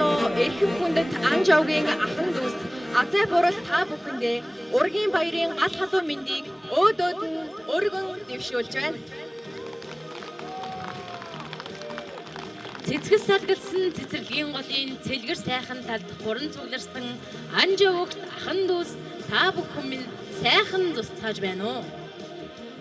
байна уу? Эрхэм хүндэт Анжавгийн ахан дүүс Азай бурал та бүхэндээ ургийн баярын гал халуун мэндийг өөдөөд нь өргөн дэвшүүлж байна. Цэцгэс салгалсан цэцэрлэгийн голын цэлгэр сайхан талд хуран цугларсан Анжавгт ахан дүүс та бүхэн минь сайхан тусцааж байна уу?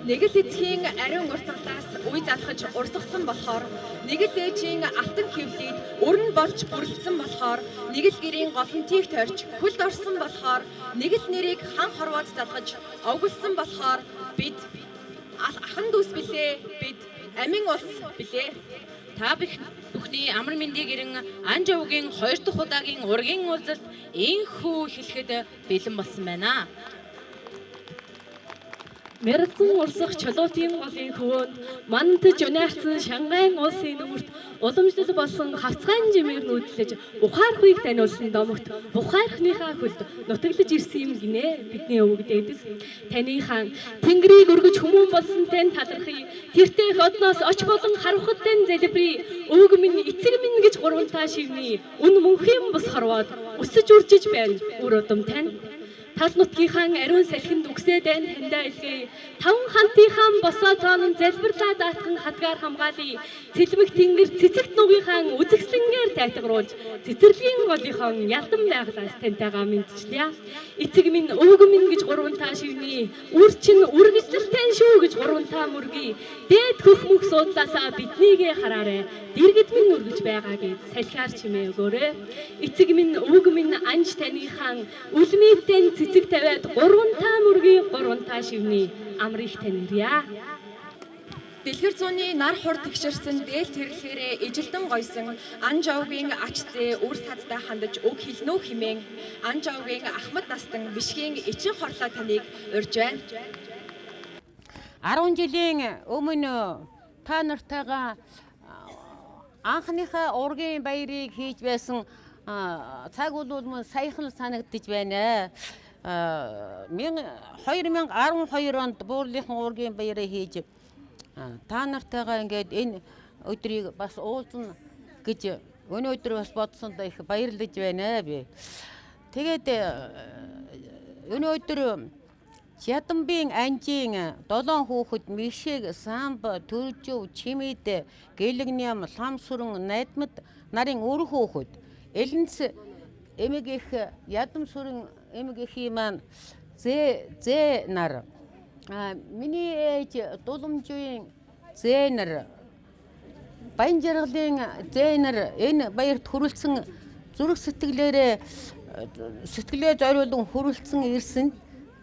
Нэгэл эцгийн ариун урсгалаас үе залхаж урсгасан болохоор нэгэл ээжийн алтан хөвлөд өрн болж бүрлдсэн болохоор нэгэл гэрийн голонтийг тойрч хөлд орсон болохоор нэгэл нэрийг хан хорвоод залхаж овгөлсөн болохоор бид ахан дүүс билээ, бид амин ус билээ. Та бүхний амар мэндийг ирэн Анжавгийн 2 дахь удаагийн ургийн уулзалт инхүү хэлэхэд бэлэн болсон байна. Мэрэгэн урсах чулуутын голын хөвөөнд мандаж унаарсан Шангайн улсын нөмөрт уламжлал болсон хавцгаан жимээр нүүдлэж ухаархыг таниулсан домогт ухаархныхаа хөлд нутаглаж ирсэн юм гинэ бидний өвөг дээдэс. Таны хаан Тэнгэрийг өргөж хүмүүн болсон тань талархыг тэртээ их одноос оч болон харвахад тань залбирий өвөг минь эцэг минь гэж гурвантаа шивний үн мөнхийн бус хорвоод өсөж үржиж байна үр удам тань. Тал нутгийнхаа ариун салхинд үгсээ дайн таньдаа илгээе. Таван хантынхаа босоо тоон залбирлаа даатхан хадгаар хамгаалъя. Цэлбэг тэнгэр цэцэгт нугийнхаа үзэгслэнгээр тайтгаруулж цэцэрлэгийн голынхон ялдан байглаас таньтайгаа мэдчлээ. Эцэг минь өвөг минь гэж гурвантаа шивний. Үр чинь үргэлжлэлтэй шүү гэж гурвантаа мөргий. Дээд хөх мөх суудлаасаа биднийгээ хараарэ. Дэргэд минь үргэж байгаа гэд салхиар чимээ өгөөрэй. Эцэг минь өвөг минь анж таныхаа үлмээтэй цэцэг тавиад гурвантаа мөргий гурвантаа шивний амрыг танирья. Дэлгэр зууны нар хур тэгшэрсэн дээл тэрлэхээрээ ижилдэн гойсон Анжавгийн ач зээ үр садтай хандаж өг хэлнөө химэн Анжавгийн ахмад настан бишгийн эчин хорлоо таныг урьж байна. 10 жилийн өмнө та нартайгаа анхныхаа ургийн баярыг хийж байсан цаг бол мөн саяхан санагдаж байна. 2012 онд буурлынхан ургийн баярыг хийж та нартайгаа ингээд энэ өдрийг бас уулзна гэж өнөөдөр бас бодсондоо их баярлаж байна би. Тэгээд өнөөдөр Ядамбын анжийн 7 хүүхэд Мишэг, Самба, Төржөв, Чимэд, Гэлэгням, Ламсүрэн, Найдмад нарын үр хүүхэд Элэнц эмэг их Ядам сүрэн эмэг ихийн маань зээ нар миний ээж Дуламжийн зээ нар Баян жаргалын зээ нар энэ баярт хүрэлцэн зүрх сэтгэлээ зориулан хүрэлцэн ирсэн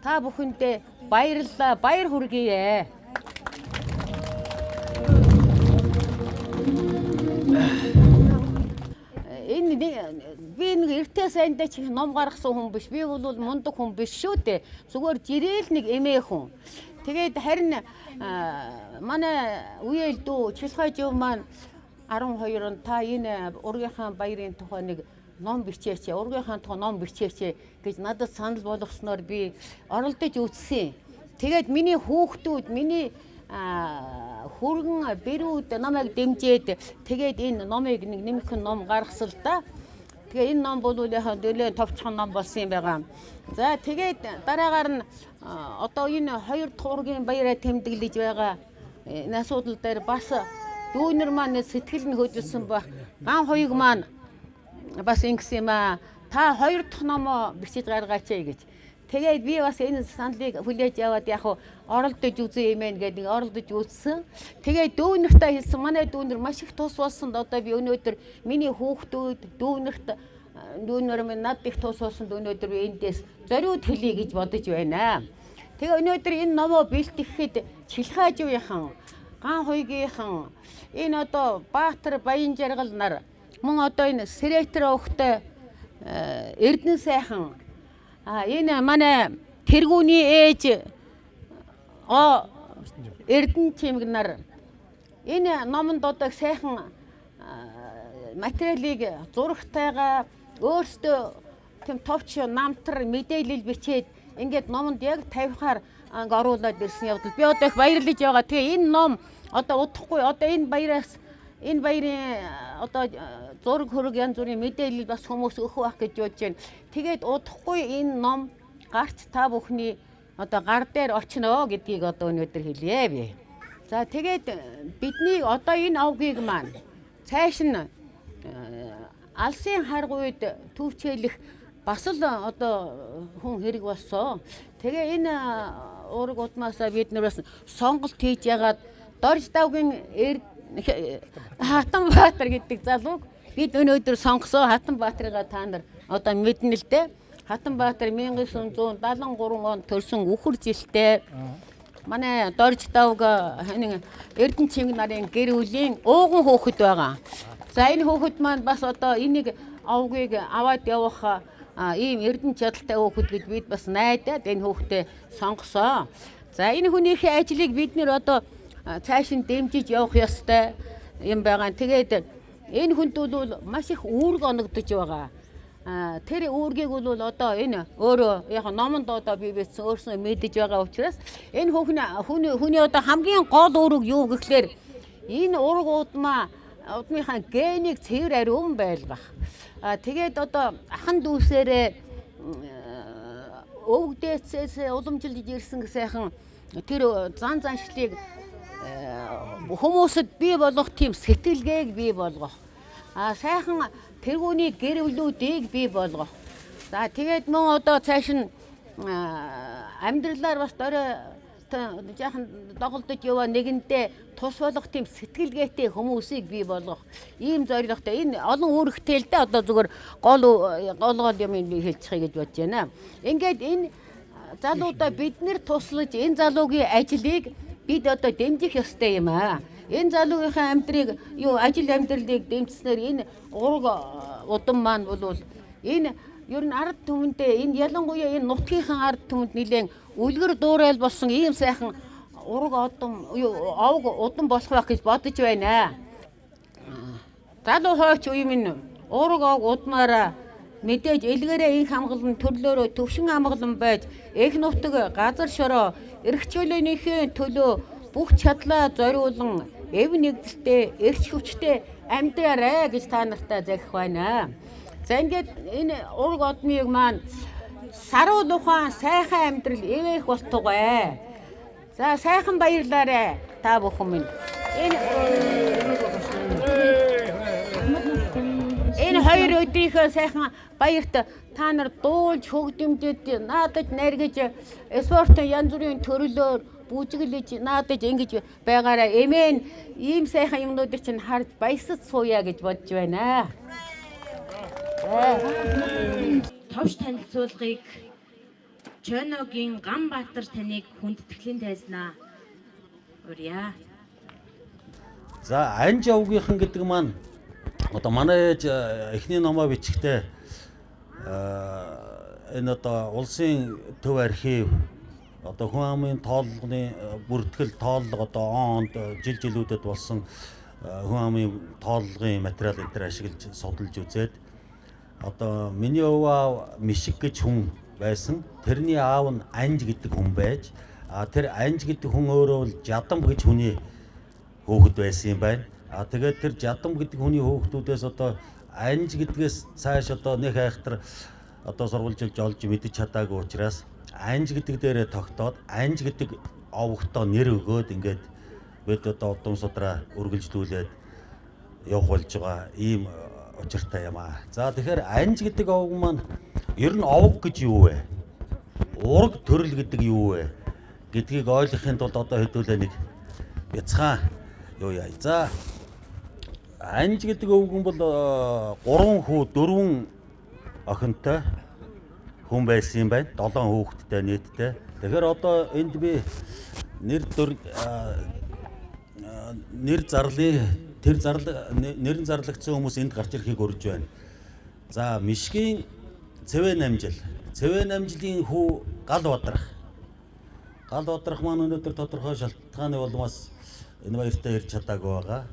та бүхэндээ баярлалаа, баяр хүргэе. Энэ би нэг эртээ сайндаа чи ном гаргасан хүн биш. Би бол мундаг хүн биш шүү дээ. Зүгээр жирээл нэг эмээ хүн. Тэгээд харин манай үеэл дүү Чилхай жив маань 12 он та энэ ургийнхаа баярын тухай нэг ном бичээч, ургийнхаа тухай ном бичээч гэж надад санал болгосноор би оролдож үзсэн. Тэгээд миний хүүхдүүд, миний хүргэн бэрүүд намайг дэмжээд тэгээд энэ номыг нэг нэмэх ном гаргасан л да. Тэгээ энэ ном бол яхаа нэлээд товчхон ном болсон юм байгаа. За тэгээд дараагаар нь одоо энэ 2 дахь ургийн баяраа тэмдэглэж байгаа энэ асуудал дээр бас дүүнер маань сэтгэл нь хөдөлсөн баг. Ган хоёуг маань бас ингэсэн юм аа. Та 2 дахь номоо бичиж гаргаач гэж. Тэгээд би бас энэ саналыг хүлээж аваад яг оролдож үзье юм байна гэдэг оролдож үзсэн. Тэгээд дүүнэртээ хэлсэн. Манай дүүнэр маш их тус болсон. Одоо би өнөөдөр миний хүүхдүүд дүүнэр минь над их тус болсон. Өнөөдөр би эндээс зориуд хэлье гэж бодож байна. Тэгээ өнөөдөр энэ номоо бэлтгэхэд Чилхаажуухан, Ган хоёгийнхан, энэ одоо Баатар Баян жаргал нар мөн одоо энэ Сэрэйтер өвхтэй Эрдэнэ сайхан энэ манай тэргүүний ээж Эрдэнэ чимэг нар энэ номонд одоо сайхан материалыг зурагтайгаа өөрсдөө тэм товч намтар мэдээлэл бичээд ингээд номонд яг тавихаар оруулаад ирсэн явдал би одоо их баярлаж байгаа. Тэгээ энэ ном одоо удахгүй одоо энэ баяраас энэ баярын одоо зураг хөрөг янз бүрийн мэдээлэл бас хүмүүс өгөх байх гэж бодож байна. Тэгээд удахгүй энэ ном гарч та бүхний одоо гар дээр очно гэдгийг одоо өнөөдөр хэлье би. За тэгээд бидний одоо энэ авгийг маань цааш нь алсын харгуйд төвчээлэх бас л одоо хүн хэрэг болсон. Тэгээ энэ ураг удмаасаа бид нар бас сонголт хийж ягаад Дорж давгийн Хатанбаатар гэдэг залууг бид өнөөдөр сонгосон. Хатанбаатарыгаа та нар одоо мэднэ л дээ. Хатанбаатар 1973 онд төрсөн үхэр жилтэй манай Дорж давг Эрдэнэ Чимэг нарын гэр бүлийн ууган хүүхэд байгаа. За энэ хүүхэд маань бас одоо энийг авгийг аваад явах ийм эрдэнэ чадaltaй хүүхэд гэж бид бас найдаад энэ хүүхдээ сонгосон. За энэ хүнийхээ ажлыг бид нэр одоо цааш нь дэмжиж явах ёстой юм байгаа. Тэгээд энэ хүнд бол маш их үүрэг оногдож байгаа. Тэр үүргийг бол одоо энэ өөрөө яг номонд одоо би бичсэн өөрснөө мэдэж байгаа учраас энэ хүний одоо хамгийн гол үүрэг юу гэхлээр энэ ураг удмынхаа генийг цэвэр ариун байлгах. Тэгээд одоо ахан дүүсээрээ өвгдээцээс уламжилж ирсэн сайхан тэр зан заншлыг хүмүүсэд бий болгох тийм сэтгэлгээг бий болгох. Сайхан тэргүүний гэрвлүүдийг бий болгох. За тэгээд мөн одоо цааш нь амьдралаар бас жаахан доголдож яваа нэгэндээ тус болох тийм сэтгэлгээтэй хүмүүсийг бий болгох. Ийм зорилготой энэ олон үүрэгтэй л дээ одоо зүгээр гол юм хэлчихье гэж бодож байна. Ингээд энэ залуудаа бид нэр туслаж энэ залуугийн ажлыг бид одоо дэмжих ёстой юм аа. Энэ залуугийнхаа амьдрыг ажил амьдралыг дэмжснээр энэ ураг удам маань бол энэ ер нь ард түмэндээ энэ ялангуяа энэ нутгийнхаа ард түмэнд нэлээд үлгэр дуурайл болсон ийм сайхан ураг овг удам болох байх гэж бодож байна. Залуу хойч үе минь ураг овг удмаараа мэдээж илгээрээ их хамгаалан төрлөөрөө төвшин хамгаалан байж их нутаг газар шороо эрх чөлөөнийхөө төлөө бүх чадлаа зориулан эв нэгдэлтэй эрч хүчтэй амьдраарэ гэж та нартай захих байна. За ингээд энэ ураг одмыг маань саруул ухаан сайхан амьдрал эвээх болтугай. За сайхан баярлаарэ та бүхэн минь. Энэ хоёр өдрийнхөө сайхан баярт та нар дуулж хөгжимдөд наадаж наргиж спортын янз бүрийн төрлөөр бүжиглэж наадаж ингэж байгаараа эмээн ийм сайхан юмнуудыг чинь харж баясаж сууя гэж бодож байна. Товч танилцуулгыг Чоногийн Ганбаатар таныг хүндэтгэлийн тайзнаа урья. За Анж авгийнхан гэдэг маань одоо манай ээж эхний номоо бичихтэй энэ одоо улсын төв архив одоо хүн амын тооллогын бүртгэл тооллого одоо онд жилүүдэд болсон хүн амын тооллогын материал энэ ашиглаж судалж үзээд одоо миний өвөө Мишиг гэж хүн байсан. Тэрний аав нь Анж гэдэг хүн байж тэр Анж гэдэг хүн өөрөө л Жадам гэж хүний хөөхд байсан юм байна. Тэгээд тэр Жадам гэдэг хүний хөөхтүүдээс одоо Анж гэдгээс цааш одоо нэг айхтар одоо сурвалжилж олж мэдэж чадаагүй учраас Анж гэдэг дээрээ тогтоод Анж гэдэг овогтоо нэр өгөөд ингээд бид одоо удам судраа үргэлжлүүлээд явах болж байгаа ийм учиртай юм аа. За тэгэхээр Анж гэдэг овог маань ер нь овог гэж юу вэ? Ураг төрөл гэдэг юу вэ? Гэдгийг ойлгохын тулд одоо хэдүүлээ нэг бяцхан юу яа. За Анж гэдэг өвгөн бол 3 хүү 4 охинтой хүн байсан юм байна. 7 хүүхэдтэй нийтдээ. Тэгэхээр одоо энд би нэр зарлагдсан хүмүүс энд гарч ирэхийг урьж байна. За Мишгийн Цэвэн амжилын хүү Гал Бадрах маань өнөөдөр тодорхой шалтгааны улмаас энэ баяртаа ирж чадаагүй байгаа.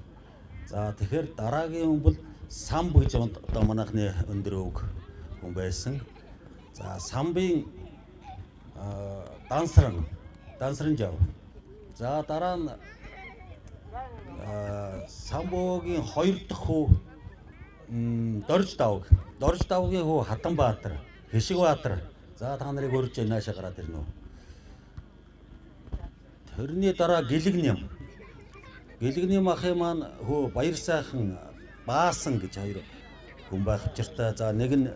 За тэгэхээр дараагийн хүн бол Самб гэж одоо манайхны өндөр өвг хүн байсан. За Самбын Дансран жав. За дараа нь Самбогийн 2 дахь хүү Дорж давгийн хүү Хатанбаатар, Хишигбаатар. За та нарыг урьж наашаа гараад ирнэ үү. Тэрний дараа Гэлэгнэм ахын маань хөө Баяр сайхан Баасан гэж хоёр хүн байх учиртай. За нэг нь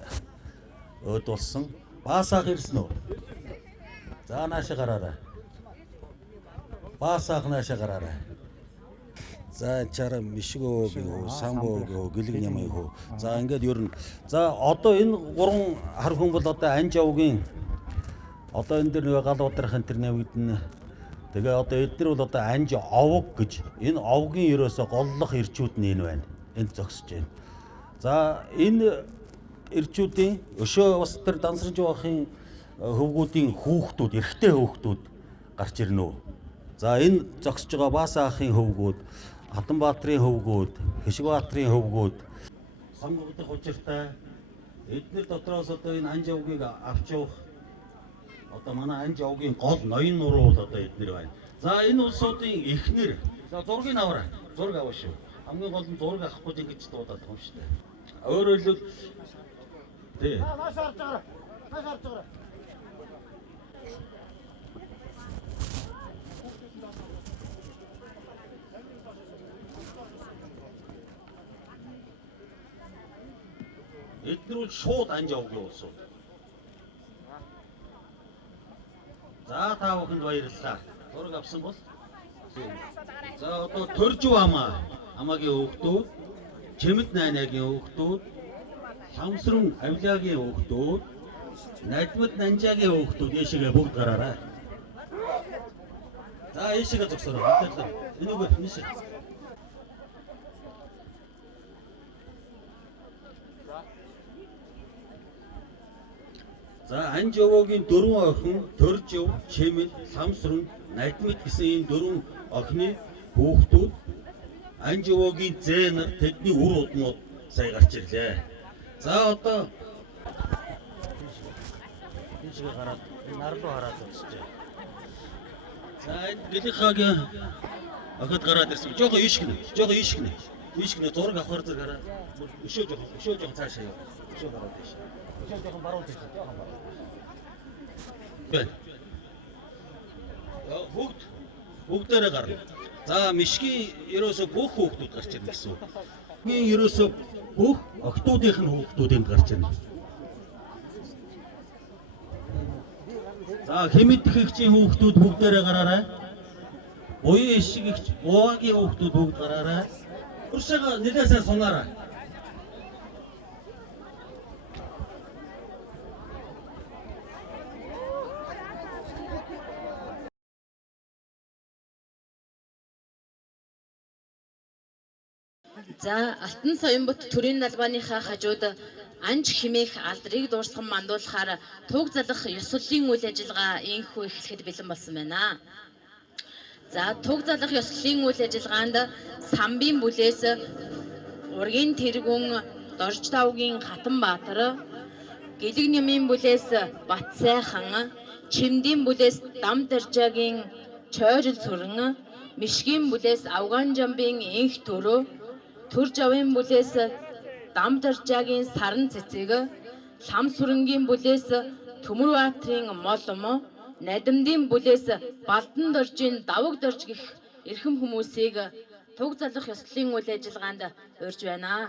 өөд болсон. Баасаах ирсэн үү? За наашаа гараарай. Баасаах наашаа гараарай. За чара Мишгөөгийн хөө, Самбоогийн хөө, Гэлэгнэмийн хөө. За ингээд ер нь. За одоо энэ гурван хар хүн бол одоо Анжавгийн одоо энэ дэр нэг галуудрахын тэр навигдэн. Тэгээ одоо эдгээр бол одоо Анж овог гэж энэ овгийн ерөөсө голлох ирчүүд нь энэ байна. Энд зогсож байна. За энэ ирчүүдийн өшөө бас тэр Дансарж баахын хөвгүүдийн хүүхдүүд, эрэгтэй хүүхдүүд гарч ирнэ үү. За энэ зогсож байгаа Баасаахын хөвгүүд, Хатанбаатарын хөвгүүд, Хишигбаатарын хөвгүүд сонгогдох учиртай. Эдгээр дотроос одоо энэ Анж овгийг авч явах одоо манай Анж овгийн гол ноён нуруу бол одоо эднэр байна. За энэ улсуудын эхнэр. За зургийг аваа. Зураг аваа шүү. Хамгийн гол нь зураг авахгүй ингэж дуудаад байгаа юм шүү дээ. Өөрөөр хэлбэл тий. Маш харж байгаа. Маш харж байгаа. Эдгээр бол шууд Анж овгийн улсууд. За та бүхэнд баярлалаа. Зураг авсан бол. За одоо Төржив амаагийн хүүхдүүд, Чимэд найнагийн хүүхдүүд, Самсрын Авляагийн хүүхдүүд, Надмад Нанжаагийн хүүхдүүд ийшээгээ бүгд гараарай. За ийшээгээ зогсоорой. Хамтлаа. Энэ үгээр нийшээ. За Анж овгийн дөрвөн охин Төржив, Чимэд, Самсрын, Надмад гэсэн энэ дөрвөн охины хүүхдүүд Анж овгийн зээнэр тэдний үр удмууд сая гарч ирлээ. За одоо тийшээ гараад нар руу хараад үзчихье. За энэ Гэлихагийн охид гараад ирсэн. Жохо ишгэнэ. Ишгэнэ зураг авахар зэрэг гараад. Өшөө жоохон цаашаа яв. Өшөө гараад тийш. Өшөө жоохон баруун тийш. Бүгдээрээ гарна. За Мишгийн ерөөсө бүх хүүхдүүд гарч ирнэ гэсэн үг. Мишгийн ерөөсө бүх охтуудынх нь хүүхдүүд энд гарч ирнэ. За Хэмэд ихэгчийн хүүхдүүд бүгдээрээ гараарай. Буян ишиг ихч Буугийн хүүхдүүд бүгд гараарай. Уршаага нэлээ сайн сунаарай. За Алтан Соёнбот төрийн налбааныхаа хажууд Анж хэмээх алдрыг дуурсган мандуулахаар туг залах ёслолын үйл ажиллагаа инхүү эхлэхэд бэлэн болсон байна. За туг залах ёслолын үйл ажиллагаанд Самбын бүлээс Ургийн тэргүүн Дорж давгийн Хатанбаатар, Гэлэгнэмийн бүлээс Батсайхан, Чимдийн бүлээс Дамдаржаагийн Чойрол сүрэн, Мишгийн бүлээс Авгаанжамбын Инх төрөө, Төржавын бүлээс Дамдаржаагийн Саран цэцэг, Ламсүрэнгийн бүлээс Төмөрбаатрын Молом, Надимдын бүлээс Балдан доржийн Даваг дорж гэх эрхэм хүмүүсийг туг залах ёслолын үйл ажиллагаанд урьж байна.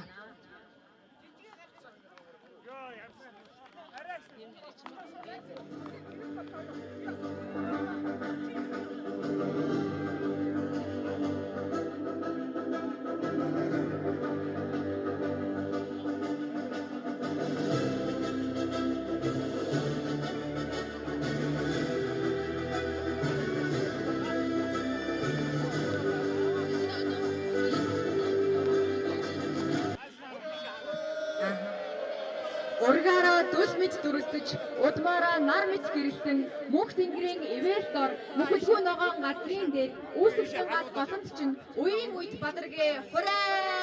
Ургаараа дул мэд дүрэлдэж, удмаараа нар мэд гэрэлтэн, мөнх тэнгэрийн ивэл дор, мөхөлгүй ногоон газрын дээр үүсэлсэн гал голомт чинь үеийн үед бадаргээ хүрээ!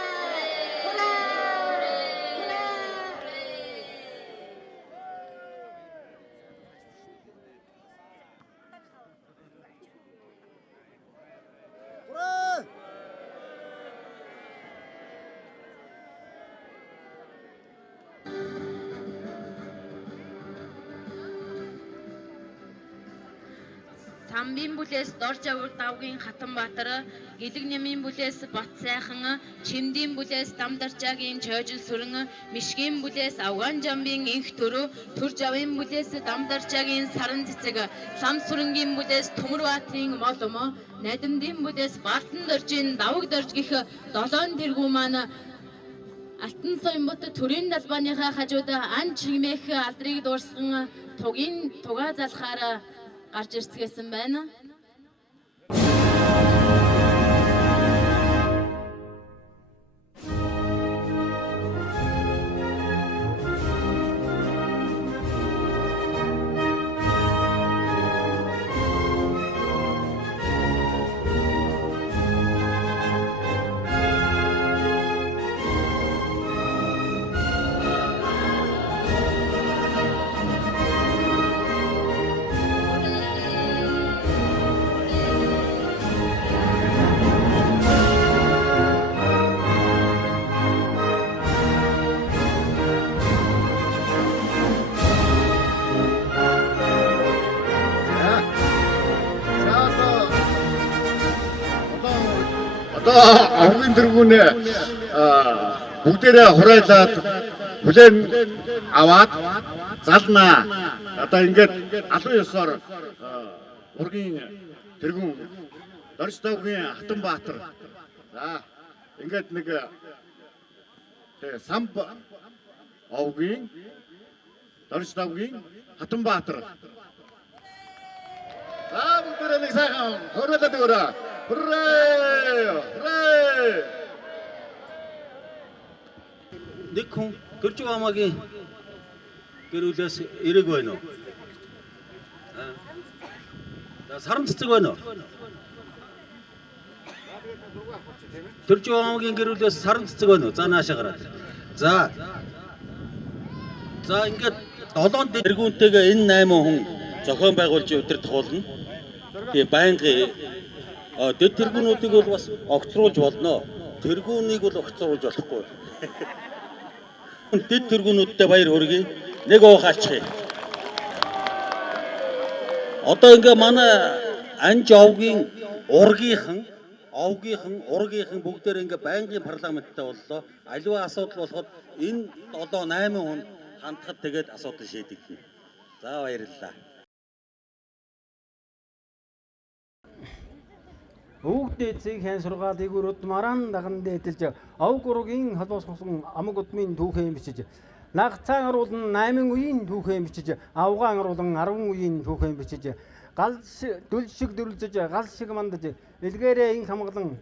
Самбын бүлээс Доржавар давгийн Хатанбаатар, Гэлэг нямын бүлээс Бат сайхан, Чимдийн бүлээс Дамдарчаагийн Чойжил сүрэн, Мишгийн бүлээс Авган жамбын Инх төрөө, Төржавын бүлээс Дамдарчаагийн Саран цэцэг, Лам сүрэнгийн бүлээс Төмөрбаатарын Моломо, Найдамдын бүлээс Балтан доржийн Даваг дорж гих 7 тэргүү маань Алтан Соёмбот төрийн далбааныхаа хажууд ан чигмэх алдрыг дуурсган тугаа залхаар гарч ирцгээсэн байна. Авгын тэргүүнээ бүгдээрээ хураалаад хүлээн аваад залнаа. Одоо ингээд албан ёсоор ургийн тэргүүн Дорж давгийн Хатанбаатар. За ингээд нэг самб авгийн Дорж давгийн Хатанбаатар. За бүгдээрээ нэг сайхан хураалаад өгөөрэй. Хуррээ! Нэг хүн Гөржиг хамаагийн гэрүүлээс ирэг байна уу? Саран цэцэг байна уу? Гөржиг хамаагийн гэрүүлээс саран цэцэг байна уу? За наашаа гараад. За ингээд 7 тэргүүнтэйгээ энэ 8 хүн зохион байгуулж удирдах болно. Тэгээ байнгын дэд тэргүүнүүдийг бол бас огцруулж болно. Тэргүүнийг бол огцруулж болохгүй. Дэд тэргүүнүүдтэй баяр хүргэе. Нэг уухаачих. Одоо ингээ манай анж овгийн ургийнхан бүгдээр ингээ байнгын парламенттай боллоо. Аливаа асуудал болоход энэ 7-8 хүн хандхад тэгээд асуудал шийдэгдэнэ. За баярлалаа. Өвгдээ цэг хэн сургаалыг өрөд маран даган дээдэлж ав гургийн халуусгасан амаг удмын түүхэн бичиж нагцаан аруулан 8 үеийн түүхэн бичиж авгаан аруулан 10 үеийн түүхэн бичиж гал дүл шиг дүрлжиж гал шиг мандаж илгээрээ ин хамглан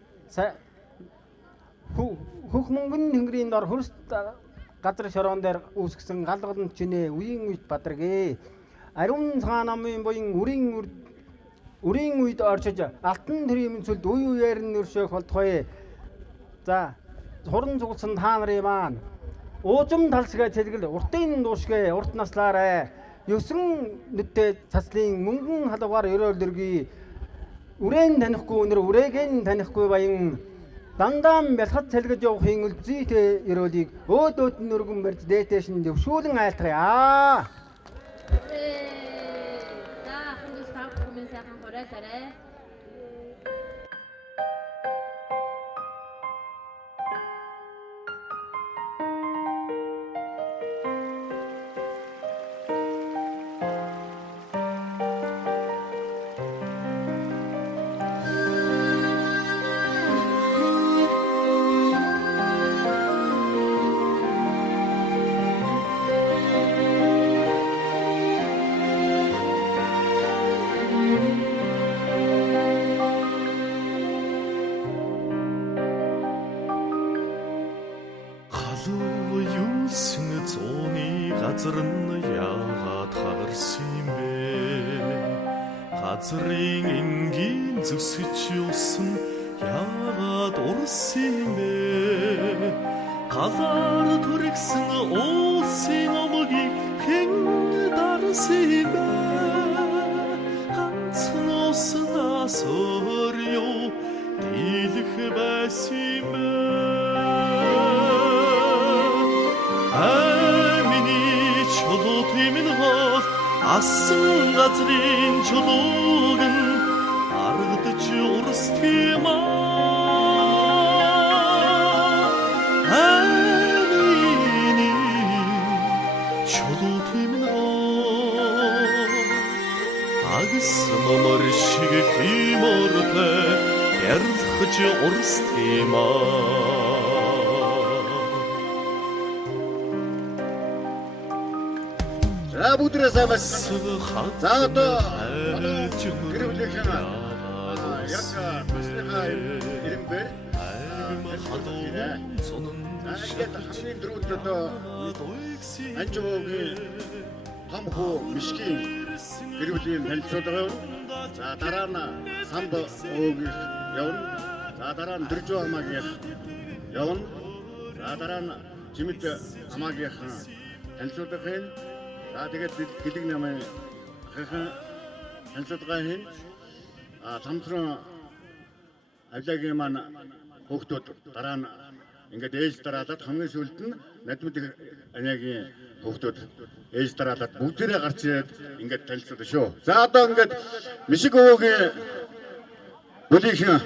хөх мөнгөн тэнгэрийн дор хөрст газар шороон дээр үүсгэсэн галгалан чинээ үеийн үед бадргээ ариун цагаан амын буян үрийн үед орчиж алтан тэрийн сүлд үе үеэр нь өршөөх болтугай. За хуран цугсан та нарын маань уужим талшгаа цэлгэл уртын дуушгээ урт наслаарай. Ёсон нүдтэй цаслын мөнгөн халуугаар өрөөл дэргий. Үрээн танихгүй өнөр үрээгийн танихгүй баян дандаа бэлхат цэлгэж явахын үлзийтэй өрөөлийг өөдөөд нь өргөн барьж дээтэш нь дэвшүүлэн айлтгая. Тарай. газар нь яагаад хагарсан юм бэ? Газрын энгийн зүсэж юусан яагаад урсан юм бэ? Галаар түргсэн уулсын омгийг хэн дарсан юм бэ? Ганцхан уснаас өөр юу дийлэх байсан юм бэ? Асан газрын чулууг нь тийм амины чулуу тийм агс номер шиг химортой ярилхаж урс тийм За бүгдээ сайн байна. За одоо гэр бүлийнхэн яг басныхаа ирэмбэр ингээд хамгийн дөрөвд одоо Анжуугийн том хүү Мишгийн гэр бүлийн танилцуулга явна. За дараа нь Самб өвгөх явна. За дараа нь Дөржөө хамаагийн явна. За дараа нь Жимэд хамаагийн танилцуулга хийн. За тэгээд гэлэг намын хахан танилцуулга хийн. Тамтрын авлагийн маань хүүхдүүд дараа нь ингээд ээж дараалаад хамгийн сүүлд нь надмад анягийн хүүхдүүд ээж дараалаад бүгдээрээ гарч ирээд ингээд танилцуулна шүү. За одоо ингээд Мишиг өвөгийн бүлийнхэн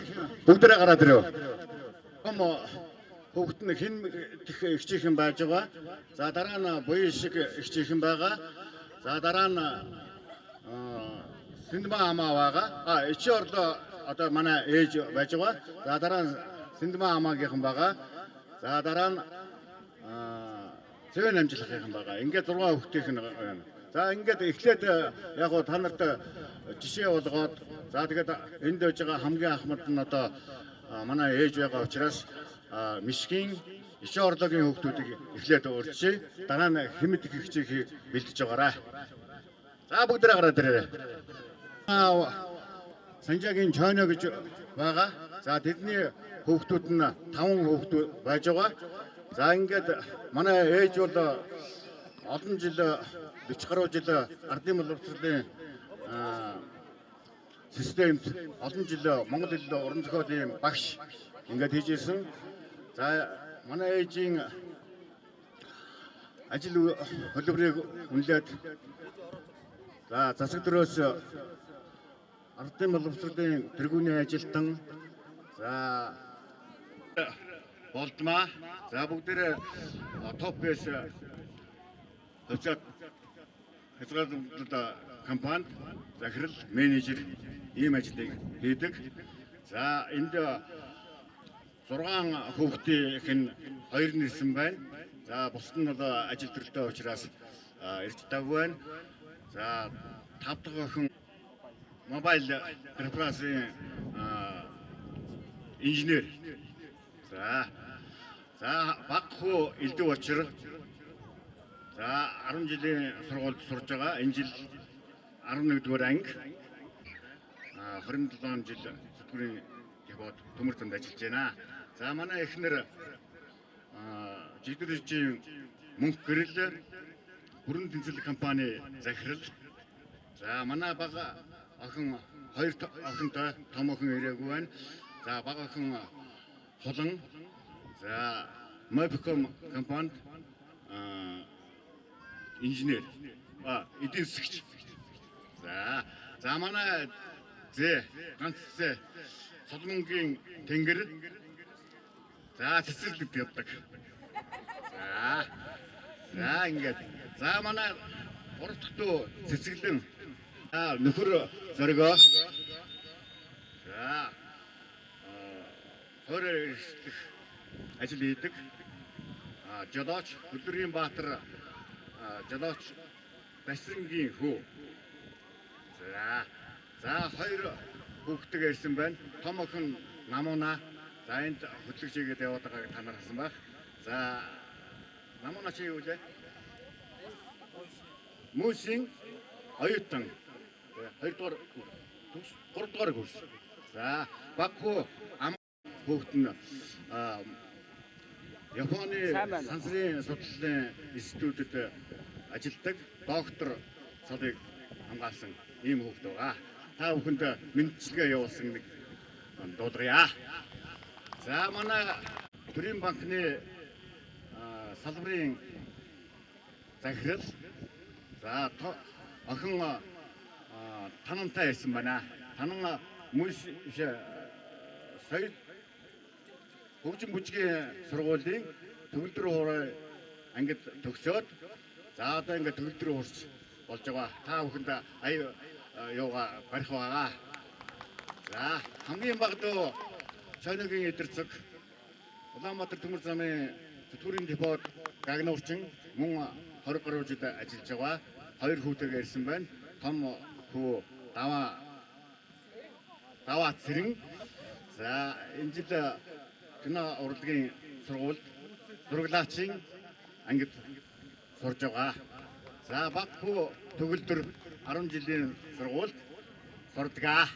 бүгдээрээ гараад ирв. Хүүхэд нь хэн их ихчийнхэн байж байгаа. За дараа нь буян шиг ихчийнхэн байгаа. За дараа нь Сэндмаа амаа байгаа. Ичи орлоо одоо манай ээж байж байгаа. За дараа нь Сэндмаа амаагийнхан байгаа. За дараа нь Цэвэн амжилахынхан байгаа. Ингээд 6 хүүхдийнх нь байна. За ингээд эхлээд яг гоо та нарт жишээ болгоод за тэгээд энд байж байгаа хамгийн ахмад нь одоо манай ээж байгаа учраас Мишгийн ичи орлогийн хүүхдүүдийг эхлээд урьдчээ. Дараа нь хэмэд ихчийг бэлдэж байгаарай. За бүгдээ гараад ирээрэй. Санжаагийн Чойно гэж байгаа. За тэдний хүүхдүүд нь 5 хүүхдүүд байж байгаа. За ингээд манай ээж бол олон жил 40 гаруй жил ардын боловсролын системд олон жил Монгол хэл уран зохиолын багш ингээд хийжсэн. За манай ээжийн ажил хөдөлмөрийг үнэлээд за засаг дөрөөс ардын боловсролын тэргүүний ажилтан за болдмаа. За бүгдээрээ топ бэс хязгаарлалт компанид захирал менежер ийм ажлыг хийдэг. За энд 6 хүүхдийнх нь 2 нь ирсэн байна. За бусд нь бол ажил төрөлтэй учраас ирж тавгүй байна. За 5 дахь охин мобайл корпорацийн инженер. За баг хүү элдв очир. За 10 жилийн сургуульд сурж байгаа. Энэ жил 11-р анги. 27 жил зүтгэрийн яваад төмөртөнд ажиллаж байна. За манай эхнэр жигдэржийн мөнх гэрэл бүрэн тэнцэл компани захирал. За манай бага охин 2 охинтой том охин ирээгүй байна. За бага охин холон. За Mobicom компанид инженер. Эдийн засагч. За манай ганц Соломонгийн тэнгэр. За цэцэрлэгт явдаг. За ингээд. За манай 3 дахь дүү цэцэглэн нөхөр зоргоо. За хорой ажил хийдэг. Жолооч Өдрийн Баатар жолооч Басрангийн хүү. За 2 хүүхдтэй ирсэн байна. Том охин Намуна. За энд хөтлөгч хийгээд яваад байгааг та нар харсан байх. За Намуна чи юу вэ? Мөсийн оюутан. 2 дугаар 3 дугаар курс. За багхуу хүүхд нь Японы сансрын судлалын институтэд ажилладаг доктор цолыг хамгаалсан ийм хүүхд байгаа. Та бүхэнд мэдчилгээ явуулсан нэг дуулгая. За манай Төрийн банкны салбарын захирал. За охин танантай ирсэн байна. Танан мөс соёл хөгжим бүжгийн сургуулийн төгөлдөр хуурай ангид төгсөөд за одоо ингээд төгөлдөр хуурч болж байгаа. Та бүхэнд аяа юугаа барих байгаа. За хамгийн багадуу Шойногийн эдэрцэг Улаанбаатар төмөр замын зүтгүүрийн депод гагнуурчин мөн 20 гаруй жил ажиллаж байгаа. 2 хүүтэйгээ ирсэн байна. Том хүү даваа цэрэн. За энэ жил кино урлагийн сургуульд зураглаачийн ангид сурж байгаа. За баг хүү төгөлдөр 10 жилийн сургуульд сурдаг.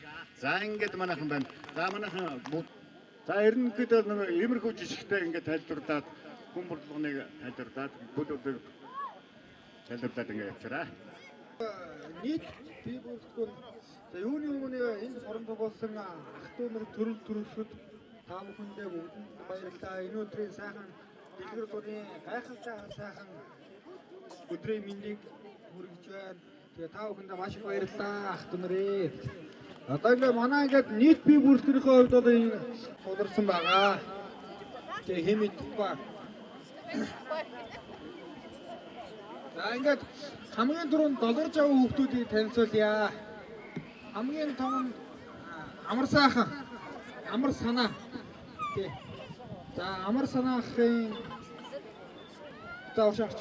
За ингээд манайхан байна. За манайхан за ерөнхийдөө нэг иймэрхүү жишгтэй ингээд тайлбарлаад хүн бодлогоныг тайлбарлаад бүлэглэг тайлбарлаад ингээд явчихараа. Нийт бие бүртгэл за юуны өмнө энэ сорон тогоосон ах トゥ нар төрөлшөд та бүхэндээ бүгдэнд баярлалаа. Энэ өдрийн сайхан дэлгэр дурны гайхалтай сайхан өдрийн мэндийг хүргэж байна. Тэгээ та бүхэндээ маш их баярлалаа ах トゥ нарыг. Одоо ингээд манай ингээд нийт бие бүртгэлийн хувьд одоо энэ тулгарсан байгаа. Тэгээ хэмэд ба. За ингээд хамгийн түрүүнд долгорж аваа хүүхдүүдийг танилцуулъя. Хамгийн том нь амар сайхан амар санаа. Тий. За амар санаахын заавшаач.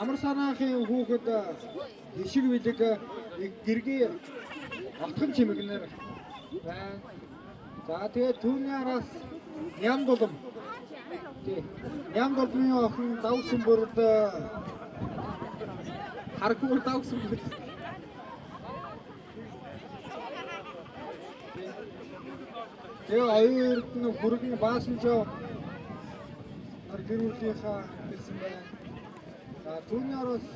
Амар санаахын хүүхэд ишиг билэг гэргийн отхон чимэгнэр байна. За тэгээд түүний араас ням дулам. Тий. Ням дулмын охин давсан бүрд харгуур давсан бүрд. Тэгээ аюурд нь хүргэн баасан жоо гэрүүлийнхаа хэлсэн байна. За түүний араас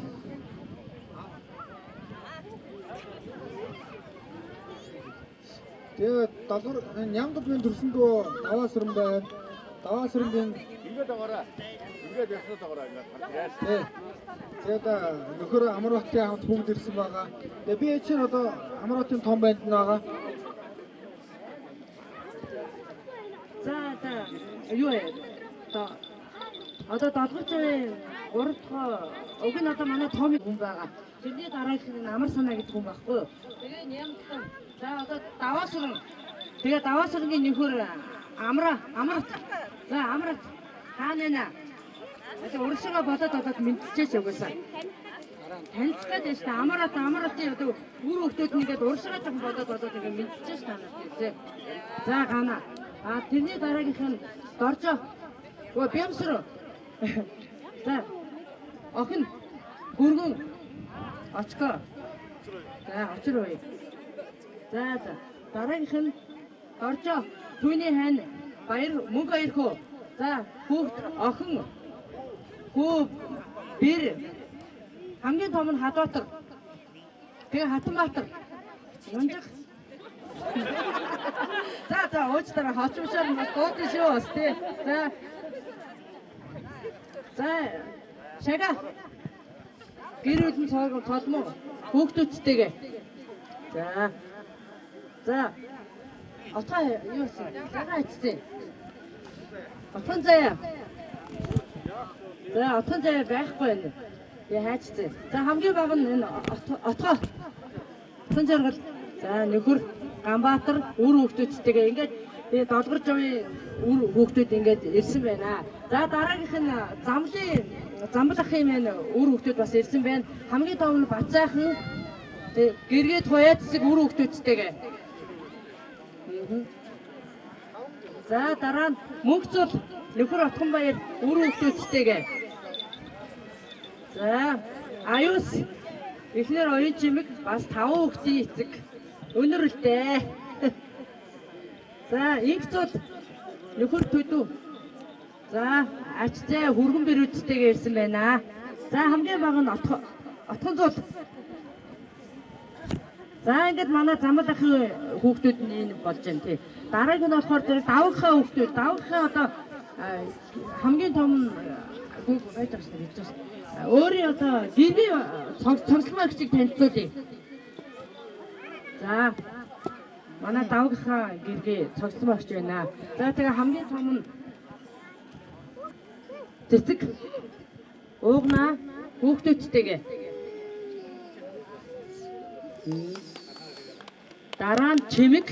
тэгээ долор нямдны төрсөндөө даваасран байна. Даваасрын ингээд байгаараа. Ингээд яснаа байгаараа ингээд. Тэгээд нөхөр Амрбатын хамт бүгд ирсэн байгаа. Тэгээ би чинь одоо Амрбатын том банд байгаа. За юу вэ? Одоо 7 цагийн 3 дахь уг нь одоо манай том хүн байгаа. Тэрний дараах нь амар санаа гэдэг хүн байхгүй юу? Тэгээ нямдхан. За одоо даваасран. Тэгээ даваасрын нөхөр амрат. За амрат. Хаана? Одоо уршига бодоод мэдчихэж угаасаа. Танилцгаад байж та амратын одоо үр хөлтөд нэгээд уршига жоохон бодоод ингээд мэдчихэж танаас тийм. За гана. А тэрний дараагийнх нь доржоо. Өө бямсруу. За охин хүргэн очко. За очроо. За дараагийнх нь доржоо. Түүний хань баяр мөнгө баяр хөө. За хүүхд охин хөө бэр хамгийн том нь Хадбаатар. Тэгээ Хатанбаатар. Юунжих. За уучлаарай хачуушаар бас дуудсан шүү бас тий. За шага гэрүүлэн цолмоо хүүхдүүдтэйгээ. За отоо юу вэ? Шага ичсэн. Отон заяа. За отон заяа байхгүй байна. Я хайцсан. За хамгийн бага нь энэ отоо. Отон жаргал. За нөхөр Ганбаатар үр хүүхдүүдтэйгээ ингээд долгорж авын үр хүүхдүүд ингээд ирсэн байна. За дараагийнх нь замбал ахын маань үр хүүхдүүд бас ирсэн байна. Хамгийн том нь Бацайхан гэргээд хуяа цэцэг үр хүүхдүүдтэйгээ. За дараа нь Мөнхцөл нөхөр Отгонбаяр үр хүүхдүүдтэйгээ. За аюус эхнэр оюун чимэг бас 5 хүүхдийн эцэг. Өнөрлөлтэй. За инхцул нөхөр төдөө. За ачцаа хүргэн бэрүүдтэйгээ ирсэн байна. За хамгийн бага нь отхон зул. За ингээд манай замбал ахын хүүхдүүд нь энэ болж байна тий. Дараагийн нь болохоор зэрэг давхаа хүүхдүүд. Давхаа одоо хамгийн том хүүхд байж байгаа шүү дээ. Өөрийн одоо гэрээ цогцлмагчийг танилцуулъя. За манай давгийнхаа гэргээ цогцсон багч байна. За тэгээ хамгийн том нь цэцэг уугнаа хүүхдүүдтэйгээ. Дараа нь чимэг.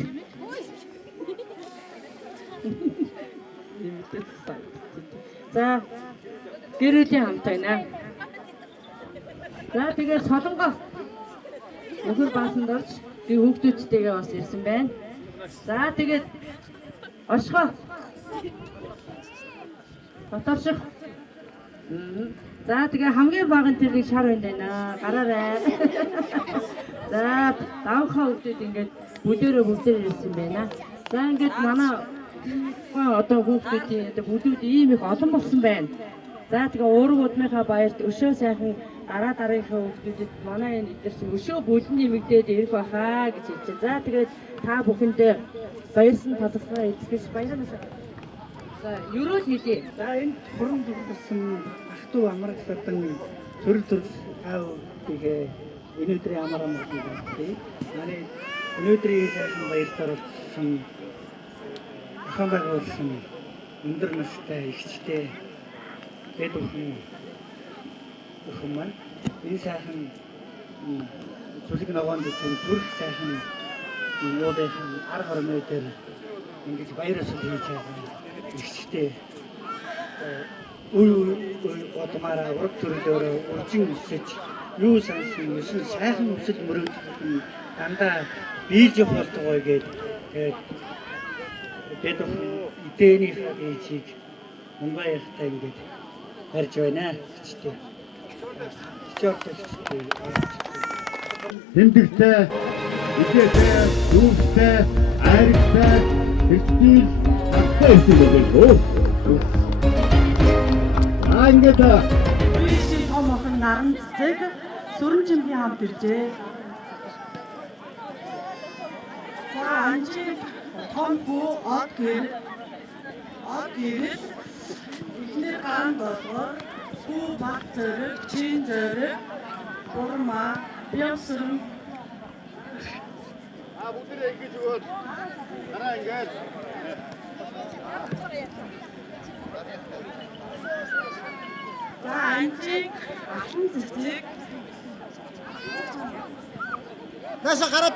За гэр бүлийн хамт байна. За тэгээ солонгоо нөхөр баасанд орж би хүүхдүүдтэйгээ бас ирсэн байна. За тэгээд оршгоо. Батарших. За тэгээ хамгийн багын тэрийг шар байна. Гараарай. За давхаа хүүхдүүд ингээд бүлээрээ ирсэн байна. За ингээд манай одоо хүүхдүүдийн бүлүүд ийм их олон болсон байна. За тэгээ уурга удмынхаа баярт өшөө сайхан дараагийнхаа хүүхдүүдэд манай энэ идэрсэн өшөө бүлэн нэмэгдээд ирэх байхаа гэж хэлж байна. За тэгээд та бүхэндээ баярсан талархаа эзэхэж баярлалаа. За ерөөл хэлье. За энэ хуран дурлсан ах トゥ амар гэсэн төрөл аав тэгээ өнөөдрийн амар гэдэг. Манай өнөөдрийн сайхан баяртаар болсон ахын байгуулсан өндөр настай ихчтэй бид бүхэн маань энэ сайхан зүлэг ногоонд зүрх сайхан юудэхэн арга хормой дээр ингэж баяраас хийж байгаа ихчтэй отмара урд төрлөөр уржин өсөж юу сансан өсөн сайхан өсөл мөрөгдөн дандаа биелж явах болтгоо гээд бид эдээний хадижийг Мумбайхтай ингэж барьж байна гэжтэй. Тэмдэгтэй, идээтэй, зүгтэй, айртай, хэвчил, таттай хэвчил өгөө. Ингээд Үеийн том охин наран цэцэг сүрэн чимгийн хамт иржээ. За анжиг том хүү од гэр ихнэр ган болгоор хүү баг зэрэг, чин зэрэг, бурма, бямсрын бүгдээ ингэж өгөөд дараа ингээд за анжиг ахын цэцэг Наса гараад.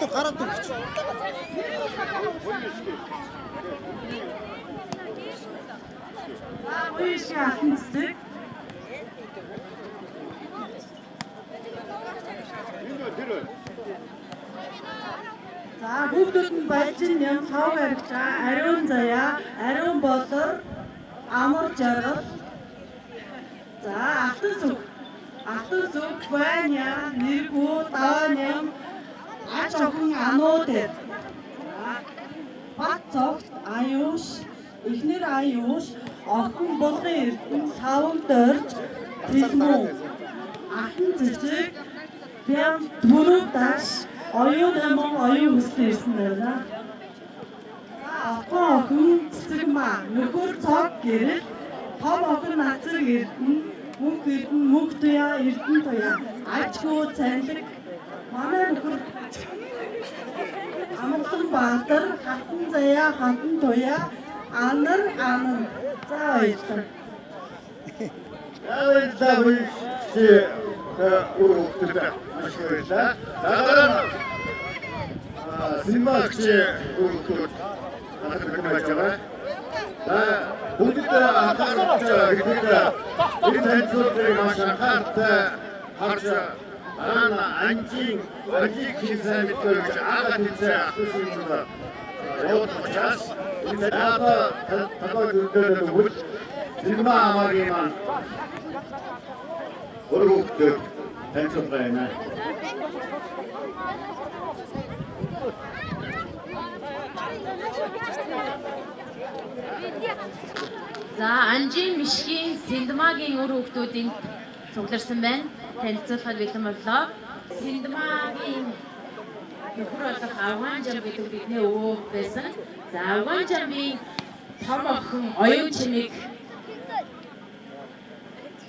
за үеийн ахын цэцэг за бүгдүүд нь балжин юм цав баригчаа, ариун заяа, ариун болор, амар жаргал. За алтан зүг, байна, нэргүү, дааням, ач охин ануудэр. Бат цогт аюуш, ихнэр аюуш, охин булган эрдэн савн дорж тэлмүү. Ахын цэцэг бям түрүү даш оюун аман оюун хүсэл ирсэн байна. Охин цэцэг маа нөхөр цог гэрэл том охин нацэг эрдэн мөнх туяа эрдэн туяа ачгүй цайлаг манай нөхөр амгалан баатар хатан заяа хатан туяа анар за баярлалаа. Ургуудтай ашиглалаа. Дараа нь симбагч ургууд надад байгаа. За бүгдээ анхаарч хэрэгтэй. Энэ танилцуулгыг маш анхаартай харж анжиг хийсэн мэт гэж агаад хийсэн ахын яваад учраас энэ тагой дүрдээ үл симба амагийн маань ургуудтай танилцуулга байна. За Анжи Мишгийн Синдмагийн өр хүүхдүүдийн цугларсан байна. Танилцуулахад бэлэн боллоо. Синдмагийн нөхөр болох Авганжам гэдэг бидний өвөө байсан. За Авганжамын том охин оюун чимэг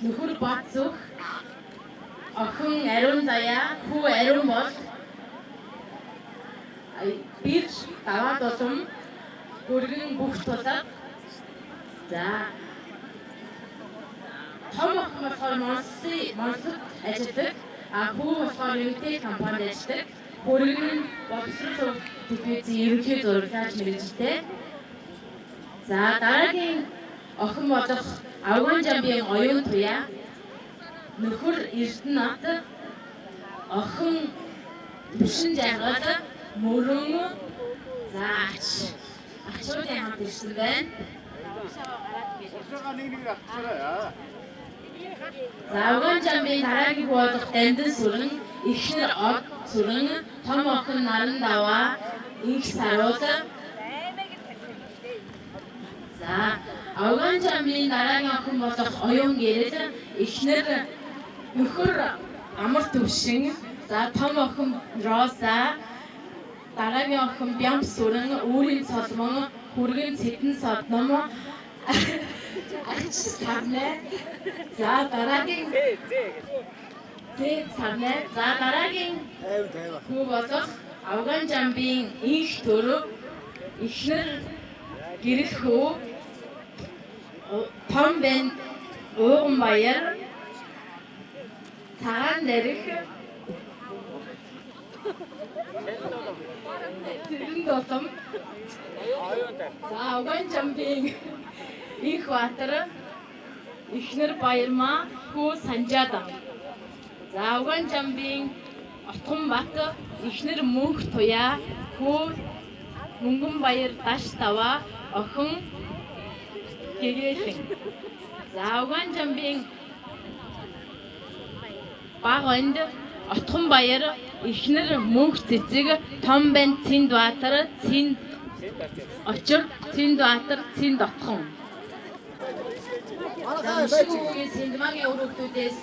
нөхөр бацөх охин ариун заяа, хүү ариун бол бирж даваад болон бүргэн бүх тулга. За том охин болохоор Монсод ажилладаг. Хүү болохоор Limited компанид ажилладаг. Бүргэн боловсрол телевизийн ерөнхий зурагч мэргэжилтэй. За дараагийн охин болох Авган Жамбийн оюун туяа нөхөр Эрдэнэт охин Төвшин Жаргал мөрөн ачуудын хамт ирсэн байна. За Авган Жамбийн дараагийн хүү болох Дандин сүрэн, эхнэр Од сүрэн, том охин Наран даваа, инх Саруул. За Авган Жамбийн дараагийн охин болох оюун гэрэл, эхнэр нөхөр Амар Төвшин, за том охин Роса, дараагийн охин Бямс сүрэн, Үүрийн Соломон, Хүргэн Цэдэн Содном, Сарнэ. За дараагийн Сарнэ. За дараагийн хүү болох Авган Жамбийн инх төрөв, эхнэр гэрэл хүү Том Бэн Ууган Баяр, Цагаан Дэрэх, Цэрэн Дотом. За Авган Жамбийн инх Баатар, эхнэр Баярмаа, хүү Санжаадан. За Авган Жамбийн Отгон Бат, эхнэр Мөнх Туяа, хүү Мөнгөн Баяр Даш Даваа, охин Гэгээлэн. За Авган Жамбийн Баг Онд, Отгон Баяр, эхнэр Мөнх Цэцэг, Том Бэн Цэнд Баатар, Цэнд Очор, Цэнд Баатар, Цэнд Отхон. Шүүгийн Сэндмагийн өрөвдүүдээс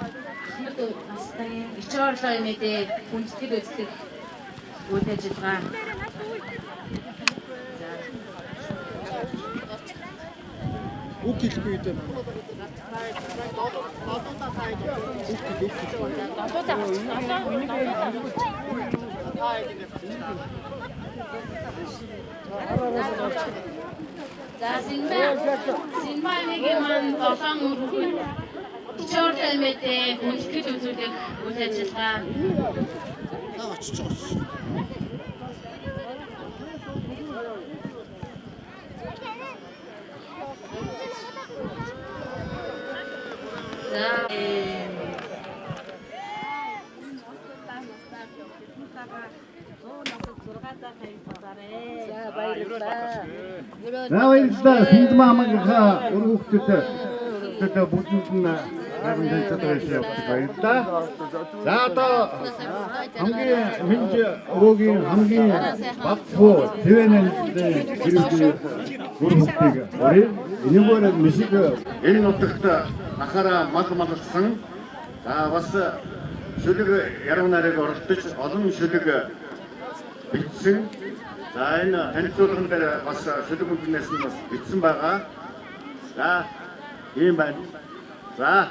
Ахмад настай ичоорлоо мэдээ хүндэтгэл үздэг үйл ажиллагаа. Үг хэлгүй дээ. За Синбагийн маань 7 өргөн ичоорлоо мэдээ хүндэтгэл үзүүлэх үйл ажиллагаа. Баярлалаа. Сэндмаа хамаагийнхаа өргөхдөд бүгдэнд нь харин танилцуулах баярлалаа. За одоо хамгийн хинж өрөөгийн хамгийн баг хөө Тэвэнэлдээ гэрүүл өргөхдөг. Энэгээр мишиг энэ нутагт анхаараа мал малсан. За бас шүлэг яруу найраг оролдож олон шүлэг бичсэн. За энэ танилцуулган дээр бас шүлэг бүлнээс нь бас бичсэн байгаа. За ийм байна. За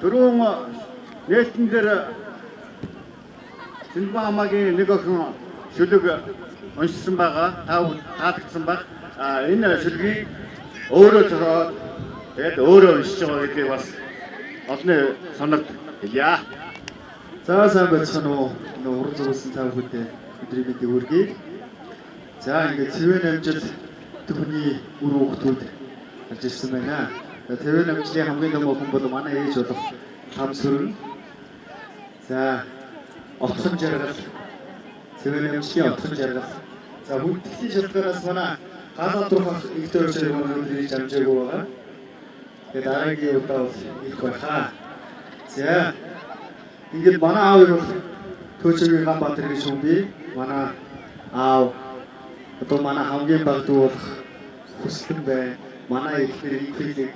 түрүүн нээлтэн дээр Сэндмаа хамаагийн нэг охин шүлэг уншсан байгаа. Таалагдсан баг. Энэ шүлгийг өөрөө зохиоод тэгээд өөрөө уншиж байгаа гэдгийг бас олны санаад хэлье. За сайн байцгаана уу. Уран зурсан цаа бүхэнд өдрийн мэндийг хүргэе. За ингээд Цэвэн амжилт түүний үр хүүхдүүд гарч ирсэн байна. Цэвэн амжилтын хамгийн том охин бол манай ээж болох Хам Сүрэн. За Отхон Жаргал. Цэвэн амжилтын Отхон Жаргал. За хүндэтгэлийн шалтгаанаас манай хаалт руу их төрөөр өнөөдөр амжаагүй байгаа. Тэгээд дараагийн удаа бол их байхаа. За ингээд манай аав бол Төөчгийн Ганбаатар гэж хүн би. Манай аав одоо манай хамгийн баг дүү болох Хүслэн бай. Манай ихнэр Инхэлэг.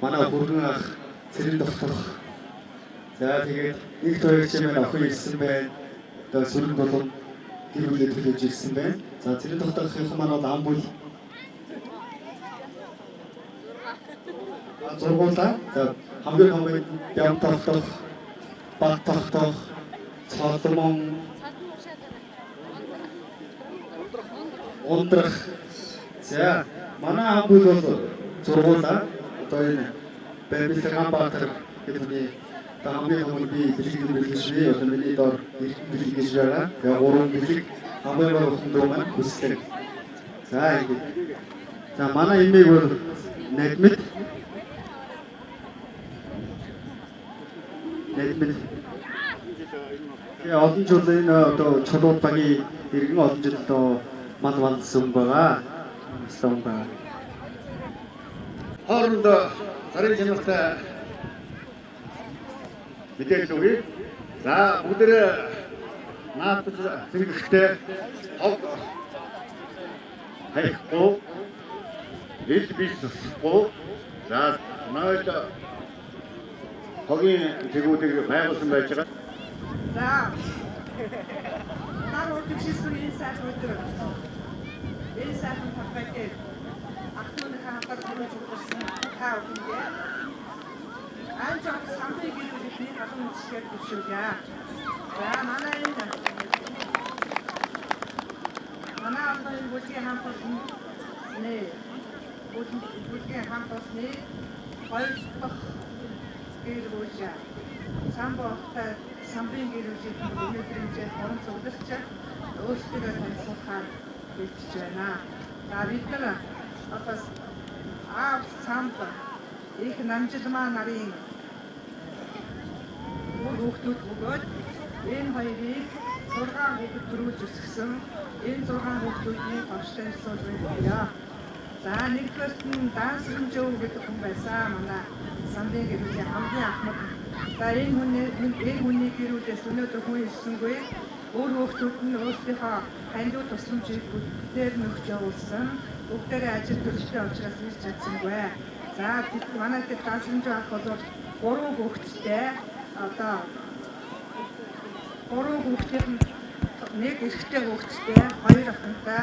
Манай хүргэн ах Цэрэн доктор. За тэгээд нэг тоогч юм охин ирсэн байна. Одоо сүрэн болон гэр бүлээ төлөж ирсэн байна. За Цэрэн докторын маань бол ам бүл зургуулаа. За хамгийн Бям тогтох, Баг тогтох, Соломон, ундрах. За манай ам бүл бол зургуулаа. Одоо энэ Бабилон Ганбаатар гэдэг хүний хамгийн хамгийн би бэлэг бэлгэшвээ. Одоо миний доор бэлгэж байгаа. Тэгээ 3 бэлэг хамгийн гол дуу маань хүслэг. За ингэ. За манай имийг бол Надмид. Тэгээ олон жил энэ одоо чулууд багийн иргэн олон жил одоо мал вандсан байгаа. Стон байгаа. хоорондоо сарын чанартай мэдээлэл өгье. За бүгдээ наадаж зингэхтэй хог хайхгүй ил бизнесгүй за ноёд хогийн зэгүүдийг байгуулсан байж байгаа. За. Народ чисүүний сайхан өдөр. Энэ сайхан тавхайтэй ахмад хаалтар хүрэж өгсөн таа үгүй. Анчаа самбыг гэрүүлээ халуун чигээр төвшүүлээ. За манай одоо бүлгийн хамтын нэ бүлгийн хамтны хоёр дахь гэрүүлээ. Самбогтой самбын гэрүүлээ өнөөдрийн хорон цуглалч өөрсдөө танилцуулахаар бэлтэж байна. За бид нар одоо самб их намжилмаа нарын хүүхдүүд бөгөөд энэ хоёрыг 6 хүүхэд төрүүлж өсгсөн. Энэ 6 хүүхдүүдийн товчтой сургууль. За нэгдүгээрт нь Дансрэмжөө гэдэг хүн байсан. Манай самбын гэрүүлийн хамгийн ахмад. За энэ хүний гэрүүлээс өнөөдөр хүн ирсэнгүй. Өөр хүүхдүүд нь өөрсдийнхөө хандив тусламжийг бүгдээр нөхж явуулсан. Бүгдээрээ ажил төрөлтэй учраас ирж чадсангүй. За бид манай дээр Дансрэмжөө ах бол 3 хүүхэдтэй. Одоо 3 хүүхдийн нэг эрэгтэй хүүхэдтэй, 2 охинтой.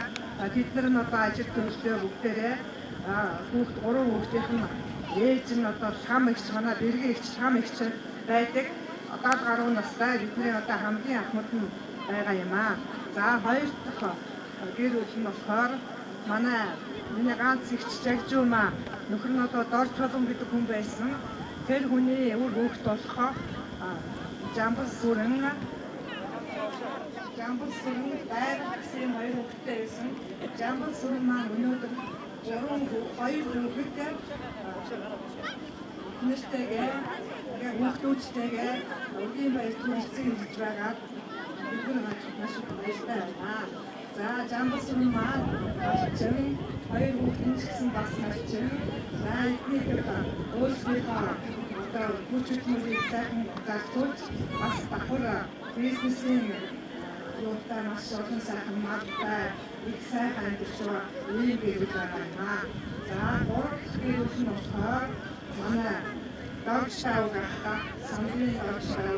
Бид нар нь одоо ажил төрөлтэй бүгдээрээ хүүхд 3 хүүхдийнх нь ээж нь одоо шам ихч манай бэргийн ихч шам ихч байдаг. 70 гаруй настай бидний одоо хамгийн ахмад нь байгаа юм аа. За 2 дахь гэр бүл нь болохоор миний ганц ихч Жагжуумаа нөхөр нь одоо Дорж Чулуун гэдэг хүн байсан. Тэр хүний өвөр хүүхд болохоор Жамбал сүрэн дайр гэсэн хоёр хүүхэдтэй байсан. Жамбал сүрэн маань өнөөдөр 62 хүүхэдтэй нэртэйгээ хүүхдүүдтэйгээ өгийн баяр хүрэлцэн хийж байгаа. Бид нар маш их баяртай байна. За Жамбал сүрэн маань хоёр хүүхэд гэсэн бас марчин. За эднийг өөрсдийнхөө одоо хүчтэй сайхан зарцуулж бас давхар бизнесийн юутай маш олон сайхан мартай их сайхан амьдарч байгаа ийм гэрэл байгаа. За гурав гэрэл нь болохоор манай Доржтав гахта самбын Доржтав.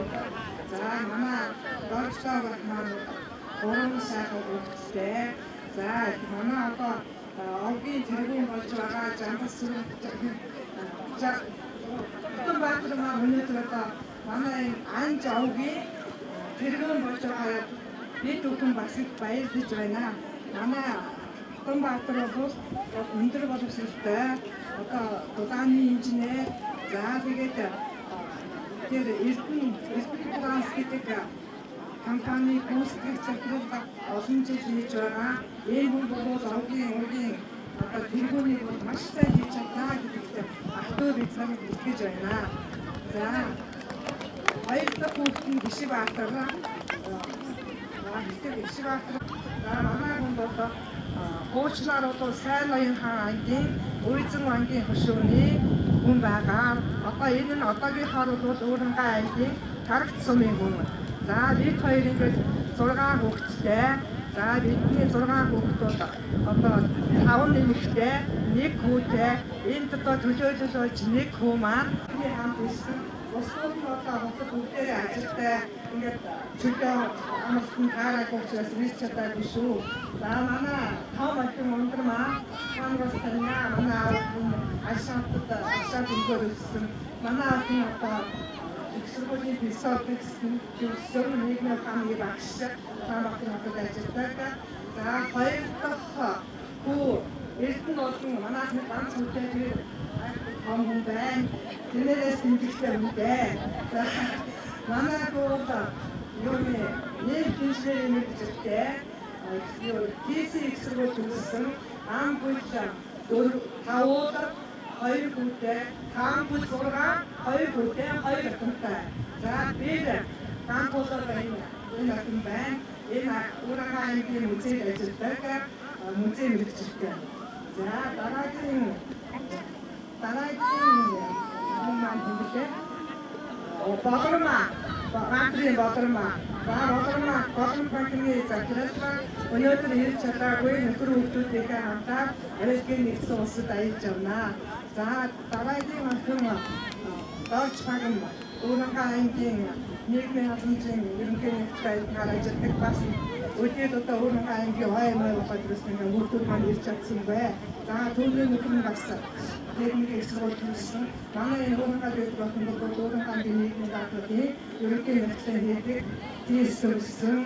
За манай Доржтав гах маань 3 сайхан хүүхэдтэй. За манай одоо овгийн тэргүүн болж байгаа Жамбал сүрэн Баатар маань өнөөдөр одоо манай анж овгийн тэргүүн болж байгаа бид бүхэн бас их баярлаж байна. Манай Баатар бол өндөр боловсролтой одоо дулааны инженер за тэгээд тэр Эрдэнэ транс гэдэг компани гүйцэтгэх захирлага олон жил хийж байгаа. Энэ хүн бол овгийн одоо тэргүүнийг бол маш сайн хийж чадна гэдэгт ахтуу бид нарыг итгэж байна. За хоёр дахь хүүхэд нь Гишиг Баатар. За манай хүн бол хуучлаар бол Сайн Ноён хаан ангийн Үйзэн ангийн хөшөөний хүн байгаа. Одоо энэ нь одоогийнхоор бол Өөрөнгөө ангийн Тарагт сумын хүн. За бид хоёр ингээд 6 хүүхэдтэй. За бидний 6 хүүхэд бол одоо 5 нэмэгтэй, 1 хүүтэй. Энд одоо төлөөлөл болж 1 хүү маань хамт ирсэн. Бусдууд нь одоо бүгдээрээ ажилтай ингээд чөлөө амралтын таараагүй учраас ирж чадаагүй шүү. За манай тав охин өндөр маань хамраас таня манай ашаатад өнгөөр өссөн. Манай охин одоо экскурсийн философи гэсэн зөвсөр нийгмийн хамгийн багш таамагт надад ажилладаг. За хоёр дахь хүү Эрдэнэ болон манайхны ганц хүнтэй тэр том хүн байна. Тэрнээс тэмдэглэсэн хүн дээ. За манай хүү юу нэг инженерийн мэргэжилтэй TC сургууль төгссөн ам бүл 5 хоёр хүүтэй, кампус 6, хоёр хүүтэй, хоёр охинтой. За бид кампусаар энэ охин байна. Энэ Уурхай аймгийн музейд ажилладаг музей мэргэжилтэй. За дараагийн хүн маань хэлээ. Бадрама. Болон банкны захирал өнөөдөр ирж чадаагүй нөхөр хүүхдүүдийнхээ хамтаар Америкийн нэгдсэн улсад аялж явна. За дараагийн охин Дорж Баган Уурхай аймгийн нийгмийн халамжийн ерөнхий нэгдсэн ажилладаг бас өдөрт одоо Уурхай аймгийн ОМ ухаалсан хүүхдүүд маань ирж чадсан бай. За түүний нөхөр нь бас техникийн сургууль төгссөн. Манай энэ Уурхай дэвтэр болон Уурхай аймгийн нийгмийн дадлын ерөнхий нэгдсэн хийдэг тийс төгссөн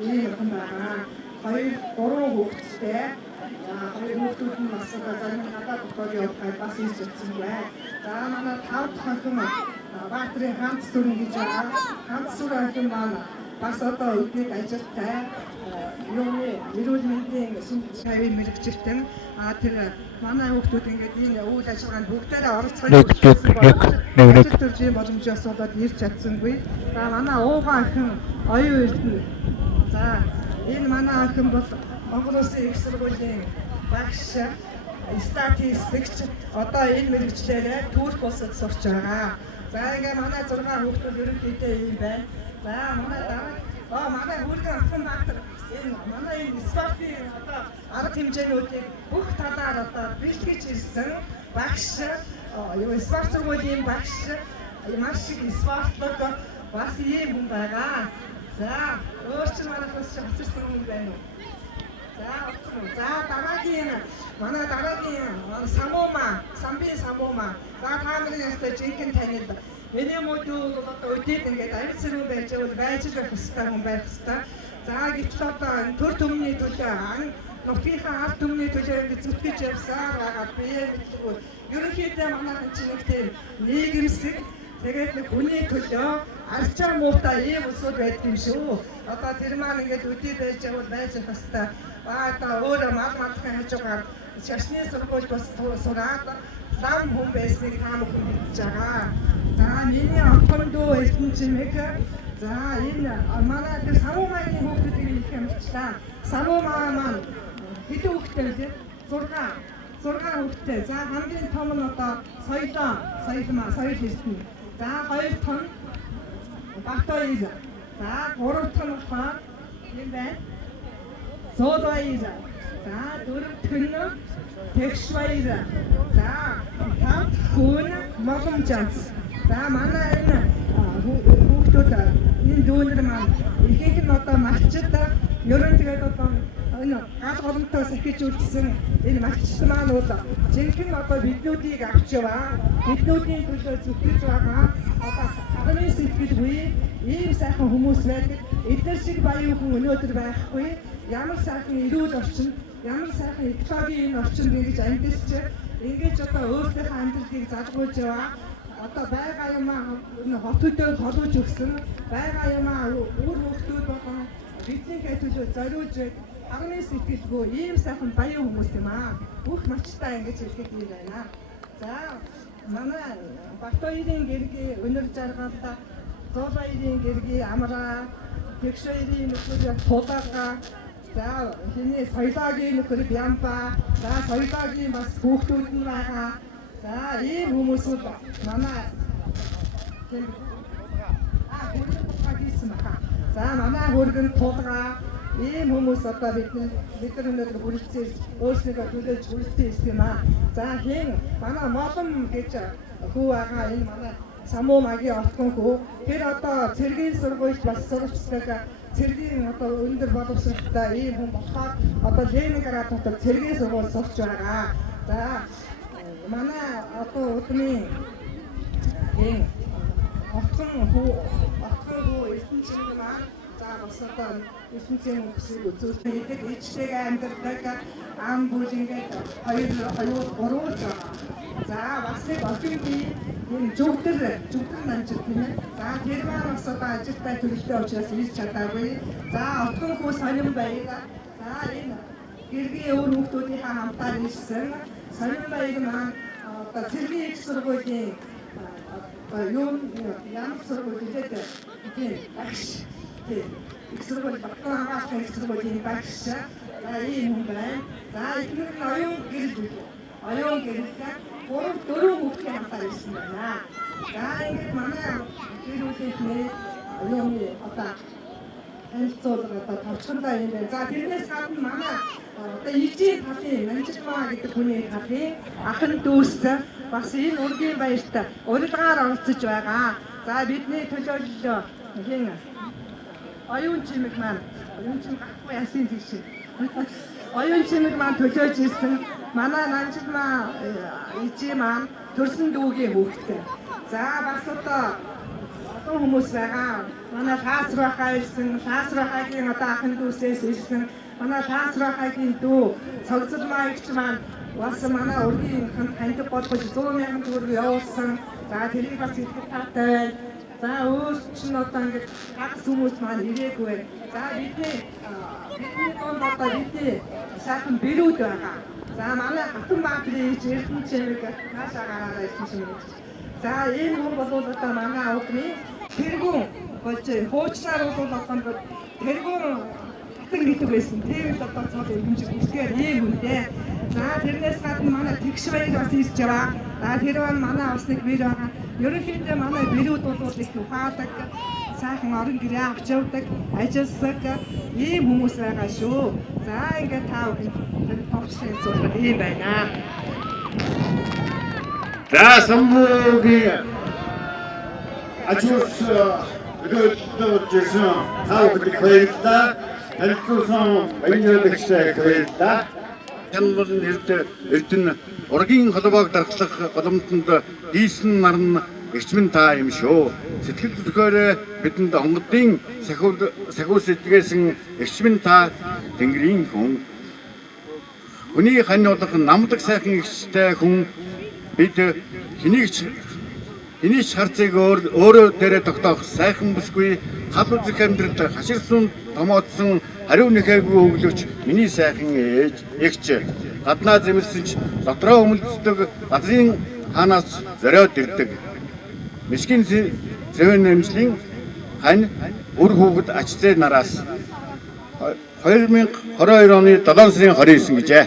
ийм охин байгаа. 2-3 хүүхэдтэй. Хоёр хүүхдүүд нь бас одоо зарим гадаад хотод явах бас ирж чадсан бай. За манай 5 дахь охин Баатрын ганц сүрэн гэж байгаа. Ганц сүрэн охин маань бас одоо өдөрт ажилтай. Эрүүл мэндийн шавийн мэргэжилтэн тэр манай хүүхдүүд ингээд энэ үйл ажиллагаанд бүгдээрээ оролцохыг хүссэн бол ажил төрлийн боломжоос болоод ирж чадсангүй. За манай ууган охин оюун эрдэнэ. За энэ манай охин бол Монгол Улсын их сургуулийн багш статистикч одоо энэ мэргэжлээрээ Турк улсад сурч байгаа. За ингээ манай 6 хүүхдүүд ерөнхийдөө юм байна. За манай хүргэн охин Баатар энэ манай энэ спортын одоо арга хэмжээнүүдийг бүх талаар одоо бэлтгэж ирсэн багш спорт сургуулийн багш маш их спортлог бас ийм хүн байгаа. За өөрчлөлт манайхаас хоцорсон хүн байна уу? За дараагийн Самбин Самуума. За та нарын ястай жинхэнэ танил. Миний модул одоо өдөрт ингээд амьд сэрүүн байж байвал байж л хөстэй хүн байх хэвээр. За гэтэл одоо төр төмний төлөө нутгийнхаа ард түмний төлөө ингээд зүтгэж явсаар байгаа бие мэдлэггүй. Ерөнхийдөө манайхан чинь нэг тийм нийгэмсэг тэгээд нэг хүний төлөө арчаар муутай ийм усуд байдаг юм шүү. Одоо тэр маань ингээд өдөрт байж байвал байж хэвээр. Одоо өөрөө математикийн хажуугаар шашны сургууль бас сураад лам хүн байсныг таамаг хүн хэлж байгаа. За миний охин дүү эрдэнэчмэг. За энэ манай тэр Самуугийн хүүхдүүдийг хэлэх юм болчлаа. Самуугаа маань хэдэн хүүхдтэй вэ? 6 хүүхдтэй. За хамгийн том нь одоо соёл эрдэнэ. За 2 том Бактоир. За 3 том болохоор юм байна. Содоир. За 4 төн Тэгшвайр. За 5 хүн Моломжанц. За манай энэ хүүхдүүд энэ дүүнэр маань ихэнх нь одоо малчид ерөн тэгээд одоо энэ гал голомтой сахиж үлдсэн энэ малчид маань бол жинхэнэ одоо биднүүдийг авч яваа. Биднүүдийн төлөө зүтгэж байгаа. Одоо хааны сэтгэлгүй ийм сайхан хүмүүс байдаг. Эдгээр шиг баян хүн өнөөдөр байхгүй. Ямар сайхан эрүүл орчин, ямар сайхан экологийн энэ орчинд ингэж амьдч ингэж одоо өөрсдийнхөө амьдралыг залгуулж яваа. Одоо байгаа юмаа хот хөдөө холууж өгсөн. Байгаа юмаа үр хөвгтүүд болон бидний төлөө зориулж хааны сэтгэлгүй ийм сайхан баян хүмүүс юм аа. Бүх мачтай ингэж хэлэхэд юм байна. За манай Бактоирийн гэргийн өнөр жаргалда Зоолбаирийн гэргийн амраа, Тэгшвайрийн нөхөр Тулаага, за хиний соёлоогийн нөхөр Бямба, за соёлоогийн бас хүүхдүүд нь байгаа. За ийм хүмүүсүүд манай за манай хөргөн Тулгаа ийм хүмүүс одоо бид өнөөдөр хүрэлцэн өөрснийгөө төлөөлж хүрэлцэн ирсэн юм аа. За хийн манай Молом гэж хүү байгаа энэ манай Самуугийн отгон хүү. Тэр одоо цэргийн сургуульд бас суралцдаг цэргийн одоо өндөр боловсролтой ийм хүн болохоор одоо Ленинград хотод цэргийн сургууль сурч байгаа. За манай одоо удмын энэ отгон хүү эрдэнэчмэг маань за бас одоо ертөнцийн өнгөсийг үзүүлдэг гэдэг ичтэйгээ амьдардаг ам бүл ингээд хоёр гурван байгаа. За бас нэг олимпийн энэ жүгдэр намжид тийм ээ. За тэр маань бас одоо ажилтай төлөвтэй учраас ирж чадаагүй. За отгон хүү сонин баяр. За энэ гэргийн өвөр хүмүүсийнхээ хамтаар ирсэн сонин баяр маань одоо цэргийн их сургуулийн ямар сургууль гэдэг тийм багш тийм их сургууль багш их сургуулийн багш ийм хүн байна. За ихнэр нь оюун гэрэлтэй 3-4 хүүхдийн хамтаар ирсэн байна. За ингээд манай гэр бүлийнхээ оюуны одоо танилцуулга одоо товчхондоо юм байна. За тэрнээс гадна манай одоо ижийн талын Манжимаа гэдэг хүний талын ахын дүүс бас энэ ургийн баярт урилгаар оролцож байгаа. За бидний төлөөлөл хин оюун чимэг маань гахгүй ясын тийш. Оюун чимэг маань төлөөж ирсэн. Манай Манжимаа ижи маань төрсөн дүүгийн хүүхдээ. За бас одоо хүмүүс байгаа. Манай Таасрахаа ирсэн. Таасрахаагийн одоо ахын дүүсээс ирсэн. Манай Таасрахаагийн дүү цогцолмаагч маань бас манай ургийн таньдаг болгож 100,000 төгрөг явуулсан. За тэрийг бас ихэд таатай байна. За өөрчлөн одоо ингээд хагас хүмүүс маань ирээгүй. За бидний донд одоо бидний сайхан бэрүүд байгаа. За манай хатан баатрын ээж Эрдэнэ чимэг таашаа гараараа ирсэн юм. За энэ хүн бол одоо манай өвгний тэргүүн болж хуучнаар бол одоо тэргүүн татан гэдэг байсан. Тэр л одоо цаал хэмжиг үсгээр ийм үнтэй. За тэрнээс гадна манай тэгш баяр бас ирж байгаа. За тэр маань манай бас нэг бэр байгаа. Ерөнхийдөө манай бэрүүд бол их ухаадаг, сайхан орон гэрээ авч явдаг, ажилладаг ийм хүмүүс байгаа шүү. За ингээд та бүхэн товчлын зүйлүүд ийм байна. За самбуугийн ажуус өдөртөө жирсэн тав гэдэг хоёртаа танилцуулсан баярлалтай хоёртаа Чанмар нэрд Эрдэнэ ургийн холбоог дарахлах голомтонд дийсэн нарн эрчмэн та юм шүү. Сэтгэл зүтгэрээ бидэнд онгодын сахиу сэтгээсэн эрчмэн та Тэнгэрийн хүн. Хүний хань болох намдаг сайхан ихтэй хүн бид хэнийг ч харцыг өөрөө дээрээ тогтоох сайхан бүсгүй хал үзэх амьдралд хаширсан томоодсон хариу нэхээгүй өглөөч миний сайхан эгч гаднаа зэмлсэн ч дотроо өмөлддөг газрын хаанаас зориод ирдэг мишгин зэвэн нэмжлийн хань үр хүүхэд ачцээ нараас 2022 оны 7 сарын 29 гэжээ.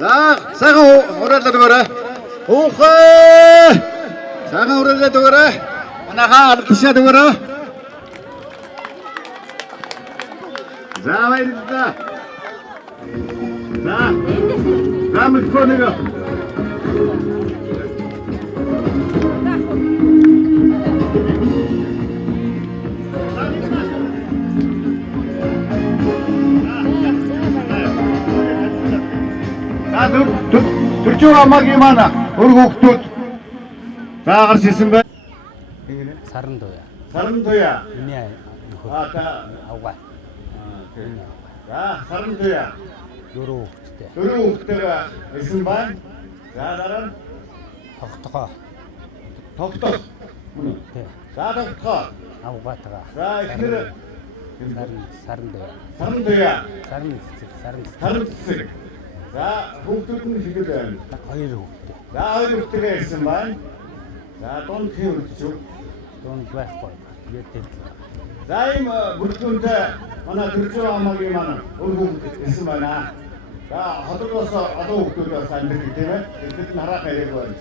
За сайхан уриалаад өгөөрэй. Уухай! Сайхан уриалаад өгөөрэй. Манайхаа алдлашаад өгөөрэй. За баярлалаа. За микрофоныг. Төржөө амаагийн маань өр хүүхдүүд за гарч ирсэн байна. Саран туя. Миний авгаа. За саран туя. Дөрөв хүүхдтэй. Дөрөв хүүхдтэй ирсэн байна. За дараа нь тогтох. Тий. За тогтох. Авгаатаа. За эхнэр саран туя. Саран цэцэг. За хүүхдүүд нь хэдэн байна? 2 хүүхдтэй. За 2 хүүхдтэй ирсэн байна. За дунд хэн үлдчихв? Дунд байхгүй. Ятээ. За ийм бүртгэндээ манай төржөө амаагийн маань өр хүүхэд ирсэн байна. За хотоос одоо хүүхдүүд бас амьдардаг тийм ээ. Тэд нь харах хэрэг байна.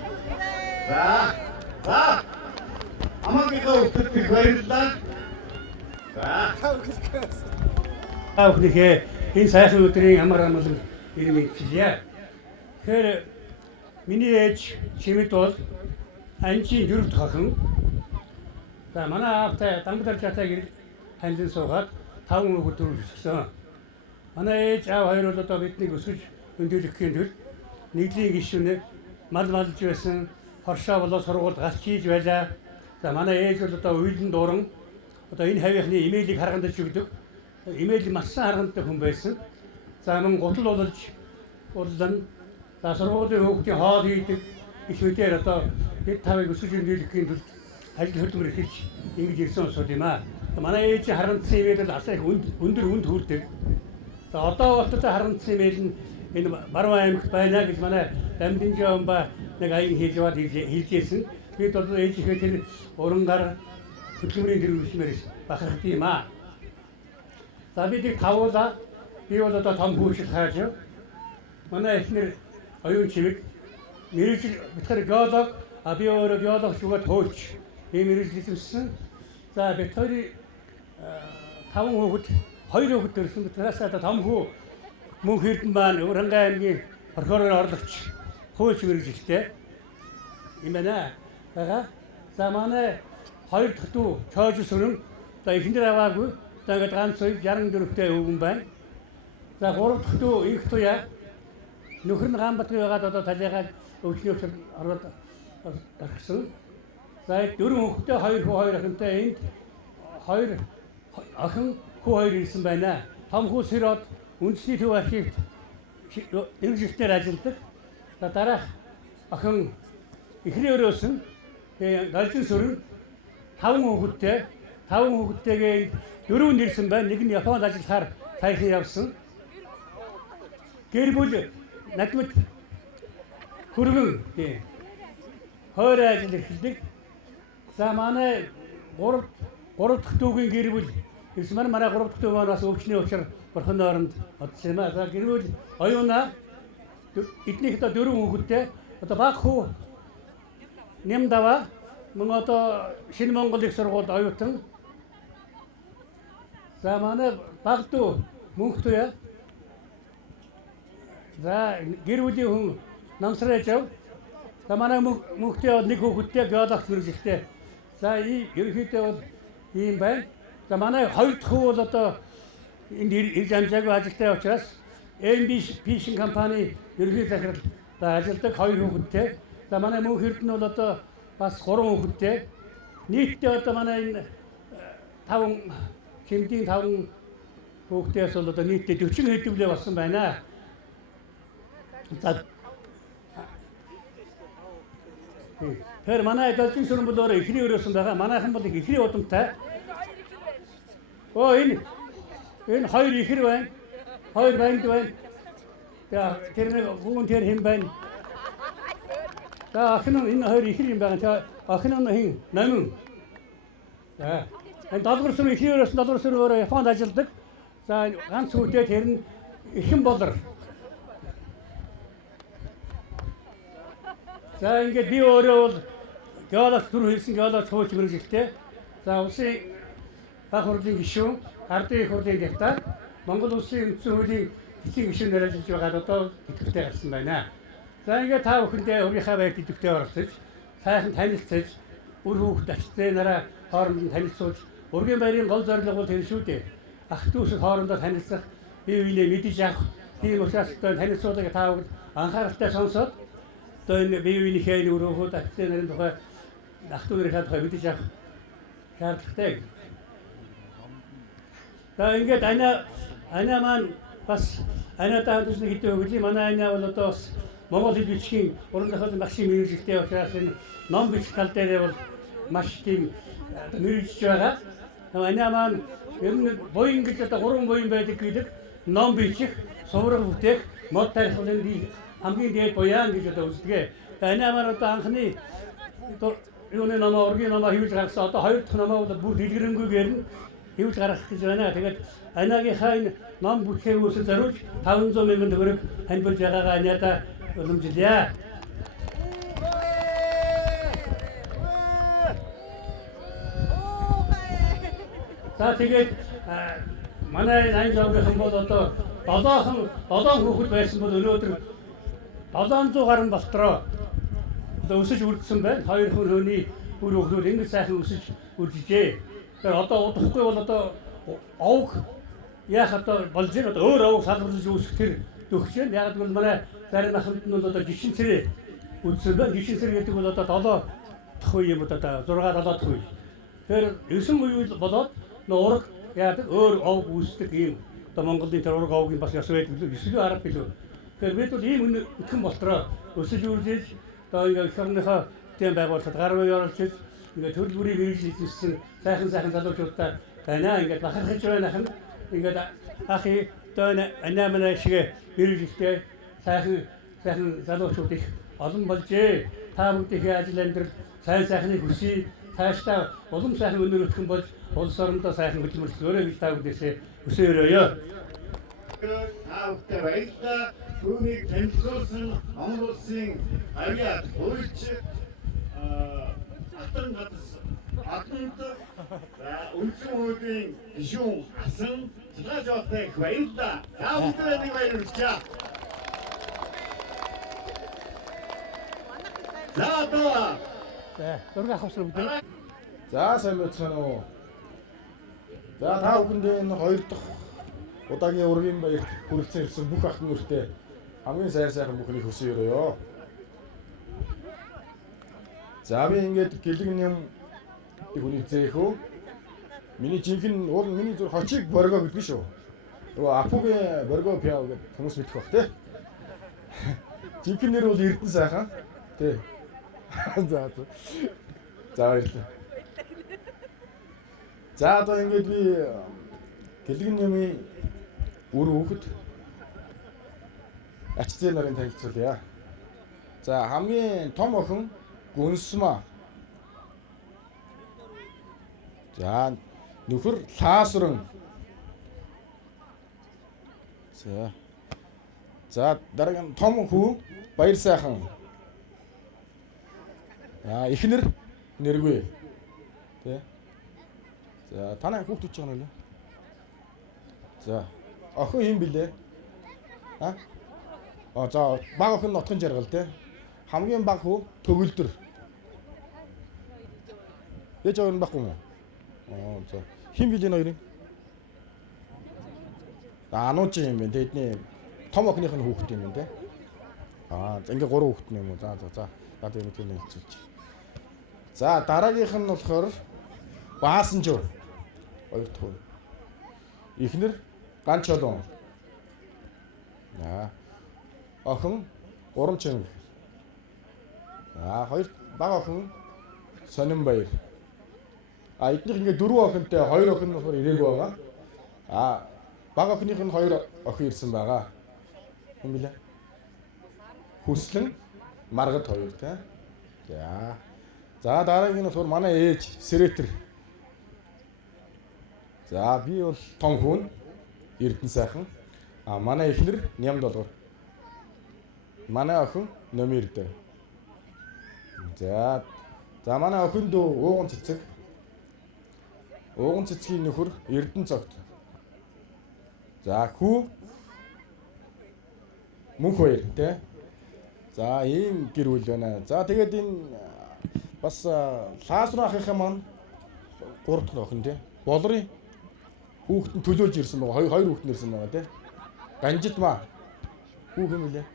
За амаагийн хүүхдүүд баярлалаа. За өхнөхөө энэ сайхан өдрийн амар амгалан ирмэг хэлье. Тэгэхээр миний ээж чимэд бол анжийн 4 дахь охин. За манай аавтай Дамбар Жатаг танилан суугаад 5 хүүхэд төрүүлсэн. Манай ээж аав хоёр бол одоо биднийг өсгөж өндөрөхийн тулд нэгдлийн гишүүнээ мал малж байсан, Хоршоо болоод сургуульд галч хийж байлаа. За манай ээж бол одоо уйлан дуран одоо энэ хавийнхны имэйлийг харгандаж өгдөг. Имэйл маш сайн харгандаг хүн байсан. За мөн гутал болж урлан за сургуулийн хүүхдийн хоол хийдэг их үдээр одоо хэд тавыг өсөж өндөрөхийн тулд ажил хөдөлмөр эхэлж ингэж ирсэн усуд юм аа. Манай ээж харгандсан имэйл бол асаа их өндөр үнд хүрдэг. За одоо болтоо харгандсан имэйл нь энэ Баруун аймагт байна гэж манай Дамдинжаа ба нэг аян хийж яваад хэлжсэн. Бид бол ээжийнхээ тэр урангаар хөдөлмөрийн хэрэглэмээр бахарх юм аа. За бид тавуулаа. Би бол одоо том хүүшил хайж. Манай эхнэр оюун чимэг мэрэгжил битэр геолог а би өөрөө геолог шугад хөөч. Ийм мэрэгжил эзэмсэн. За бид хоёрын 5 хүүхэд 2 хүүхэд төрсөн. Тэрээс одоо том хүү мөнх эрдэнэ маань Уранга аймгийн прокурор орлогч хөөч мэрэгжилтэй юм байна. За манай 2 дахь дүү чойж сүрэн за эхнэр аваагүй. За ингээд ганц 64-тэй өвгөн байна. За 3 дахь дүү их туяа нөхөр нь Ганбаатар байгаад одоо талиагаад өвчний өвчөр ороод орсон. За 4 хүүхэдтэй 2 хүү 2 ахынтай энд 2 ахын хүү 2 ирсэн байна. Том хүү Сэрод үндэсний төв архивт нэржигтээр ажилладаг. За дараах ахын ихний өрөөсөн Галжин сүрэн 5 хүүхэдтэйгээ 4 нэрсэн байна. Нэг нь Японд ажиллахаар саяхан явсан. Гэр бүл надмад хөргөн хойр ажил эхэлдэг. За манай 3 дахь дүүгийн гэр бүл эрс манай 3 дахь дүү маань бас өвчний учир бурхан оронд одсон юм аа. За гэр бүл оюуна эднийх одоо 4 хүүхэдтэй одоо баг хүү Нямдава мөн одоо Шинэ Монгол их сургуульд оюутан. За манай баг дүү мөнх туяа. За гэр бүлийн хүн намсраж яв. За манай мөнхтэй бол 1 хүүхэдтэй геологч мэрэгжилтэй. За ерөнхийдөө бол ийм байна. За манай 2 дахь хүү бол одоо энд ирж амжаагүй ажилтай учраас MB компани ерөнхий захирал ажилладаг 2 хүүхэдтэй. За манай мөнх эрдэнэ бол одоо бас 3 хүүхэдтэй. Нийтдээ одоо манай энэ 5 Чимдийн 5 хүүхдээс бол одоо нийтдээ 40 хэдвлээ болсон байна. За тэр манай Галжин сүрэн бол өөрөө ихний өрөөсөн байгаа. Манайхан бол ихний удамтай. Энэ 2 ихэр байна. 2 банд байна. Тэр нэг гүн тэр хэм байна. За ахын энэ 2 ихэр юм байгаа. Ахын нь хин намын. За энэ долгор сүр ихний өрөөсөн долгор сүр өөрөө Японд ажилладаг. За ганц хүүтэй тэр нь ихэн болор. За ингээд би өөрөө бол геологч түр хэлсэн геологч хууч мэрэгжилтэй. За улсын баг хурлын гишүүн, ардын их хурлын депутат, Монгол улсын үндсэн хуулийн эцсийн гишүүнээр ажиллаж байгаа одоо идэвхтэй гарсан байна. За ингээд та бүхэндээ өөрийнхөө байрт идэвхтэй оролцож, сайхан танилцаж, үр хүүхэд ачтай нараа хооронд нь танилцуулж, ургийн байрын гол зорилго бол тэр шүү дээ. Ах дүүсэд хоорондоо танилцах, бие биенээ мэдэж авах, тийм учраас танилцуулгыг та бүхэн анхааралтай сонсоод одоо энэ бие биенийхээ үр хүүхэд ачтай нарын тухай ах дүү нарын тухай мэдэж авах шаардлагатай. За ингээд ана маань бас анатай хамтсан хэдэн хөгжлийн манай ана бол одоо бас Монгол хэл бичгийн уран зохиолын багшийн мэргэжилтэй учраас энэ ном бичих тал дээр бол маш тийм мэргэжж байгаа. Ана маань ер нь буян гэж одоо 3 буян байдаг гэдэг ном бичих, сувраг бүтээх, мод тарихлын хамгийн дээд буян гэж одоо үздэг. Ана маань одоо анхны юуны намаа ургийн намаа хийвж гаргасан одоо 2 дахь намаа бол бүр дэлгэрэнгүйгээр нь хийвж гаргах гэж байна. Тэгээд анаагийнхаа энэ ном бүтээх үүсэл зориулж 500 мянган төгрөг ханьбалж байгаагаа анаада уламжилъя. За тэгээд манай айн зовгийн бол одоо 7 хүүхэд байсан бол өнөөдөр 700 гаруй болтроо одоо өсөж үрдсэн байна. 2 хүний үр хөвгөл ингэ сайхан өсөж үржижээ. Тэгэхээр одоо удахгүй бол одоо овг яах одоо болж байна. Одоо өөр овг салбарлаж үүсэх тэр төгсөж байна. Яг гэвэл манай зарим ахмад нь бол одоо жишин цэрээ үзсэн байна. Жишээ сэр гэдэг бол одоо 7 дахь үе юм одоо 6 7 дахь үе. Тэгэхээр 9 үе болоод ураг яадаг өөр ов үүсдэг юм. Одоо Монголын тэр ураг овгийн бас ёс байдаг билүү? 9 арга билүү? Тэгэхээр бид бол ийм өтгөн болтроо өсөж үржиж одоо ингээ их орныхоо тийм байгууллагад гар буй оролцож ингээ төрөл бүрийн мэрэгжил эзэмшсэн сайхан залуучуудаа байна. Ингээд бахархаж байна хань. Ингээд ахи дөөнө анамна шиг мэрэгжилтэй сайхан залуучууд их олон болжээ. Та бүдний ажил амьдрал сайн сайхныг хүсье. Цаашдаа улам сайхан өнөр өтгөн болж улс орондоо сайхан хөдөлмөрлөгөөрэй гэж та бүднээсээ хүсээрөөё. Та бүхэнд баярлалаа. Түүнийг танилцуулсан Монгол улсын аяад хөрч атан гадс атанд үндсэн хуулийн гишүүн асан цааш явахтай баярлалаа. Та бүхэнд баярлалаа. За сайн байцгаана уу. За та бүхэндээ энэ 2 дахь удаагийн ургийн баярт хүрэлцэн ирсэн бүх ах нүртэй хамгийн сайхан бүхнийг хүсээрөөё. За би ингээд гэлэг юм хүний зэхөө. Миний жинхэнэ уул миний зүр хочиг борго гэдэг шүү. Нөгөө апугийн борго пяа гэдэг хүмүүс мэдэх бах тий. Жинхэнэ нэр бол Эрдэнэ сайхан. Тий. За баярлалаа. За одоо ингээд би гэлэг юмын үр хүүхэд ачцын нарын танилцуулъя. За хамгийн том охин Гүнсмаа. За нөхөр Лаасрын. За дараагийн том хүү Баяр сайхан. Эхнэр Нэргүй. Тэ. За танай хүүхд үуч байгаа нөлөө. За охин юм билээ. За баг охин нотхон жаргал те. Хамгийн баг хүү Төгөлдөр. Ээж аваа нь баггүй юу? За хин билээ нхоёрын. Анууч юм бэ тэдний том охиных нь хүүхд юм те. За ингээ 3 хүүхд юм уу? За. Наад юм тийм хэлцүүлж. За дараагийнх нь болохоор Баасанжуу. 2 дахь. Эхнэр Ганчолон. Охин Урамчин. Хоёр баг охин Сонинбаяр. Эднийх ингээ 4 охинтой 2 охин нь болохоор ирээгүй байгаа. Баг охиных нь 2 охин ирсэн байгаа. Юм билээ. Хүслэн Маргад 2 тий. За дараагийн нь болохоор манай ээж Сэретэр. За би бол том хүн Эрдэнэ сайхан. Манай эхнэр Нямд болгоо. Манай охин Номирдэ. За манай охин дүү Ууган цэцэг. Ууган цэцгийн нөхөр Эрдэнэ цогт. За хүү Мөнх баяр тий. За ийм гэр бүл байна. За тэгээд энэ бас Лаасрын ахынхаа маань 3 дахь охин тий. Болрын хүүхэд нь төлөөлж ирсэн байгаа. 2 хүүхэд нэрсэн байгаа тий. Ганжид маа хүүхэн үлээ.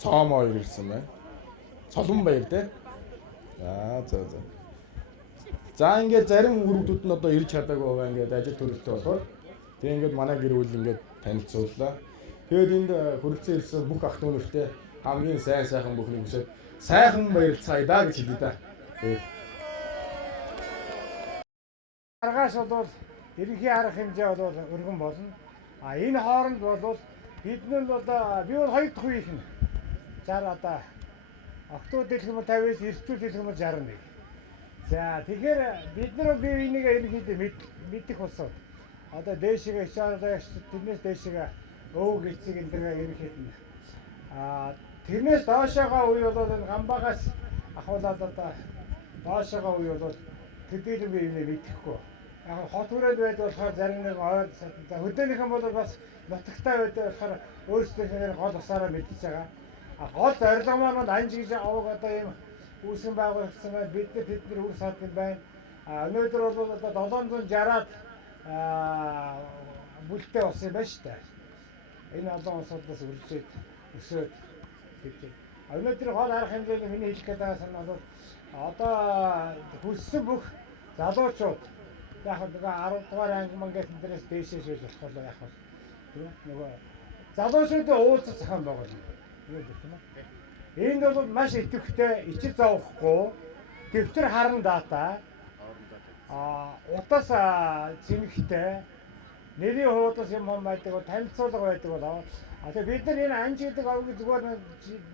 Цаамаа ирсэн байна. Солон баяр тий. За. За ингээд зарим хүүхдүүд нь одоо ирж чадаагүй байгаа ингээд ажил төрөлтэй болохоор тэг ингээд манай гэр бүл ингээд танилцууллаа. Тэгээд энд хүрэлцэн ирсэн бүх ах дүү нартай хамгийн сайхан бүхнийг хүсээд сайхан баярлцгаая да гэж хэлээ да. Аргаас бол ерөнхий арга хэмжээ бол өргөн болно. Энэ хооронд бол бид нь одоо би бол 2 дахь үеийнх нь 60 одоо октод хэлэх юм бол 50-ээс эрчүүл хэлэх юм бол 61. За тэгэхээр бид нар би энийг ерөнхийдөө мэдэх болсон. Одоо дээшгээ хичээлээ тэрнээс дээшгээ өвөг эцэг энэ дэр ерөнхийдөө тэрнээс доошоогоо үе бол энэ гамбагаас ахуулаад одоо доошоогоо үе бол тэдгээр би энийг мэдэхгүй. Яг хот хүрээд байж болохоор зарим нэг ойр за хөдөөнийхэн бол бас нутагтай байдаг болохоор өөрсдийнхээ гол усаараа мэдчихэж байгаа. Гол зорилго маань анж гэж аваг одоо ийм үүсгэн байгуулагдсан байна. Бид нар тэдний үр садд байна. Өнөөдөр бол одоо 760-аад бүлтэй болсон юм байна шүү дээ. Энэ олон улсуудаас үржиж өсөөд Өнөөдөр гол арга хэмжээний миний хэлэх гээд байгаа нь бол одоо хүссэн бүх залуучууд яг нэг 10 дугаар анги мангаас интерес дэшээс байж болох бол яг тийм нөгөө залуучуудын уулзах зохион байгуулна. Энд бол маш идэвхтэй ичил зовхгүй дэвтэр харан дата утас цэмэгтэй нэрийн хуудас юм байдаг танилцуулга байдаг болоо. Тэгээ бид нар энэ анж гэдэг авиг зүгээр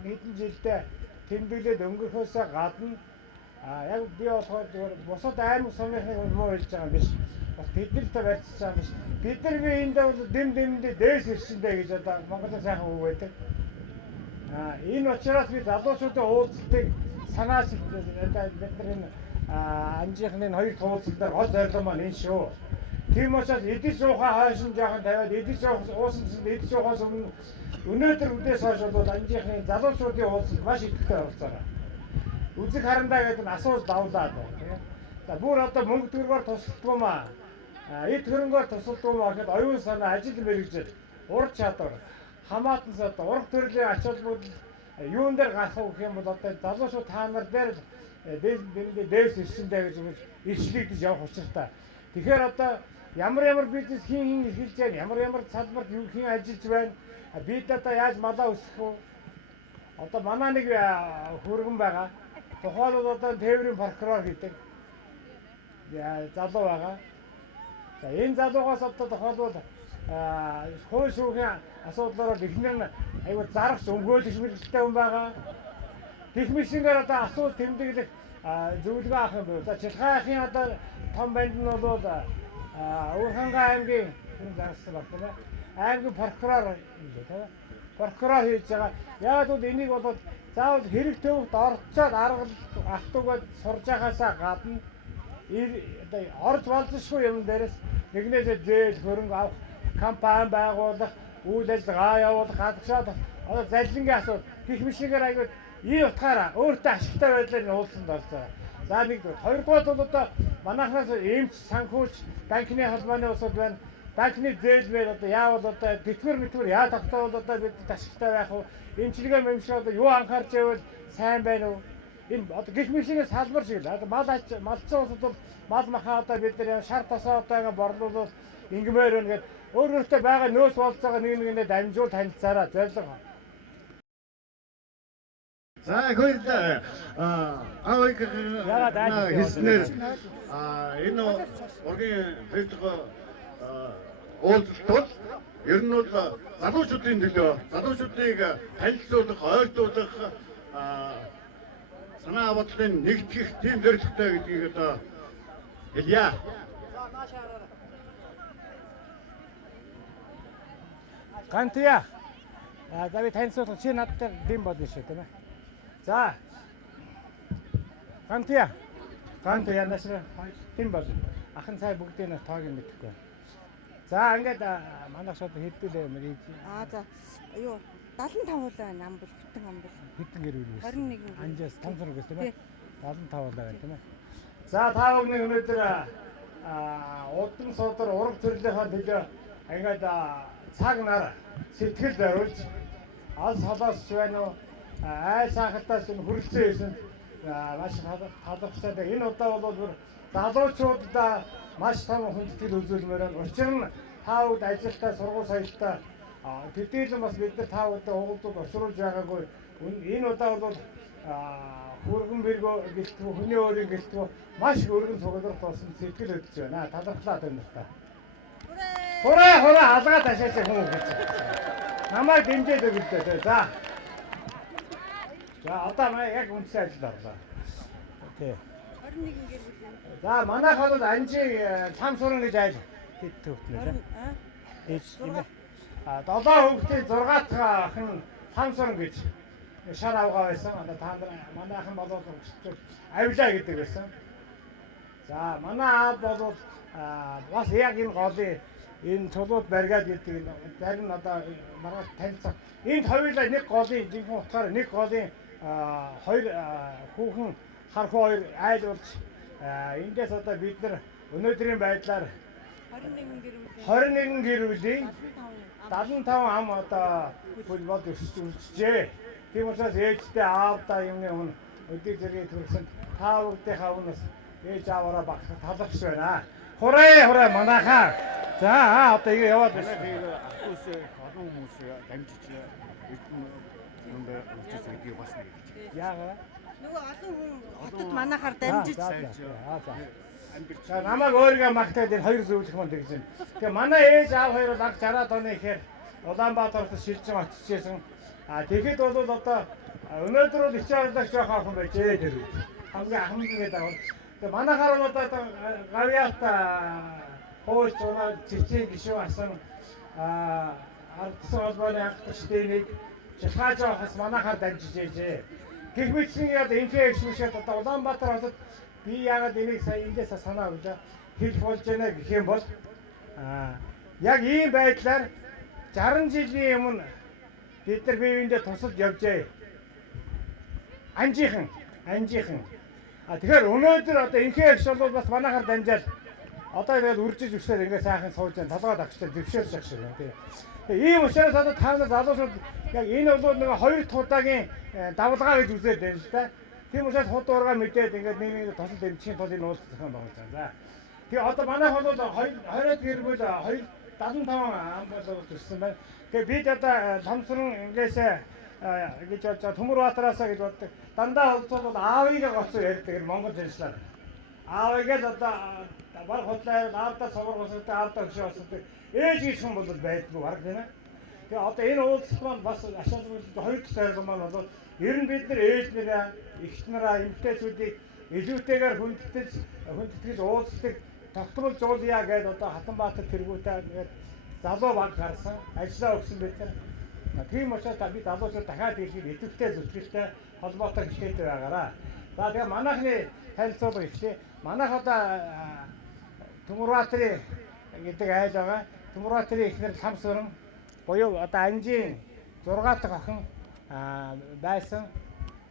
хэдэн жилдээ тэмдэглээд өнгөрөхөөс гадна яг би болохоор зүгээр бусад аймаг сумынхыг муу хэлж байгаа юм биш. Бас биднэртэй барьцаж байгаа биш. Бид нар энд бол дэм дээс ирсэндээ гэж одоо Монголын сайхан үг байдаг. Энэ учраас би залуучуудын уулзалтыг санаас одоо бид нар энэ анжийнхны хоёр туулзалтаар гол зорилго маань энэ шүү. Тийм учраас эдис суухаа хойшин жоохон тавиад эдис уусан эдис суухаас өмнө өнөөдөр үдээс хойш бол анжийнхны залуучуудын уулзалт маш идэвхтэй оролцоорой. Үзэг харандаа гэдэг нь асууж давлаад байна. За бүр одоо мөнгө төгрөгөөр тусалдгүй маа. Эд хөрөнгөөр тусалдгүй маа гэхэд оюун санаа, ажил мэргэжил, ур чадвар, хамаатан сод, ураг төрлийн ач холбогдол юун дээр гарах вэ гэх юм бол одоо залуучууд та нар дээр дээс ирсэндээ гэж ирчлэгдэж явах учиртай. Тэгэхээр одоо ямар бизнес хин эхэлж байна, ямар салбарт юу хин ажиллаж байна. Бид одоо яаж малаа өсгөх вэ? Одоо манай нэг хөргөн байгаа. Тухайн бол одоо тээврийн прокурор гэдэг залуу байгаа. За энэ залуугаас одоо тухайн бол хууль шүүхийн асуудлаараа ихнэр аюу зарагч өмгөөлөгч мэрэгчлээ хүн байгаа. Техникчнээр одоо асуулт тэмдэглэх зөвлөгөө авах юм байна. За Жилхайхын одоо том банд нь бол Уурханга аймгийн зарсан байна. Аймгийн прокурор юм байна. Прокурор хийж байгаа. Яг бол энийг бол заавал хэрэг төвөгт орцоод автугад сурж байгаасаа гадна одоо орж болзошгүй юм дээрээс нэгнээсээ зээл хөрөнгө авах, компани байгуулах, үйл ажиллагаа явуулах, гадагшаад одоо заллингийн асуудал гэх мэтээр аягүй ийм утгаараа өөртөө ашигтай байдлаар нь уулзсанд орцоо. За нэгдүгээр, хоёрдугаар бол одоо манайхнаас эмч, санхүүч, банкны холбооны усуд байна. Банкны зээлмээр одоо яавал одоо тэтгэр яа тогтоовол одоо бид ашигтай байх уу? Эмчилгээ мэмшиг одоо юу анхаарч байвал сайн байна уу? Энэ одоо гэх мэтийн салбар шиг л малцсан усуд бол мал махаа одоо бид нар шар тасаа одоо ингээ борлуулал ингмээр байна гэдэг өөрөөртөө байгаа нөөц болцоогоо нэгэндээ дамжуул танилцаараа зорилго. За хоёрдаа авиг хийснээр энэ ургийн хоёр дахь уулзалт бол ер нь бол залуучуудын төлөө залуучуудыг танилцуулах, ойртуулах санаа бодлыг нэгтгэх тийм зорилготой гэдгийг одоо хэлье. Гантия. За би танилцуулах чи надтай дэм болно шүү дээ. За. Гантия насраа дэм болно. Ахын цай бүгдийн тоог юм мэдэхгүй. За ингээд манайх шууд хэдүүлээ мэрий. За юу 75 нам бол хитэн ам бол. Хитэн гэр үйл. 21. Анжаас том зураг гэсэн тийм ээ. 75 байгаа тийм ээ. За та бүхэн өнөөдөр удам содор ураг төрлийнхаа төлөө ингээд цаг нар сэтгэл зориулж алс холоос байна уу ай сахалтаас хүрэлцэн байсан маш талархсан. Энэ удаа бол бүр залуучуудаа маш том хүндэтгэл үзүүлмээр байна. Учир нь та бүд ажилтаа сургууль соёлтой тэдээлэн бас бид нар та бүдээ уулзууд очруулж байгаагүй. Энэ удаа бол хүргэн бэргөө гэлтгүү хүний өөрийн гэлтгүү маш өргөн цугларт болсон сэтгэл хөдлөж байна. Талархлаа тань. Хураа алгаа ташаач хүн гэж. Намайг дэмжиж өгдөө. За. За одоо яг үнсэн ажил орлоо. Тий. 21 гэр бүл. За манайх бол анжиг лам суран гэж айл хэд төвтнэ. Ээж тийм ээ. 7 хүүхдийн 6 дахь охин лам суран гэж шар авгаа байсан. Одоо та нар манайхан болоод авилаа гэдэг байсан. За манай аав бол бас яг энэ голын энэ цулууд барьгаад гэдэг зарим одоо маргааш танилцсан. Энд хоёулаа нэг голын жинхэнэ утгаар нэг голын хоёр хүүхэн хархуу хоёр айл болж эндээс одоо бид нар өнөөдрийн байдлаар 21 гэр бүлийн 75 ам одоо футбол өсөж. Тийм учраас ээжтэй аавдаа юмны өмнө өдөр зэрэг төрсөн та бүгдийнхээ өмнөөс ээж ааваараа багтах талархж байна. Хураа манайхаа. За одоо ингэ яваад байна. Ахуус олон хүмүүс дамжиж юунд үржиж гэдгийг бас нэг. Яагаад? Нөгөө олон хүн хотод манайхаар дамжиж. За намайг өөрийгөө магтаад энэ хоёр зөвлөх мөн гэж байна. Тэгээ манай ээж аав хоёр баг 60-аад оны ихээр Улаанбаатараас шилжин очижсэн. Тэгэхэд бол одоо өнөөдөр бол ичаалдаг жоох охин байжээ тэр. Хамгийн ахмад гэдэг авал. Тэгээ манайхаар бол одоо гавьяат хооч унаа цэцэн гişүү асан ардсан холбооны анхдагчдыг шилхааж авахс манайхаар дамжиж ээжээ. Гэх мэтчний одоо инфекц шүүшээд одоо Улаанбаатар хотод би яагаад энийг сая эндээс санаа авлаа хэлж болж байна гэх юм бол яг ийм байдлаар 60 жилийн өмнө бид нар биеиндээ тусалж явжээ. Анжийнхан. Тэгэхээр өнөөдөр одоо инфекц бол бас манайхаар дамжаад одоо ингээд үржиж өсөөр ингээд сайхан сууж байгаа толгойд агчтай дэвшээрч ах шиг байна тийм. Тэгээ ийм учраас одоо таанаас залуучууд яг энэ бол нэг хоёр удаагийн давлгаа гэж үзээд байна л да. Тийм учраас хот ургаа мэдээд ингээд нэг тосол дэмжихийн тул энэ уулзах юм байна. За. Тэгээ одоо манайх бол 20-д гэрбэл 275 ам болоод төрсэн байна. Тэгээ бид одоо Ломсрон ингээсээ гэж бодож Төмөрбаатараасаа гэж боддог. Дандаа бол аавыгаа гоцоо ярьдаг Монгол ярьслаар. Аавыгаа одоо баг хотлаа аавдаа совргосод аавдаа гэж боддог. Ээж гэх юм бол байдгүй баг тийм ээ. Тэгээ одоо энэ уулзалт маань бас ашиглаж хоёр дахь маань бол ер нь бид нар ээж нэрээ, эгч нараа, эмэгтэйчүүдийг илүүтэйгээр хүндэтгэж уулздаг тогтмол жуулъя гэж одоо Хатанбаатар тэргүүтээ ингээд залуу баг гарсан, ажиллаа өгсөн бид нар. Тийм учраас бид залуучууд дахиад ихэд идэвхтэй зүтгэлтэй холбоотой хичээлтэй байгаараа. За тэгээ манайхны танилцуулга ихлээ. Манайх одоо Төмөрбаатарын гэдэг айл байгаа. Төмөрбаатарын ихнэр Ламсран буюу одоо Анжийн 6 дахь охин байсан.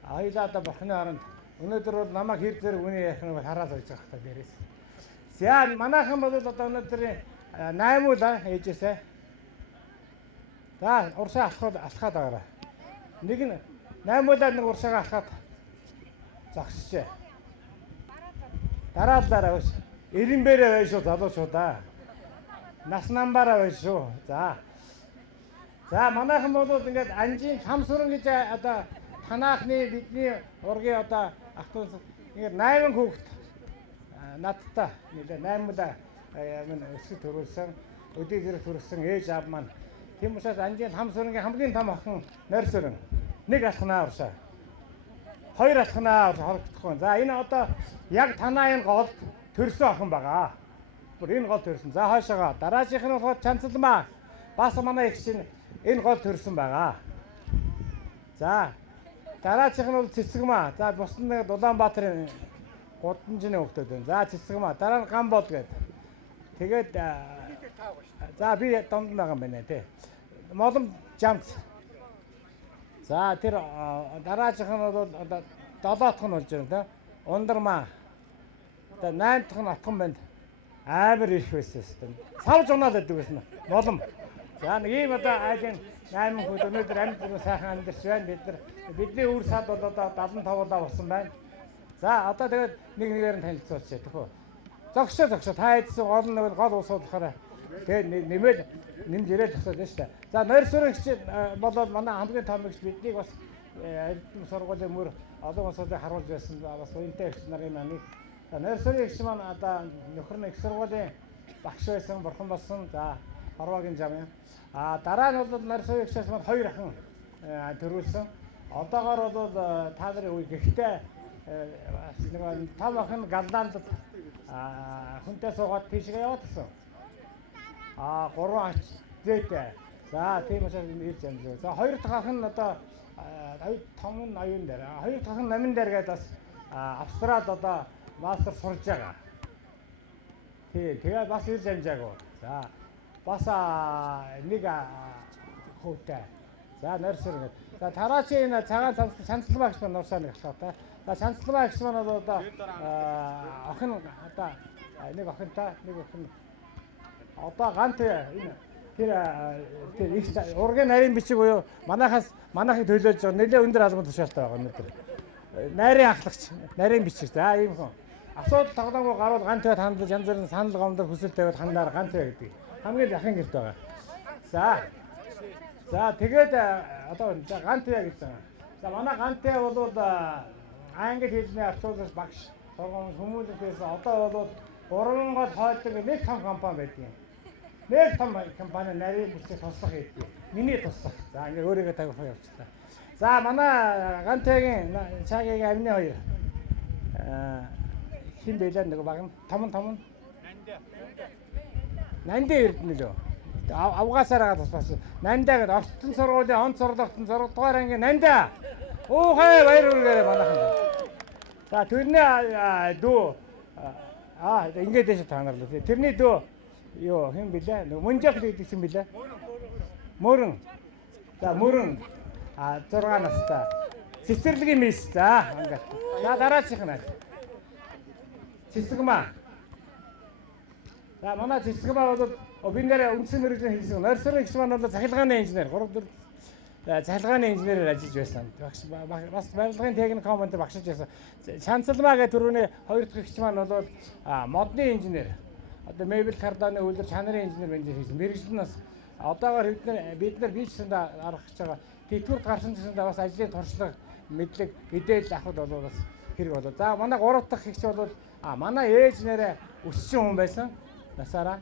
Хоёулаа одоо бурхны оронд өнөөдөр бол намайг хэр зэрэг үний ярих нь хараад байж байгаа хта дээрээс. За манайхан бол одоо өнөөдөр 8 уулаа ээжээсээ. За урсаа алхаад байгаарай. Нэг нь 8 уулаа нэг урсаагаа алхаад зогсчихъя. Дараа биш. Ирэмбэрээ байж шүү залуучуудаа. Нас намбараа байж шүү. За манайхан бол ингээд Анжийн Хамсуран гэж одоо танаахны бидний ургийн одоо ах トゥ ингээд 8 хүүхэд надтай нэлээ 8 удаа минь өсгөл төрүүлсэн өдөө зэрэг төрүүлсэн ээж аав маань тийм учраас Анжийн Хамсурангийн хамгийн том охин Норсөрөн нэг алхнаа уршаа. Хоёр алхнаа хорогдохгүй. За энэ одоо яг танаа энэ гол төрсөн охин байгаа. Бүр энэ гол төрсөн. За хойшоогоо дараагийнх нь болохоор Чанцалмаа. Бас манай их чинь энэ гол төрсөн байгаа. За дараагийнх нь бол Цэцэгмаа. За бус нь Улаанбаатарын Гудамжны хөвгтөд байна. За Цэцэгмаа. Дараа нь Гамбол гэдэг. Тэгээд за би донд байгаа юм байна тий. Молом Жамц. За тэр дараагийнх нь бол одоо 7 дахь нь болж байна тий. Ундармаа. Одоо 8 дахь нь Отгон байна. Амар их байсан юм. Савж унаал гэдэг байсан. Молом. За нэг ийм одоо айлын 8 хүн өнөөдөр амьд сайхан амьдарч байна. Бидний үр сад бол одоо 75-аа болсон байна. За одоо тэгээд нэгээр нь танилцуулчих тэхүү. Зогсоо та эдсэн гол ус болохоор тэгээд нэмээд нэмж ирээд тасаад байна шүү дээ. За Норсөрөн хичээл болоод манай хамгийн том ихч биднийг бас эрдэм сургуулийн мөр олон улсуудыг харуулж байсан бас уянтай ихч нарын маань. Норсөрийн ихч маань одоо нөхөр нь их сургуулийн багш байсан, бурхан болсон. За Хорвогийн зам юм. Дараа нь бол Норсөрийн ихчээс маань 2 ахин төрүүлсэн. Одоогоор бол та нарын үе гэхдээ нэг том охин Галланд хүнтэй суугаад тийшээ яваад гисэн. 3 ач зээтэй. За тийм учраас ирж амжаа. За 2 дахь охин нь одоо том нь 80 дээр. 2 дахь нь 80 дээр гээд бас Австралид одоо мастер сурж байгаа. Тэгээд бас ирж амжаагүй. За бас нэг хүүтэй. За Норсөрөн. За тараачийн энэ цагаан Чанцалмаа гэх нурсаа нэг ахлаа. За Чанцалмаа гэх нь одоо охин одоо нэг охинтой нэг охин одоо гант энэ тэр их ургийн нарийн бичиг буюу манайхыг төлөөлж байгаа нэлээд өндөр албан тушаалтай байгаа өнөөдөр. Нарийн ахлагч, нарийн бичиг. За ийм хүн. Асуудал тоглоомгүй гарвал ганц байд хандаж янз бүрийн санал гомдол хүсэл тавиад хандаар ганц бай гэдэг. Хамгийн захын гэрт байгаа. За тэгээд одоо ганц бай гэж байна. За манай ганцтай бол англи хэлний арчуулсан багш сургууль хүмүүлээс одоо бол 3 гол хойдог нэг том компани байдаг. Нэг том компани нарийн бүсийг туслах гэдэг. Миний туслах. За ингээ өөрийгөө тавих явуулчихлаа. За манай ганцайгийн цаагийн амны хоёр хин бэлэн нэг баг том Нандэ эрдэнэ лөө. Авгаасаараа тусбас. Нандаа гэдэг орчин сургуулийн онц сургалтын 6 дугаар ангийн Нандаа. Уухай баяр үргэлээ манайхан. За тэрний дүү ингээд дэше таанарлаа. Тэрний дүү юу хэн бэлээ? Мөнжөх гэдэг юм бэлээ. Мөрөн. За мөрөн 6 настай. Цэцэрлэгийн мис. За ингээд. За дараачих нь. Цэцэгмаа. За манай цэцэгмаа бол бид нэр үндсэн мэргэжлийн хийсэн. Норсрын гişмаа бол цахилгааны инженер 3-4 цахилгааны инженерээр ажиллаж байсан. Бас барилгын техник команд багшиж байсан. Шанцалмаа гэх төрөний 2 дахь гişмаа бол модны инженер. Одоо мебель карданы үйлдвэр чанарын инженер хийсэн. Мэргэжил нь бас одоогоор бид нар бичсэнд аргах гэж байгаа. Тэтгэврт гарсан гэсэндээ бас ажлын туршлага, мэдлэг, мэдээлэл авах бол бас хэрэг болоо. За манай 3 дахь гişч бол манай ээж нэрээ өссөн хүн байсан. Насаараа.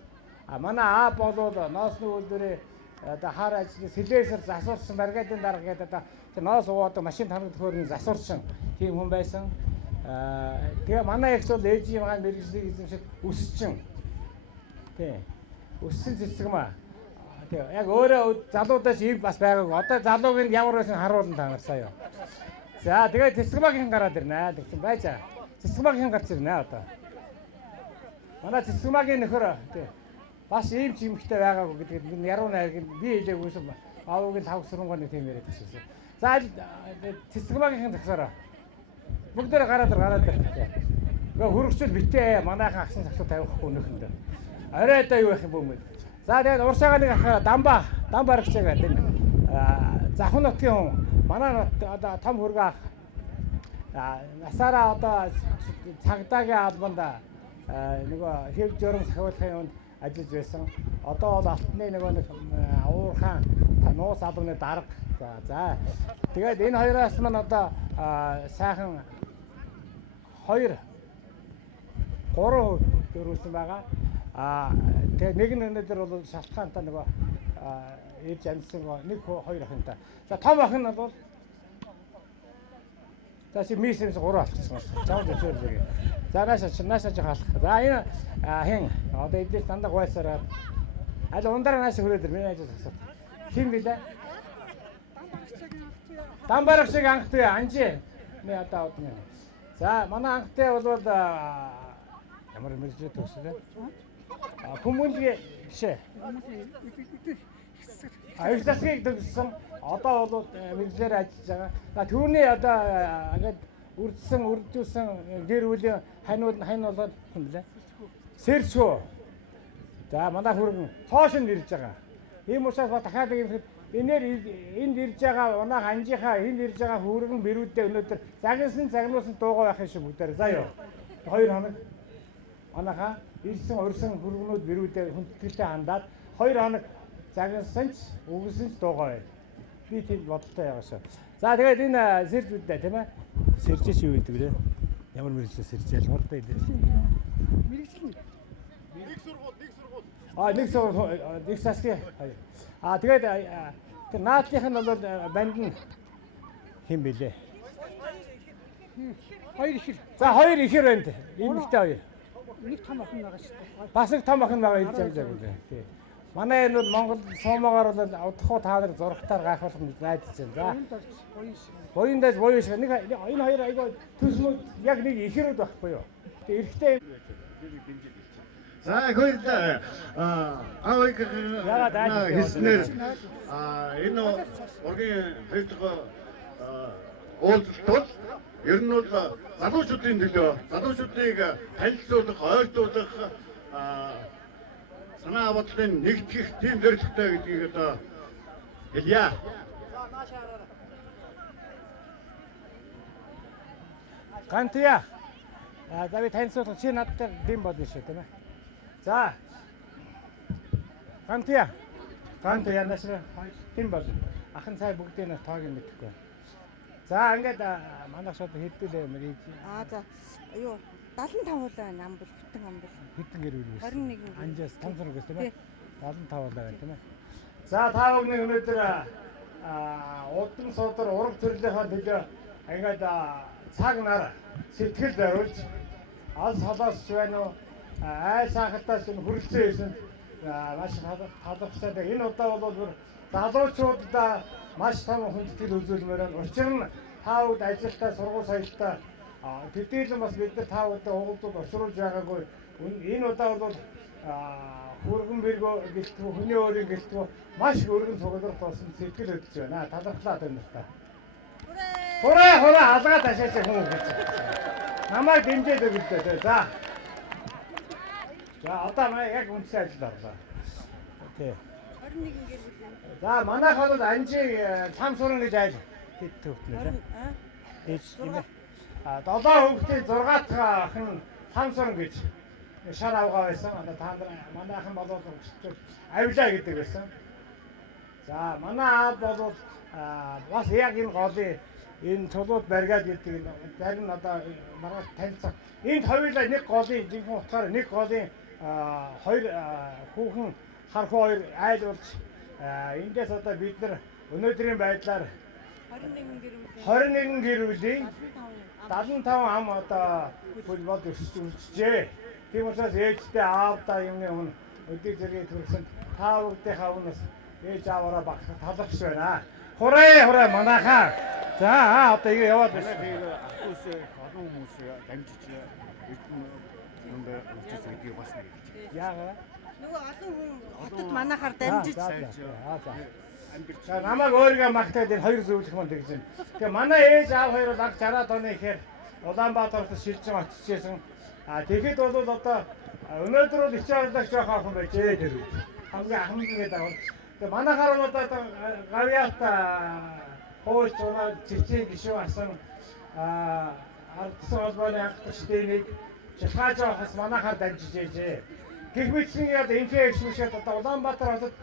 Манай аа бол ноосны үйлдвэрээ одоо хар ажлын сэлээсэр засварсан баригадын дарга гэдэг одоо ноос уудаг машин танхимд хөөрийн засварчин тийм хүн байсан. Тэгээ манай эгч бол ээжийн маань мэргэжлийг эзэмшиж өссөн. Тий. Өссөн цэцэгмаа. Тэгээ яг өөрөө залуудаас ийм бас байгаагүй. Одоо залууг нь ямар байсан харуулна та нар сая. За тэгээ цэцэгмаагийн гараад ирнэ. Тэгсэн байжаа. Цэцэгмаагийн гарч ирнэ одоо. Манай цэцэгмаагийн нөхөр тий. Бас ийм ч юмхтэй байгаагүй гэдэг нь яруу найраг би хэлээгүйсэн аавыг л хавсрангоо нэг тийм яриад гэсэн. За цэцэгмаагийн загсараа. Бүгдээр гараад ир. Гэхдээ хөргөчл битээ манайхан агсан загсуу тавихгүй нөхөндөө. Оройдоо юу байх юм бөөмөд. За тэгээд уршаага нэг ахаа дам барагчаа гэдэг. Захын нутгийн хүн. Манай одоо том хөргөө ах. Насаараа одоо цагдаагийн албанд нөгөө хэв журам сахиулахын юунд ажиллаж байсан. Одоо бол алтны нөгөө нэг уурхаан нуус албаны дарга. За тэгээд энэ хоёроос маань одоо сайхан 2 3 дөрвөлсөн байгаа. Тэгээд нэг нь өнөөдөр бол шалтгаантай нөгөө ээж амьдсан нэг 2 ахынтай. За том ах нь бол за чи мисэмс 3 алхсан. Чамд зөвлөе. За наашаа хаалах. За энэ хэн одоо эдгээр дандаа гойсараад аль ундараа наашаа хүрээд миний ажил асуу. Хин гэлээ? Дамбарагчиг анхтай анжи. Ми одоо удаа. За манай анхтай бол ямар мэржээ төгсөлөө. Хүмүүнлэгийн бишээ. Их засгийг төгссөн. Одоо бол мэржлэр ажиллаж байгаа. За түүний одоо ингээд үрдүүлсэн гэр бүлийн хань болоод юм блэ? Сэрчүү. За манай хүргэн цоош нь ирж байгаа. Ийм учраас ба дахиад энд ирж байгаа манай анжийнхаа энд ирж байгаа хүргэн бэрүүдээ өнөөдөр загнуусан дуугаа байх шиг бүгдээр заа юу. 2 хоног манайхаа ирсэн урьсан хүргэнүүд бэрүүдээ хүндэтгэлтэй хандаад 2 хоног загнасан ч үгсэн ч дуугаа бай. Би тийм бодолтой ягаашаа. За тэгээд энэ сэрж үдээ тийм ээ. Сэржээч юу гэдэг вэ? Ямар мэрэгчлээ сэржээл хурдан хэлээ. Мэрэгчлэн. Нэг сургууль. Нэг засгийн. Тэгээд тэр наадлынх нь бол банд нь хэн бэлээ? 2 ихэр. За 2 ихэр байна. Эмэгтэй 2. Нэг том охин байгаа шүү дээ. Бас нэг том охин байгаа хэлж байгаа. Тий. Манай энэ бол Монгол суумаар бол удахгүй та нар зургатаар гайхуулах нь найдаж байна. За. Боёндаж боёо шиг нэг энэ хоёр айгаа төсмөд яг нэг ихэрүүд байхгүй юу? Тэгээ эрэгтэй за хоёулаа аавыг хийснээр энэ ургийн хоёр дахь уулзалт ер нь бол залуучуудын төлөө залуучуудыг танилцуулах, ойртуулах санаа бодлын нэгтгэх тийм зорилготой гэдгийг одоо хэлье. Гантия. За би танилцуулах чи надтай дэм болно шүү тийм ээ. За. Гантия. Гантия насраа дэм болно. Ахын цай бүгдийн тоог нь мэдэхгүй. За ингээд манайх шууд хэдүүлээ мэрий. За. Юу 75 нам бол хитэн ам бол. Хитэн гэр үйл. 21. Анжаас томсор гэсэн тийм ээ. 75 байна тийм ээ. За та бүхэн өнөөдөр удам суудар ураг төрлийнхаа төлөө ингээд цаг нар сэтгэл зориулж алс холоос байна уу ай сахалтаас хүрэлцэн байсан маш талархсан. Энэ удаа бол бүр залуучуудаа маш том хүндэтгэл үзүүлмээр байна. Учир нь та бүд ажилтаа сургууль соёлтой төдийлөн бас бид нар та бүдээ уулзууд осруулж байгаагүй. Энэ удаа бол хүргэн бэргөө гэлтгүү хүний өөрийн гэлтгүү маш өргөн цугларт болсон сэтгэл хөдлөж байна. Талархлаа байна та. Хураа алгаа ташаач хүн гэж. Намайг дэмжиж өгдөө. За. За одоо маа яг үнсэн ажил орлоо. Тий. 21 гэр бүл. За манайх бол анжиг лам суран гэж айл хэд төвтнэ. Ээж тийм ээ. 7 хүүхдийн 6 дахь ах нь лам суран гэж шар авгаа байсан. Манайхан болоод авилаа гэдэг байсан. За манай аав бол бас яг энэ голын энэ цулууд барьгаад гэдэг зарим нь одоо маргааш танилцсан. Энд хоёулаа нэг голын жинхэнэ утгаар нэг голын хоёр хүүхэн хархуу хоёр айлуулж эндээс одоо бид нар өнөөдрийн байдлаар 21 гэр бүлийн 75 ам одоо футбол өсөжээ. Тийм учраас ээжтэй аавдаа юмны өмнө өдөр зэрэг төрсөн та бүгдийнхээ өмнөөс ээж ааваараа багтах талархж байна. Хураа манайхаа. За одоо ингэ яваад байна. Ахтуус олон хүмүүс дамжиж юмд үржиж гэдгийг бас нэг. Яагаад? Нөгөө олон хүн хотод манайхаар дамжиж. За намайг өөрийгөө магтаад энэ хоёр зөвлөх мөн гэж байна. Тэгээ манай ээж аав хоёр бол анх 60-аад оны ихээр Улаанбаатараас шилжин очижсэн. Тэгэхэд бол одоо өнөөдөр бол ичээрлэх жоох охин байжээ тэр. Хамгийн ахмад гэдэг авал. Тэгээ манайхаар бол одоо гавьяат хооч унаа цэцэн гişүү асан ардсан холбооны анхдагчдыг шалгааж авахс манайхаар дамжиж ээжээ. Гэх мэтийн яд инфекц шүүшээд одоо Улаанбаатар хотод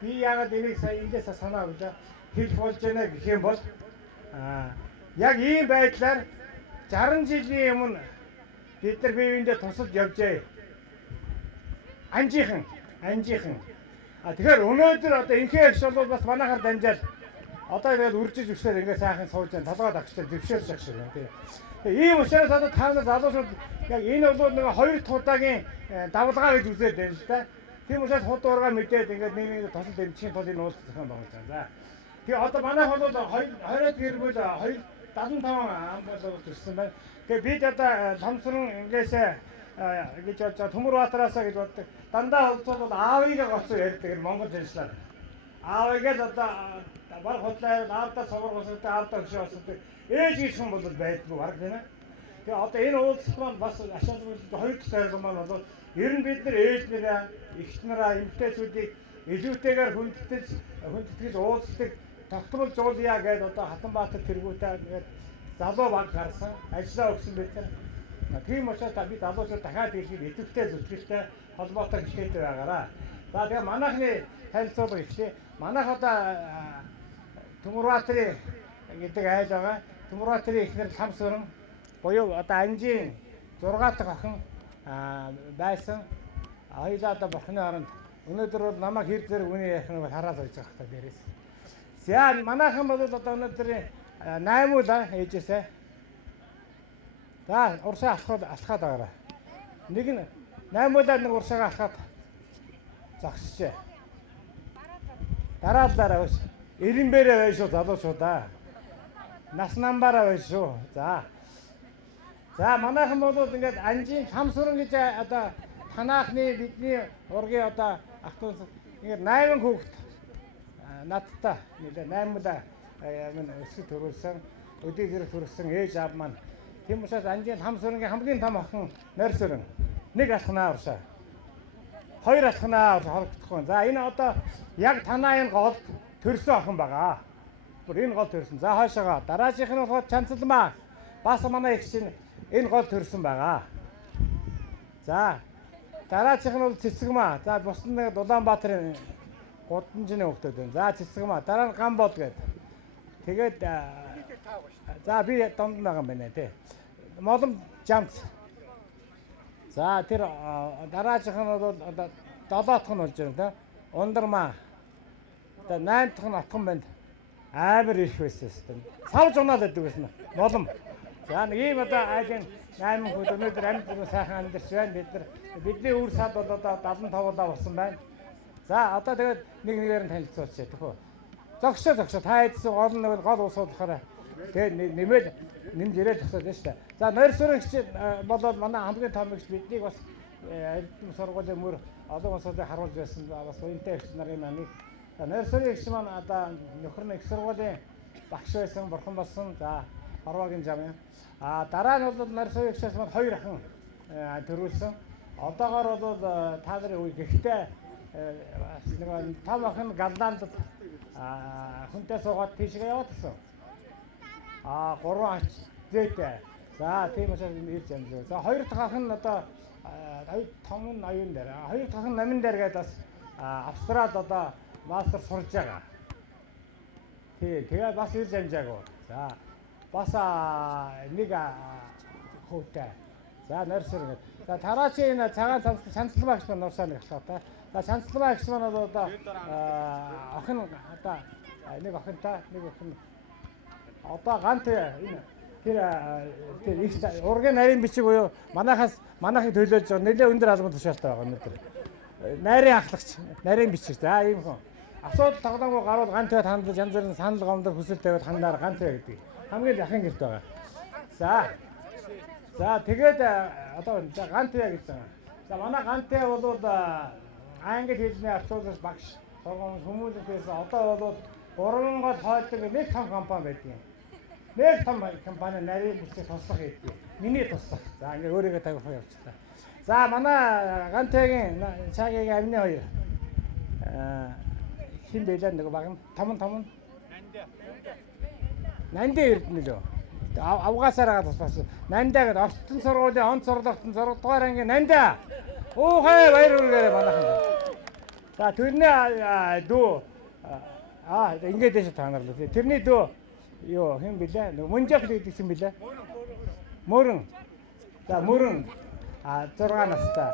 би яагаад энийг сая эндээс санаа авлаа хэлэх болж байна гэх юм бол яг ийм байдлаар 60 жилийн өмнө бид нар бие биендээ тусалж явжээ. Анжийнхан. Тэгэхээр өнөөдөр одоо инфекц бол бас манайхаар дамжаад одоо ингээд үржиж өсөөр ингээд сайхан сууж байгаа толгойд агчтай дэвшэрж ах шиг байна тийм. Ийм учраас одоо таанаас залуучууд яг энэ бол нэг хоёр тудагийн давлгаа гэж үзээд байна л да. Тийм учраас хот ургаа мэдээд ингээд нэг тосол дэмжихийн тул энэ уулз зохион байгуулж байгаа. Тэгээ одоо манайх бол 20-д гэр бүл 75 ам болоод төрсэн байна. Тэгээ бид одоо Ломсрон ингээсээ гэж бодож Төмөрбаатараасаа гэж боддог. Дандаа бол аавыгаа гоцоо ярьдаг Монгол хэлээр. Аавыгаа л одоо баг хотлоо аавдаа совргостой аавдаа хөшөө болдог. Ээж гэж хүн бол байдгүй баг тийм ээ. Тэгээ одоо энэ уулзалт маань бас ашиглаж хоёр дахь зорилго маань бол ер нь бид нар ээж нэрээ, эгч нараа, эмэгтэйчүүдийг илүүтэйгээр хүндэтгэж уулздаг тогтмол жуулъя гэдэг одоо Хатанбаатар тэргүүтэй ингээд залуу баг гарсан, ажиллаа өгсөн бид нар. Тийм учраас бид залуучууд дахиад хэлхийд идэвхтэй зүтгэлтэй холбоотой хичээлтэй байгаараа. За тэгээ манайхны танилцуулга ихлээ. Манайх одоо Төмөрбаатарын гэдэг айл байгаа. Төмөрбаатарын ихнэр Ламсуран буюу одоо Анжийн 6 дахь охин байсан. Хоёулаа одоо бурхны оронд өнөөдөр бол намайг хэр зэрэг үний ярих нь хараад байж байгаа хта дээрээс. За манайхан бол одоо өнөөдөр 8 улаа ээжээсээ. За урсаа алхаад байгаарай. Нэг нь 8 улаа нэг урсаагаа алхаад загсчээ. Дараа биш. Ирэмбэрээ байж шүү залуучуудаа. Нас намбараа байж шүү. За манайхан бол ингээд Анжийн Хамсуран гэж одоо танаахны бидний ургийн одоо ахтуус ингээд 8 хүүхэд надтай нэлээ 8 улаа өсөж төрүүлсэн өдөө зэрэг төрүүлсэн ээж аав маань тийм учраас Анжийн Хамсурангийн хамгийн том охин Норсөрөн нэг алхнаа уршаа. 2 алхнаа холбогдох. За энэ одоо яг танаа энэ гол төрсөн охин байгаа. Бүр энэ гол төрсөн. За хойшоогоо дараагийнх нь болохоор Чанцалмаа. Бас манай их чинь энэ гол төрсөн байгаа. За дараагийнх нь бол Цэцгмаа. За бус нь Улаанбаатарын Гудамжны хөвгтөд байна. За Цэцгмаа. Дараа нь Гамбол гэдэг. Тэгээд за би домд байгаа юм байна тий. Молом Жамц. За тэр дараагийнх нь бол 7 дахь нь болж байна тий. Ундармаа. Одоо 8 дахь нь отхон байна. Амар их байсан юм. Савж унаал гэдэг байсан. Молом. За нэг ийм одоо айлын 8 хөл өнөөдөр амьд сайхан амьдарч байна. Бидний үр сад бол одоо 75-аа болсон байна. За одоо тэгээд нэг нэгээр нь танилцуулчих тэгэхүү. Зогсоо та эдсэн гол ус болохоор тэгээд нэмээд нэмж ирээд тасаад байна шүү дээ. За нойр сурагч болоод манай хамгийн том их биднийг бас эрдэм сургуулийн мөр олон улсуудыг харуулж байсан бас уянтай их нарын маань. За нойр сурагч маань одоо нөхөр нь их сургуулийн багш байсан, бурхан болсон. За Хорвогийн зам юм. Дараа нь бол нойр сурагчаас маань 2 ахын төрүүлсэн. Одоогоор бол та нарын үе гэхдээ нэг том ахын Галландд хүнтэй суугаад тийшээ яваад гисэн. 3 ач зээтэй. За тийм учраас ирж амжаа. За 2 дахь ах нь одоо том нь аюун дээр. 2 дахь нь намин дээр гэдэг бас Австралид одоо мастер сурж байгаа. Тэгээд бас ирж амжаагүй. За бас нэг хөөтэй. За нэрсэр гэдэг. За тараачийн цагаан Чанцалмаа гэж нуусаа нэг ахлаа. За Чанцалмаа гэж маань бол одоо охин одоо нэг охинтой нэг охин одоо гант энэ тэр их ургийн нарийн бичиг буюу манайхыг төлөөлж байгаа нэлээд өндөр албан тушаалтай байгаа өнөөдөр. Нарийн ахлагч, нарийн бичиг. За ийм хүн. Асуудал тоглоомгүй гарууд гант бай хандаж янз бүрийн санал гомдол хүсэл тавиад хандаар гант бай гэдэг. Хамгийн ахын гэрт байгаа. За тэгээд одоо гант бай гэсэн. За манай гант бай бол англи хэлний ачуулал багш сургууль хүмүүстээс одоо бол 3 гол хойдог нэг том компани байдаг. Нэг том компани нарийн бүсийг туслах гэдэг. Миний туслах. За ингээ өөрийгөө тавих явуулчихлаа. За манай Гантайгийн Чаагийн амны 2. Хин бэлэн нэг баг том. Нандэ эрдэнэ лөө. Авгаасаараа тусласан. Нандаа гэдэг орчин сургуулийн онц сургалтын 6 дугаар ангийн Нандаа. Хай баяр үргээрээ манайхан. За тэрний дүү ингээд дэше таанарлаа. Тэрний дүү юу хэм бэлээ? Мөнжөх гэдэгсэн бэлээ. Мөрөн. За мөрөн 6 настай.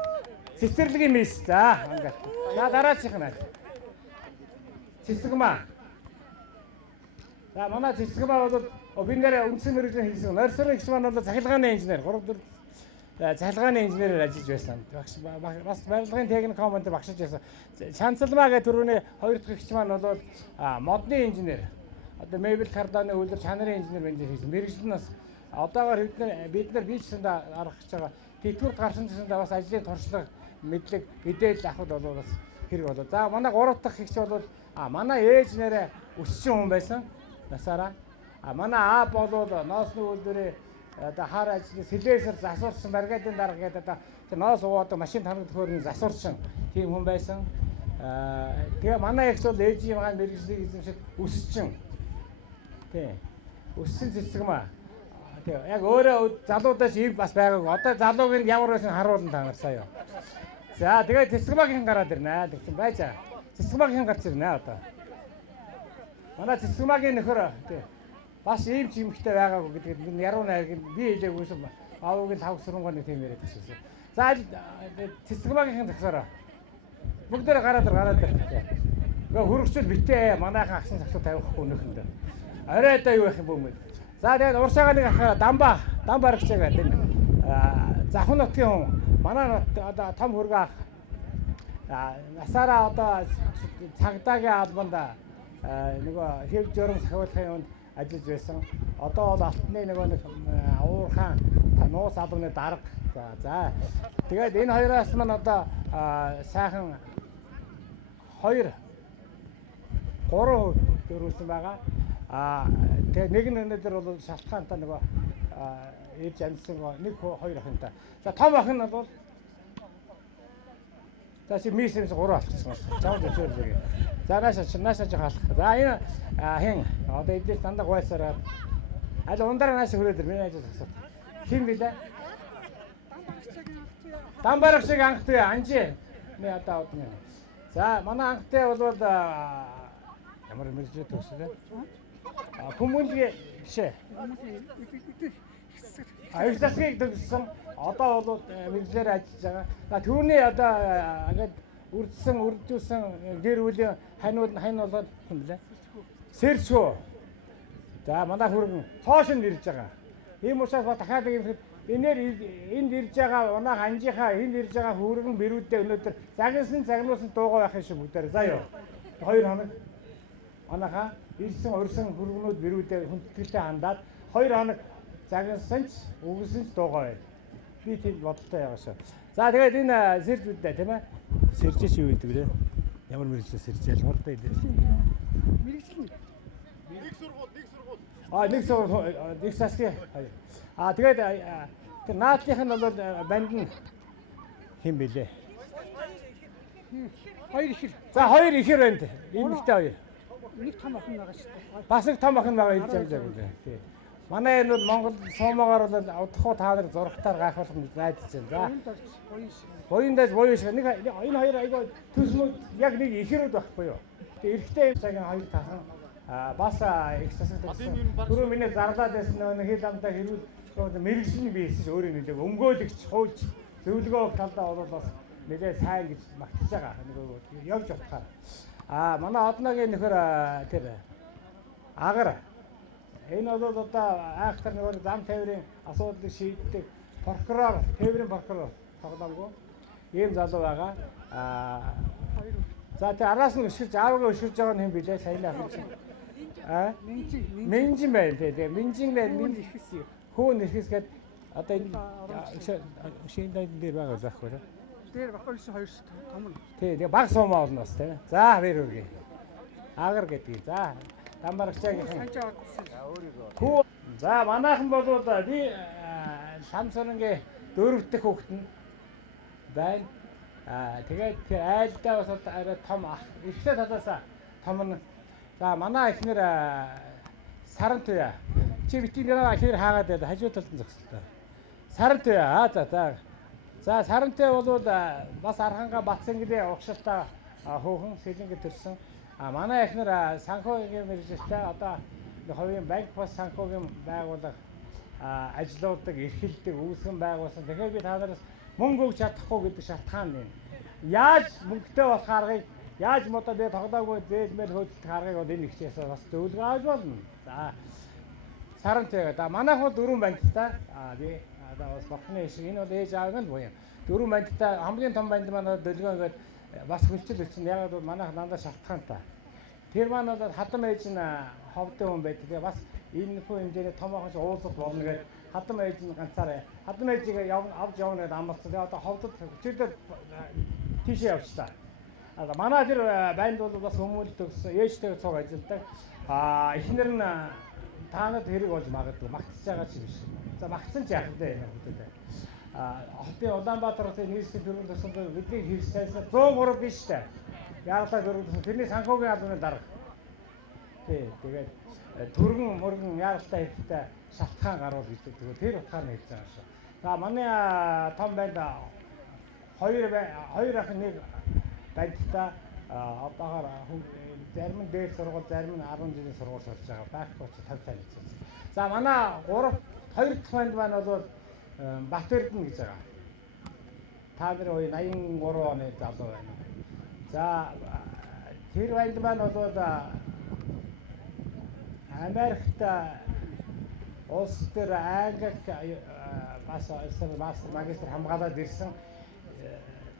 Цэцэрлэгийн мис. За ингээд. За дараачих нь. Цэцгмаа. За манай Цэцгмаа бол бид нэр үндсэн мэргэжлийн хийсэн. Нойрсорын гис маань бол цахилгааны инженер 3-4 цахилгааны инженерээр ажиллаж байсан. Бас барилгын техник компанид багшиж байсан. Чанцалмаа гэх түрүүний 2 дахь гис маань бол модны инженер. Одоо мебель карданы үйлдвэр чанарын инженер байна гэсэн. Мэргэжил нь бас одоогоор бид нар бичсэнд аргах гэж байгаа. Тэтгэврт гарсан гэсэндээ бас ажлын туршлага, мэдлэг, мэдээлэл авах бол бас хэрэг болоо. За манай 3 дахь гис бол манай ээж нэрээ өссөн хүн байсан. Насаараа. Манай аав бол ноосны үйлдвэрээ одоо хар ажлын сэлээсэр засварсан баригадын дарга гэдэг одоо ноос уудаг машин танах төхөөрөмж засварсан тийм хүн байсан. Тэгээ манай ихс бол ээжийн маань мэргэжлийг эзэмшиж өссөн. Тий. Өссөн Цэцгмаа. Тэгээ яг өөрөө залуудаас ив бас байгаагүй. Одоо залууг нь ямар байсан харуулна та нар сая. За тэгээ Цэцгмаагийн гараад ирнэ гэсэн байжаа. Цэцгмаагийн гарч ирнэ одоо. Манай Цэцгмаагийн нөхөр тий. Бас ийм ч юмхтэй байгаагүй гэдэг нь яруу найраг би хэлээгүйсэн аавыг л хавх суранганы тийм яриад гэсэн. За Цэцгмаагийн загсараа. Бүгдээр гараад ир. Гэхдээ хөргөчл битээ манайхан агсан цагтаа тавихгүй нөхөндөө. Арайдаа юу байх юм бөөмөд. За тэгээд уршаага нэг ахаа дамбар гэж байдаг. Захын нутгийн хүн. Манай одоо том хөргөө ах. Насаараа одоо цагдаагийн албанд нөгөө хэв журам сахиулахын юунд ажиллаж байсан. Одоо бол алтны нэг уурхаан нуус албаны дарга. За тэгээд энэ хоёроос маань одоо сайхан 2 3 төрүүлсэн байгаа. Тэгээд нэг нь өнөөдөр бол шалтгаантай нөгөө ирж амьдсан нэг 2 ахынтай. За том ах нь бол За чи мисэмс 3 алхчихсан. Чамд өчөөлөг. За наашаа жоо алах. За энэ хин одоо эдгээр дандаа гойсараад аль ундараа наашаа хүрээд миний ажил асуу. Хин билээ? Дамбарах шиг анхтай анжи. Ми одоо одно. За манай анхтай бол ямар мэржээ төгсөлөө. Хүмүүнлэгээ бишээ. Их засгийг төгссөн. Одоо бол мэржлэр ажиллаж байгаа. За түүний одоо ингээд үрдүүлсэн гэр бүлийн хань болоод юм блэ? Сэрчүү. За манай хүргэн цоошинд ирж байгаа. Ийм учраас ба дахиад энд ирж байгаа манай анжийнхаа энд ирж байгаа хүргэн бэрүүдээ өнөөдөр загнуулсан дуугаа байх шиг бүгдээр заа юу. 2 хоног манайхаа ирсэн урьсан хүргэнүүд бэрүүдээ хүндэтгэлтэй хандаад 2 хоног загнуулсан ч өгсөн ч дуугаа байв. Би тийм бодолтой байгаа шүү. За тэгээд энэ сэрж үдээ тийм ээ. Сэрж шүү гэдэг лээ. Ямар мэрэгчлээ сэрж ял хурдан илээ. Мэрэгчлэн. Нэг сургууль. Нэг засгийн. Тэгээд тэр наадлынх нь бол банд нь хэм бэлээ. 2 ихэр. За 2 ихэр байна. Эмэгтэй хоёр. Нэг том охин байгаа шүү дээ. Бас нэг том охин байгаа хэлж байгаа юм лээ. Тий. Манай энэ бол Монгол суумаагаар бол удахгүй та нар зургатаар гайхуулах нь найдаж байна. За. Боёндаж боёо шиг нэг энэ хоёр айгаа төсмөд яг нэг ихэрүүд байхгүй юу. Тэгээ эрэгтэй юм цагийн хоёр тахан бас их засагдсан. Түрүү миний зарлаад байсан нэг хил амтаа хэрүүл мэрэгжлийн биесэн ш өөрөө нэлээд өмгөөлөгч хууч зөвлөгөө талдаа бол бас нэлээд сайн гэж магтаж байгаа. Нэг явж явахаар. Манай одногийн нөхөр тэр агар энэ бол одоо айхтар нэг зам тээврийн асуудлыг шийддэг прокурор, тээврийн прокурор тоглоомгүй ийм залуу байгаа. За тэр араас нь өшгөрж аавгаа өшгөрж байгаа нь хэм билээ сайн ахиж. Минжин байна тий. Минжин байна. Минжин ихс. Хүүн ихсгээд одоо энэ шинэ дээр байгаа байхгүй юу? Дээр багш 2 том нь. Тий, тэгээ баг суумаа болно бас тий. За бэр үргээ. Агар гэдгийг. За дамбарагчаагийн хүү. За манайхан болоод би Самсонгийн 4 дахь хүүхэд нь байна. Тэгээд айлдаа бас арай том ах. Эхлээ талаасаа том нь. За манай эхнэр Сарант уя. Чи битгий нэраа хэр хаагаад байд хажуу талд нь зогсолтой. Сарант уя. За Сарантай бол бас Арханга Батсангилын угшилтаа хөөхөн сэлэнгэ төрсөн. Манай эхнэр санхүүгийн мэргэжилтэй одоо хувийн банк бас санхүүгийн байгууллага ажилладаг, эрхэлдэг, үүсгэн байгуулсан. Тэгэхээр би та нараас мөнгө өгч чадахгүй гэдэг шалтгаан юм. Яаж мөнгөтэй болох аргыг, яаж модоо би тоглоагүй зээлмэл хөөцөлдөх аргыг бол энэ ихчээс бас зөвлөгөө авч болно. За Сарантай. Манайх бол 4 банктай. Би одоо бас бохны шиг энэ бол ээж аав нь буяа. 4 банктай хамгийн том банд манай долгион гээд бас хөлчл өгсөн. Яг бол манайх дандаа шалтгаантай. Тэр маань бол хадам ээж нь ховдын хүн байдаг. Тэгээ бас энэ хүү хэмжээний том охин шиг уулзах болно гэдэг хадам ээж нь ганцаараа хадам ээжийг авч явна гэдэг амлалцсан. Тэгээ одоо ховдод чөлөө тийшээ явчихлаа. Манай тэр банд бол бас хүмүүст төгссөн ээжтэй цуг ажилладаг. Эхнэр нь таанад хэрэг болж магадгүй магтж байгаа ч биш. За магтсан ч яах вэ хүмүүс. Хотын Улаанбаатар хотын нийслэлийн төрийн тусламж бидний хэрэгсээс 103 биш үү? Яагаад төрийн тэрний санхүүгийн албаны дарга. Тий, тэгээд төргөн мөргөн яаралтай хэрэгтэй шалтгаан гаруул гэдэг. Тэр утгаар нь хэлж байгаа шүү. За манай том банд хоёр ах нэг бандтай одоогоор зарим нь дээд сургууль, зарим нь 10 жилийн сургууль сурч байгаа. Баах боц 50 цаа хэлсэн. За манай 2 дахь банд маань бол Батэрдэн гэж байгаа. Та нар ой 83 оны залуу байна. За тэр банд маань бол Америкт улс төр Англид бас мастер магистр хамгаалаад ирсэн.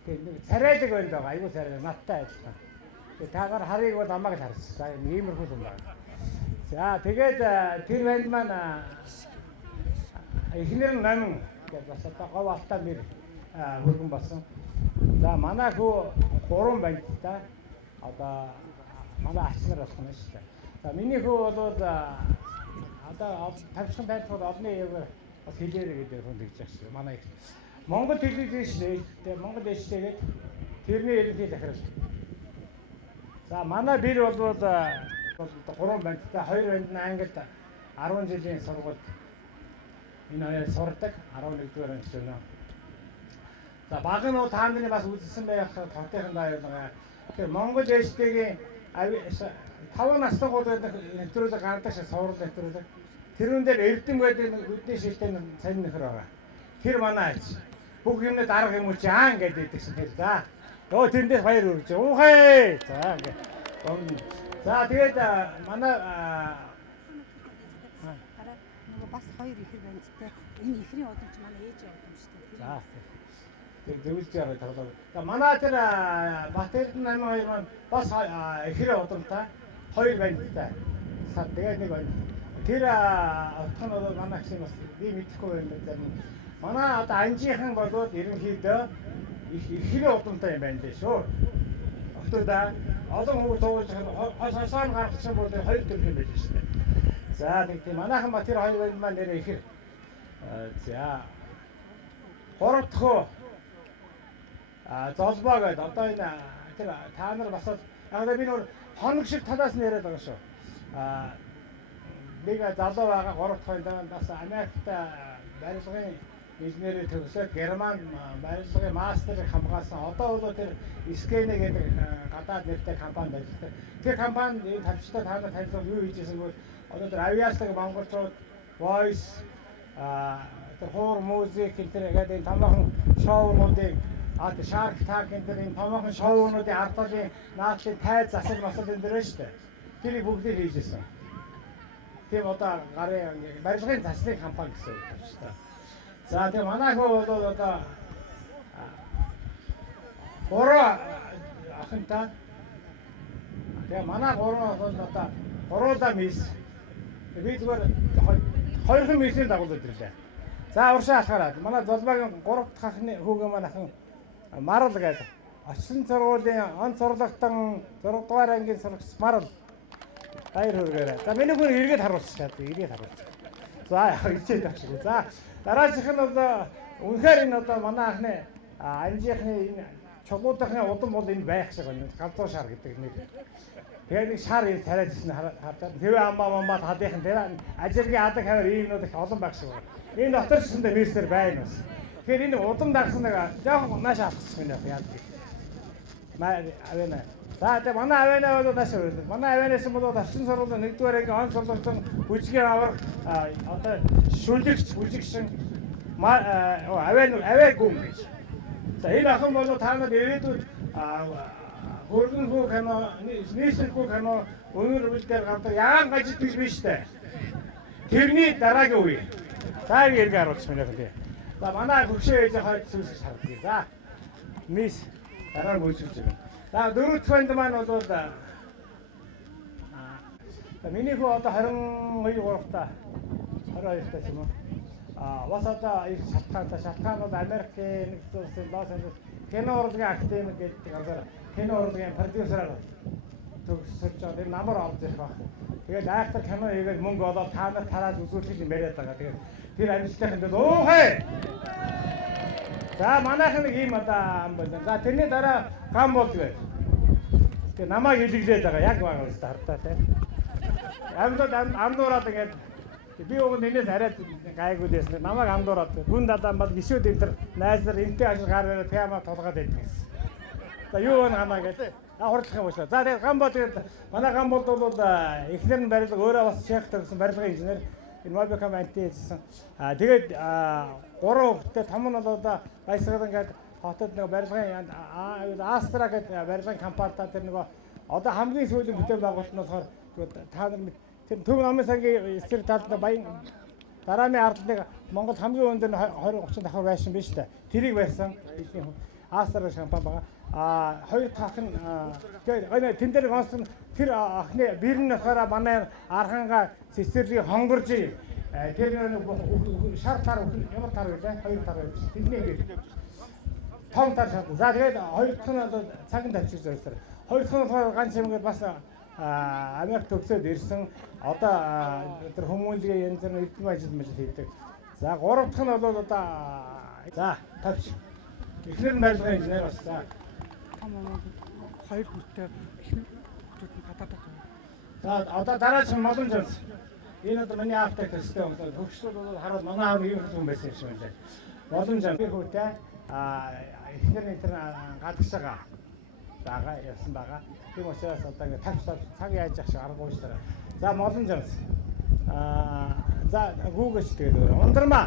Тэгээд царайлаг байна байгаа. Айгуу царайлаг надтай адилхан. Тэгээд таагаар харыг бол намайг л харсан. Иймэрхүү юм байна. За тэгээд тэр банд маань эхнэр нь намын гэдэг бас одоо гов алтаа мэр хөргөн болсон. За манай хүү 3 бандтай одоо манай ачнаар болох юм шүү дээ. За миний хүү бол одоо тавьчихсан тайлбар олны яагаар бас хэлээрэй гэдэг хүн тэгж байгаа шүү. Манай их Монгол телевизэн шүү дээ. Монгол дэштэйгээд тэрний ерөнхий захирал. За манай бэр бол 3 бандтай 2 банд Англид 10 жилийн сургуульд энэ хоёр сурдаг 11-р ангид байна. За баг нь та нарын бас үзсэн байх хотын даяалга. Тэгэхээр Монгол ээжтэйгийн 5 настай гол нэвтрүүлэг гардаг шиг суурлал нэвтрүүлэг. Тэрүүн дээр эрдэм байдаг үдний шилтэй цань нөхөр байгаа. Тэр манай аач. Бүх юмны дарга юм уу чи ингээд байдаг шиг тэр. За. Йоо тэндээс баяр үрж. Уухай. За ингээд. За тэгээд манай нөгөө бас хоёр ихэр бандтай. Энэ ихрийн удамч манай ээж удамч шүү дээ. За. Тэр зөвлөж яваа тоглоо. За манай тэр Батэрдэн 82 маань бас ихрийн удамтай 2 бандтай. Сар тэгээд нэг банд. Тэр отхон бол манай чинь бас би мэдэхгүй байна зарим. Манай одоо анжийнхан болоод ерөнхийдөө ихрийн удамтай юм байна дээ шүү. Октода олон хүмүүс тууж хасаан гаргасан бол 2 төрх юм байл шүү дээ. За тийм манайхан ба тэр 2 банд маань нэр ихэр. За 3 дахь золбоо гэдэг одоо энэ тэр та нар бас яг би нөр хоног шиг талаас нь яриад байгаа шүү. Нэг залуу байгаа 3 дахь энэ бас Америкт барилгын инженерийн төгсөөд Герман барилгын мастерыг хамгаалсан. Одоо бол тэр Скене гэдэг гадаад нэртэй компанид ажилладаг. Тэр компани энэ тавчтай та нар танилцуулж юу хийжсэн бол одоо тэр авиаслаг монголчууд voice тэр хоор музик гэдэг энэ томоохон шоунуудыг тэр Shark Tank гэдэг энэ томоохон шоунуудын ардын наадлын тайз засаг масал энэ дэр шүү дээ. Тэрийг бүгдийг хийжсэн. Тийм одоо гарын барилгын заслын компани гэсэн үг шүү дээ. За тэгээ манай хөө бол одоо 3 ахынтай. Тэгээ манай 3 бол одоо 3удаа мис. Би зүгээр 2 мисийн дагуулж ирлээ. За уршаа алхаараа. Манай Золбагийн 3 дахь ахны хүүгээ маань ахын Марал гэдэг. Очлон сургуулийн он сурлагтан 6 дугаар ангийн сурагч Марал. Баяр хүргээрэй. За миний хүн эргээд харуулчихлаа. Эргээд харуулчих. За хичээд авчих. За дараагийнх нь одоо үнэхээр энэ одоо манай анхны анжийнхны энэ чулуудынхны удам бол энэ байх шиг байна. Галзуу шар гэдэг нэг. Тэгээд нэг шар юм царайж ирсэн хараад тэвэ амбаа талынхан тэр ажилгийн адаг хавар ийгнүүд их олон байх шиг байна. Энэ дотор ширэндээ мэрсээр байна бас. Тэгэхээр энэ удам дагсан нэг жоохон нааш авчихсан юм яа. Авена. За тэгээ манай авена бол нааш үү. Манай авенаас бол орчин сургуулийн 1-р ангийн он сургуулийн бүжгийн авар одоо шүлэгч бүжигшин аваа гүн гэж. За энэ охин бол та нар ирээдүйд хөргөн хүү кино, нийслэл хүү кино өнөр үлдээр гардаг ягаан гажид гэж биш үү? Тэрний дараагийн үе. За эргээ харуулж байна гэдэг. За манай хөвшөө ээж хойд сүнс шаарддаг. За мис дараа нь үйлчилж байна. За 4 дахь банд маань бол миний хүү одоо 22 та 22 та юм уу? Бас одоо их шалтгаан бол Америкийн нэгдсэн улсын Лос Анжелес кино урлагийн академи гэдэг газар кино урлагийн продюсераар төгсөж байгаа. Тэр намар орж ирэх баг. Тэгээд айхтар кино хийгээд мөнгө олоод та нар тараад үзүүлэх юм яриад байгаа. Тэгээд тэр амжилттай хэмжээд уухай. За манайхан нэг юм одоо ам байна. За тэрний дараа гам болдгоо. Тэгээд намайг илэглээд байгаа. Яг байгаа үст хартаа тийм. Амдуураад ингээд би өгөн энэс арай гайгүй дэсэн. Намайг амдуураад гүн дадаа бал гişүүд энэ төр найзар энтэй ажил гараад тяма толгойд байдаг гэсэн. За юу вэ хамаа гэдэг. Хурлах юм болоо. За тэгээд гам бол тэгээд манай гам бол эхнэр нь барилга өөрөө бас чех төгсөн барилгын инженер энэ Мобикам анти хийсэн. Тэгээд 3 хүүхэдтэй том нь бол одоо баясгалан гэдэг хотод нэг барилгын Астра гэдэг барилгын компанитай тэр нөгөө одоо хамгийн сүүлийн бүтээл байгуулалт нь болохоор та нар тэр төв намын сангийн эсрэг талд баян дарааны ардлыг Монгол хамгийн өндөр 20-30 давхар байшин биш үү? Тэрийг барьсан Астра компани байгаа. Хоёр дахь нь тэгээд тэн дээр гонсон тэр ахны бэр нь болохоор манай арханга цэцэрлийг хонгорж тэр шар тар ямар тар вэ? Хоёр тар байж. Тэдний ингэ том тар шат. За тэгээд хоёр дахь нь бол цагын тавьчих зорилгоор. Хоёр дахь нь болохоор ганц юм гээд бас Америк төгсөөд ирсэн одоо тэр хүмүүнлэгийн янз бүрийн эрдэм ажил хийдэг. За гурав дахь нь бол одоо за тавьчих. Эхнэр нь барилгын инженер бас. том омог 2 хүртэл ихэнх хүүхдүүд нь гадаадд байгаа. За одоо дараагийн Молон Жонс. Энэ одоо миний аавтай төстэй юм. Хөгшүүд бол хараад манай аав ийм хүн байсан юм шиг байна. Молон Жонс хүүтэй эхнэр энэ гадагшаага дагаа явсан байгаа. Тийм учраас одоо ингэ тавьсаар цаг яаж явах шиг аргагүй шүү дээ. За Молон Жонс. За гүүгэж тэгээд ундрмаа.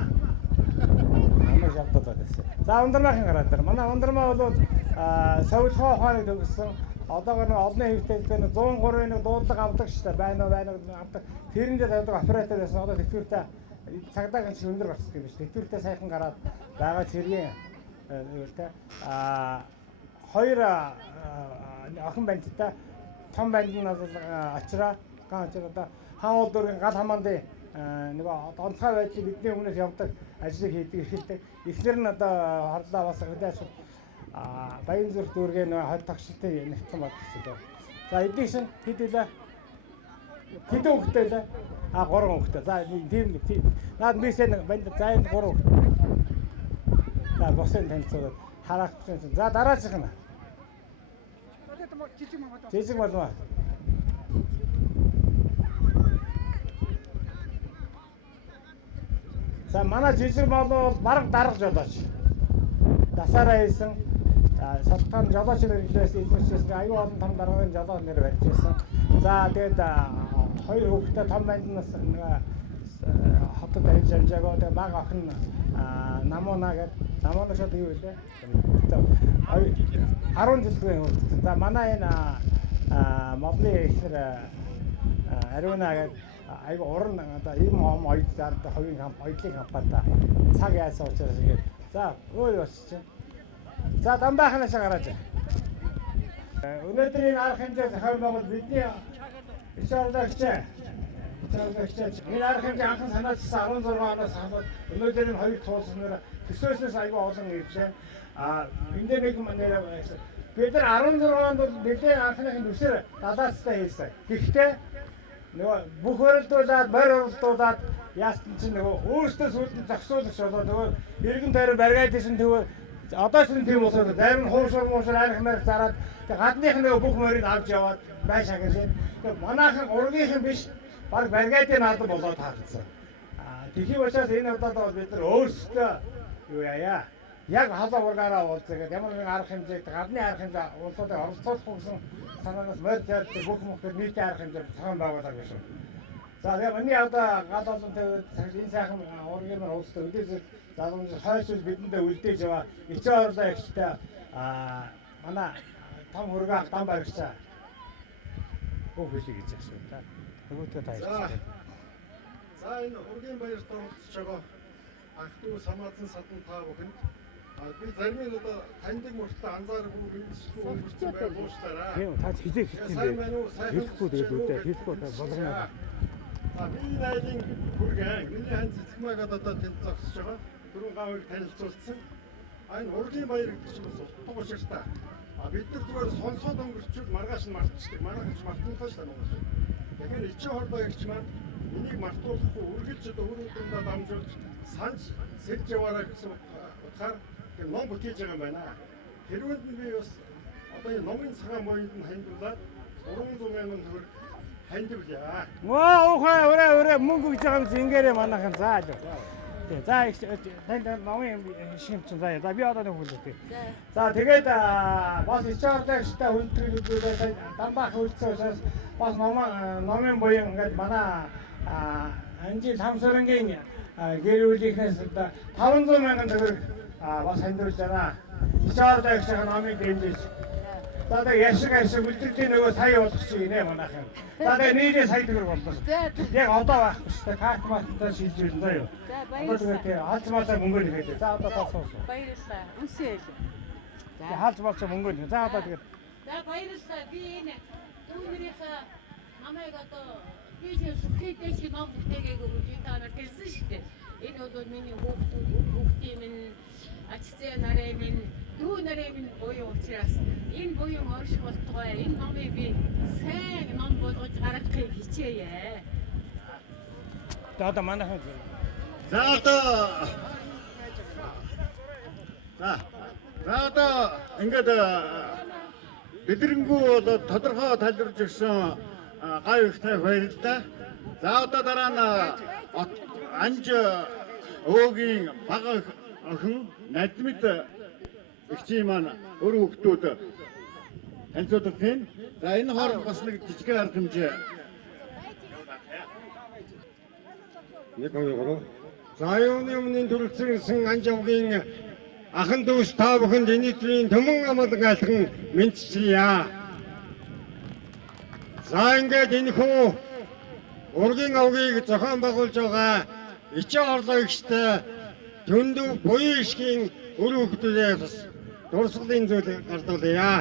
Намайг явдаад байсан. За ундрмаахийн гараад дээр. Манай ундрмаа бол совилгоо ухааныг төгссөн. Одоогор нэг олонний хэвтэлтэй 103-ын нэг дуудлага авдаг шүү дээ. Байна уу авдаг. Тэрэн дээр авдаг оператор байсан. Одоо тэтгэвртэй цагдаагийн шиг өндөр гарцдаг юм шүү. Тэтгэвртэй сайхан гараад байгаа цэргийн үүртэй хоёр охин бандтай том банд нь бол очраа ганц одоо хаан дөргийн гал хамаандын нөгөө онцгой байдлыг бидний өмнөөс явдаг ажлыг хийдэг ихэлдэг. Эхлэр нь одоо харлаа бас хөдөөс Баянзүрх дүүргийн нөгөө хот тогшилтын нэгтгэн бодсон. За эдгээр шин хэд үлээ? Хэдэн хүүхэдтэй лээ? 3 хүүхэдтэй. За тийм. Наад мисээ банд зайн 3 хүүхэдтэй. За босын танилцуулаад харах гэсэн. За дараачих нь. Жижиг болмоо. За манай жижиг болов бараг дарга жолооч. Дасаараа хийсэн салтан жолооч нэрлээс эзэмшсэн аюу олон том даргын жолоо нэр барьж байсан. За тэгээд хоёр хүүхэдтэй том банднаас хотод ажиллаж амжаагаа тэгээд баг охин намуна гэдэг намуна шууд юу вэ? 10 жилийн хүүхэд. За манай энэ модны ихэр ариуна гэдэг айгу уран одоо ийм ом ойд зар ховын ойдлын компанида цаг яасан учраас ингээд за өөр босч чинь. За дамбаахнаас гараад. Өнөөдрийн арга хэмжээ зохион байгуул бидний ишаардагч. Энэ арга хэмжээ анхан санаачсан 16 оноос хамаад өнөөдрийн хоёр туулснаар төсөөснөөс айгүй олон ирлээ. Энд дээр нэг манера байсан. Бид нар 16 онд бол нэлээд анхныхын төсөөр далаацтай хийсэн. Гэхдээ нөгөө бүх хөрөлдүүлээд морь уралдуулаад яасан чинь нөгөө өөрсдөө сүүлд зогсуулагч болоод нөгөө иргэн тойрон баригадсэн тэгвэл одоо ч тийм болоод зарим хуушур арихмаар зараад гадных нөгөө бүх морийг авч яваад байшаа гэж. Тэгээ манайхан ургийнхэн биш баг баригадын алба болоод таагдсан. Тэхийн учраас энэ удаад бол бид нар өөрсдөө юу яая яг халаа ургаараа уулзаад ямар нэгэн арга хэмжээ гадны арга хэмжээ улсуудыг оролцуулах гэсэн санаанаас морь зард бүх мөхөр нийтийн арга хэмжээ цаан байгуулах гэж. За тэгээ миний одоо гал олонтой энэ сайхан ургийн нар уулзсан өдөөс залуумж хойшил бидэндээ үлдээж яваа ичээ орлоо ихтэй манай том хөргөө дан баригчаа бүх хүлээ гэж байна та. Нөгөөдөө таашаа. За энэ ургийн баярт оролцож байгаа ах トゥ самаатсан садан та бүхэнд би зарим нь одоо таньдаг мөртлөө анзаарахгүй мэдчихгүй өнгөрсөн байх уучлаарай. Тийм таач хизээ хэлсэн дээ. Хэлэхгүй тэгээд үүдээ хэлэхгүй болгоно. Би найдын хүргээ миний хан цэцгмаагаад одоо тэнд зогсож байгаа. Дөрвөн гавыг танилцуулсан. Энэ ургийн баяр гэдэг чинь бас утга учиртай. Бид нар зүгээр сонсоод өнгөрчүүл маргааш нь мартчихдаг. Манайхан ч мартчихсан шүү дээ. Тэгэхээр ичээ хордоо гэгч маань энийг мартуулахгүй үргэлж одоо үр өдрөндөө дамжуулж санаж сэлж яваарай гэсэн утгаар тэр ном бүтээж байгаа юм байна. Тэрүүнд нь би бас одоо энэ номын цагаан боёнд нь хандуулаад 300 мянган төгрөг хандивлаа. Ваа ухаа өрөө мөнгө гэж байгаа юм чи ингээрээ манайхан зааж. За танд номын шимч заа. За би одоо нэг хүлээе. За тэгээд бас ичаардагчтай хүлдэрлүүлээд дамбаах үйлцээ учраас бас номын боён ингээд манай анжи самсрынгийн гэр бүлийнхээс 500 мянган төгрөг бас хандуулж байна. Ичаардагчийн номыг дэмжиж. За тэгээд яшиг үлдэрлийн нөгөө сая болох шиг нэ манайхан. За тэгээд нийлээ сая төгрөг боллоо. Яг одоо байхгүй шүү дээ. Карт мартаа шилжүүлэн заа юу. Одоо тэгээд хаалж маасаа мөнгө нэхэд. За одоо таасаа. Баярлалаа. Үнсээ л. За хаалж маасаа мөнгө нэ. За одоо тэгээд. За баярлалаа. Би энэ дүүнийхээ намайг одоо би зөвхөн чи ном бүтээгээгүй гэж та нар хэлсэн шүү дээ. Энэ бол миний хүүхдийн минь ачцээ нарын минь дүү нарын минь буюу учраас энэ буюу орших болтугай энэ номыг би сайн ном болгож гаргахыг хичээе. Одоо манайхан. За одоо ингээд Бидэрэнгүү одоо тодорхой тайлбарж өгсөн гай ихтэй баярлалаа. За одоо дараа нь Анж өөгийн бага охин Надмид ихчийн маань өр хүүхдүүд танилцуулдаг тийм. За энэ хооронд бас нэг жижиг арга хэмжээ. 1 2 3. За юуны өмнө төрөлцсөн Анж өөгийн ахан дүүс та бүхэнд энэ өдрийн төмөн амлан айлтан мэдчилье. За ингээд энэ хүн ургийн авгийг зохион байгуулж байгаа Ичээ орлогчтой Түндүү буян ишгийн өр хүүхдүүдээ бас дурсгалын зүйл гардуулъя.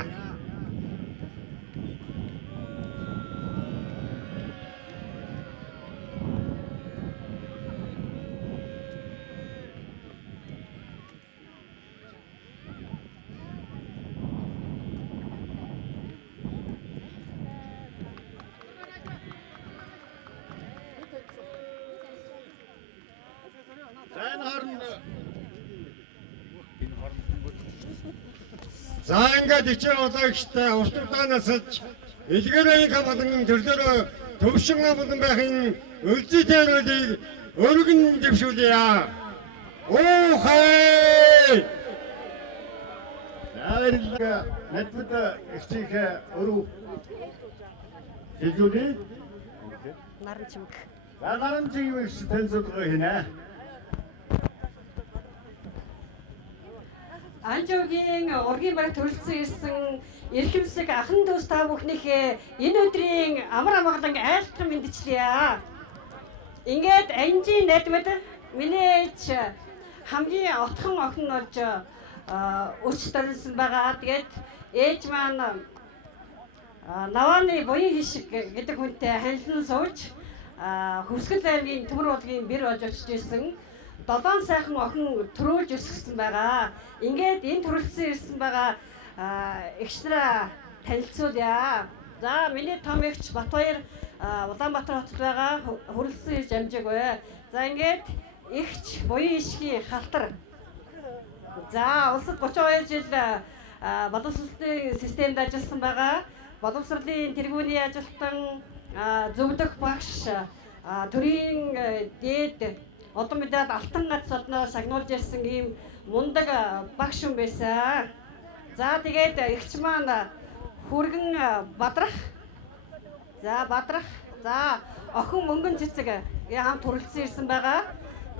За ингээд ичээ орлогчтой урт удаанаас илгээрийн хамгаалан төрлөөрөө төвшин амлан байхын үлзий тээрүүдийг өргөн дэвшүүлье. Оо хай! Баярлалаа. Надад ихчийг өрөө хэлжүүлээ. Наран чимэг. За наран чимэг танилцуулга хийнэ. Анжуугийн ургийн бараг төрөлцсөн ирсэн эрхэмсэг ахан дүүс та бүхнийхээ энэ өдрийн амар амгалан айлтган мэдчлээ. Ингээд Анжийн Надмид миний ээж хамгийн отхон охин болж өч төрөлсөн байгаа. Тэгээд ээж маань Навааны буян хишиг гэдэг хүнтэй ханилан сууж Хөвсгөл аймгийн Төмөр уулгийн бэр болж очиж ирсэн. 7 сайхан охин төрүүлж өсгсөн байгаа. Ингээд энэ төрөлцсөн ирсэн байгаа эгч нараа танилцуулъя. За миний том эгч Батбаяр Улаанбаатар хотод байгаа хүрэлцэн ирж амжаагүй. За ингээд эгч буян ишгийн халтар. За улсад 32 жил боловсролын системд ажилласан байгаа. Боловсролын тэргүүний ажилтан зөвлөх багш төрийн дээд одоо мэдээд алтан гац одноо сагнуулж ирсэн ийм мундаг багш хүн байсан. За тэгээд эгч маань хүргэн бадрах. За бадрах. За охин мөнгөн цэцэг хамт төрөлцсөн ирсэн байгаа.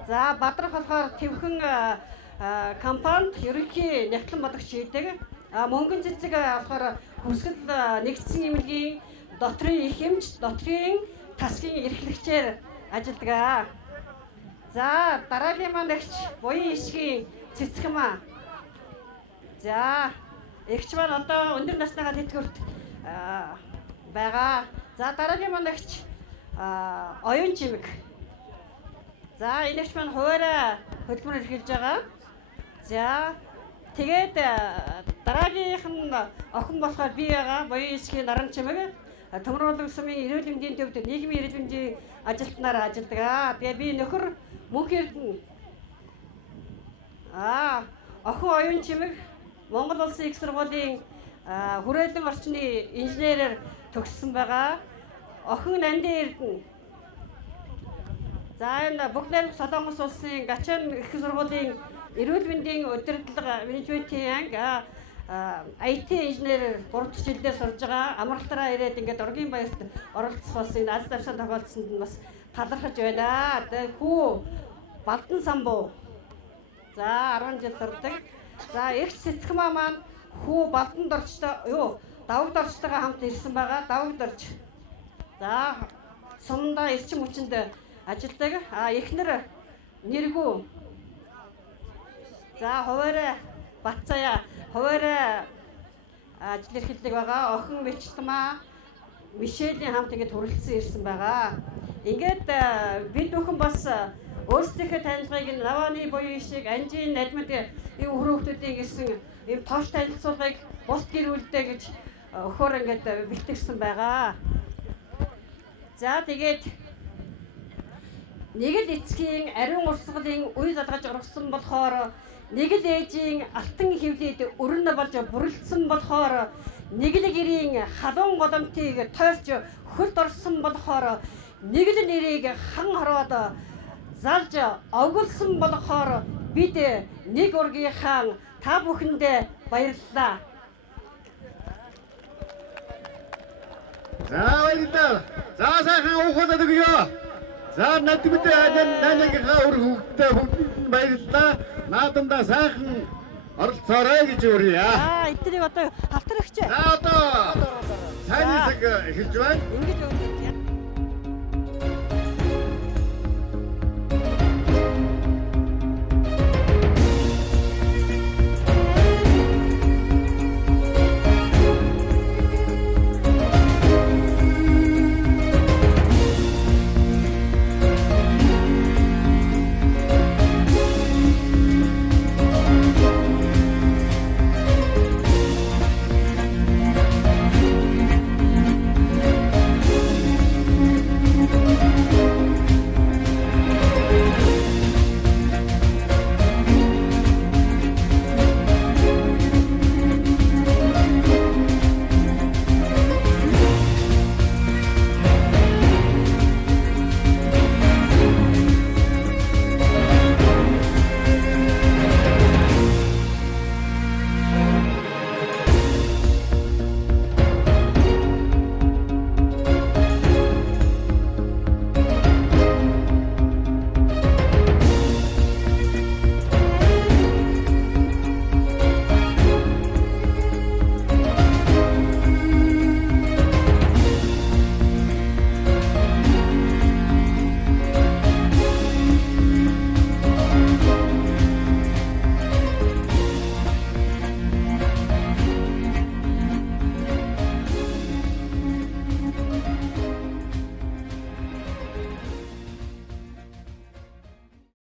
За бадрах болохоор твхэн компанид ерөнхий нягтлан бодогч хийдэг. Мөнгөн цэцэг болохоор Хөвсгөл нэгдсэн эмнэлгийн дотрийн их эмч, дотрийн тасгийн эрхлэгчээр ажилладаг. За дараагийн маань эгч буян ишгийн цэцгэмаа. За эгч маань одоо өндөр насныхаа тэтгэврт байгаа. За дараагийн маань эгч оюун чимэг. За энэ эгч маань хуваараа хөдөлмөр эрхэлж байгаа. За тэгээд дараагийнх нь охин болохоор би байгаа. Буян ишгийн наран чимэг. Төмөр уулын сумын эрүүл мэндийн төвд нийгмийн эрүүл мэндийн ажилтнаар ажилладаг. Тэгээ би нөхөр Мөнх Эрдэнэ охин оюун чимэг Монгол улсын их сургуулийн хүрээлэн орчны инженерээр төгссөн байгаа. Охин Нандин Эрдэнэ. За энэ Бүгд найрамдах Солонгос улсын Гачаан их сургуулийн эрүүл мэндийн удирдлага менежментийн анги IT инженерээр 3 дахь жилдээ сурж байгаа. Амралтаараа ирээд ингээд ургийн баярт оролцох болсон энэ аль давшаа тохиолдсонд нь бас талархаж байна. Тэгээ хүү Балдан самбуу. За 10 жил сурдаг. За эгч цэцгэмаа маань хүү Балданд орчтой давагд орчтойгоо хамт ирсэн байгаа. Давагд орч. За сумдаа эрчим хүчинд ажилладаг. Эхнэр нэргүү. За хуваарай Батцаяа хуваарай ажил эрхэлдэг байгаа. Охин Мичтмаа Мишелийн хамт ингээд хүрэлцэн ирсэн байгаа. Ингээд бид бүхэн бас өөрсдийнхөө танилцлагыг Навааны буян ишиг, Анжийн Надмид ийм хүүхдүүдийн гэсэн ийм тоош танилцуулгыг бусд гэр бүлдээ гэж өгөхөөр ингээд бэлтгэсэн байгаа. За тэгээд нэг л эцгийн ариун урсгалын үе залгаж ургасан болохоор нэг л ээжийн алтан хөвлөд өрн болж бүрэлдсэн болохоор нэг л гэрийн халуун голомтыг тойрч хөлд орсон болохоор нэг л нэрийг хан хороод залж овгулсан болохоор бид нэг ургийнхаа та бүхэндээ баярлалаа. За баярлалаа. За сайхан уухад өгье. За надмидээ нанагийнхаа өр хөвгтөө бүгд баярлалаа. Наадамдаа сайхан оролцоорой гэж өрье. Эднийг одоо хавтрагч. За одоо сайн хэсэг эхэлж байна. Ингэж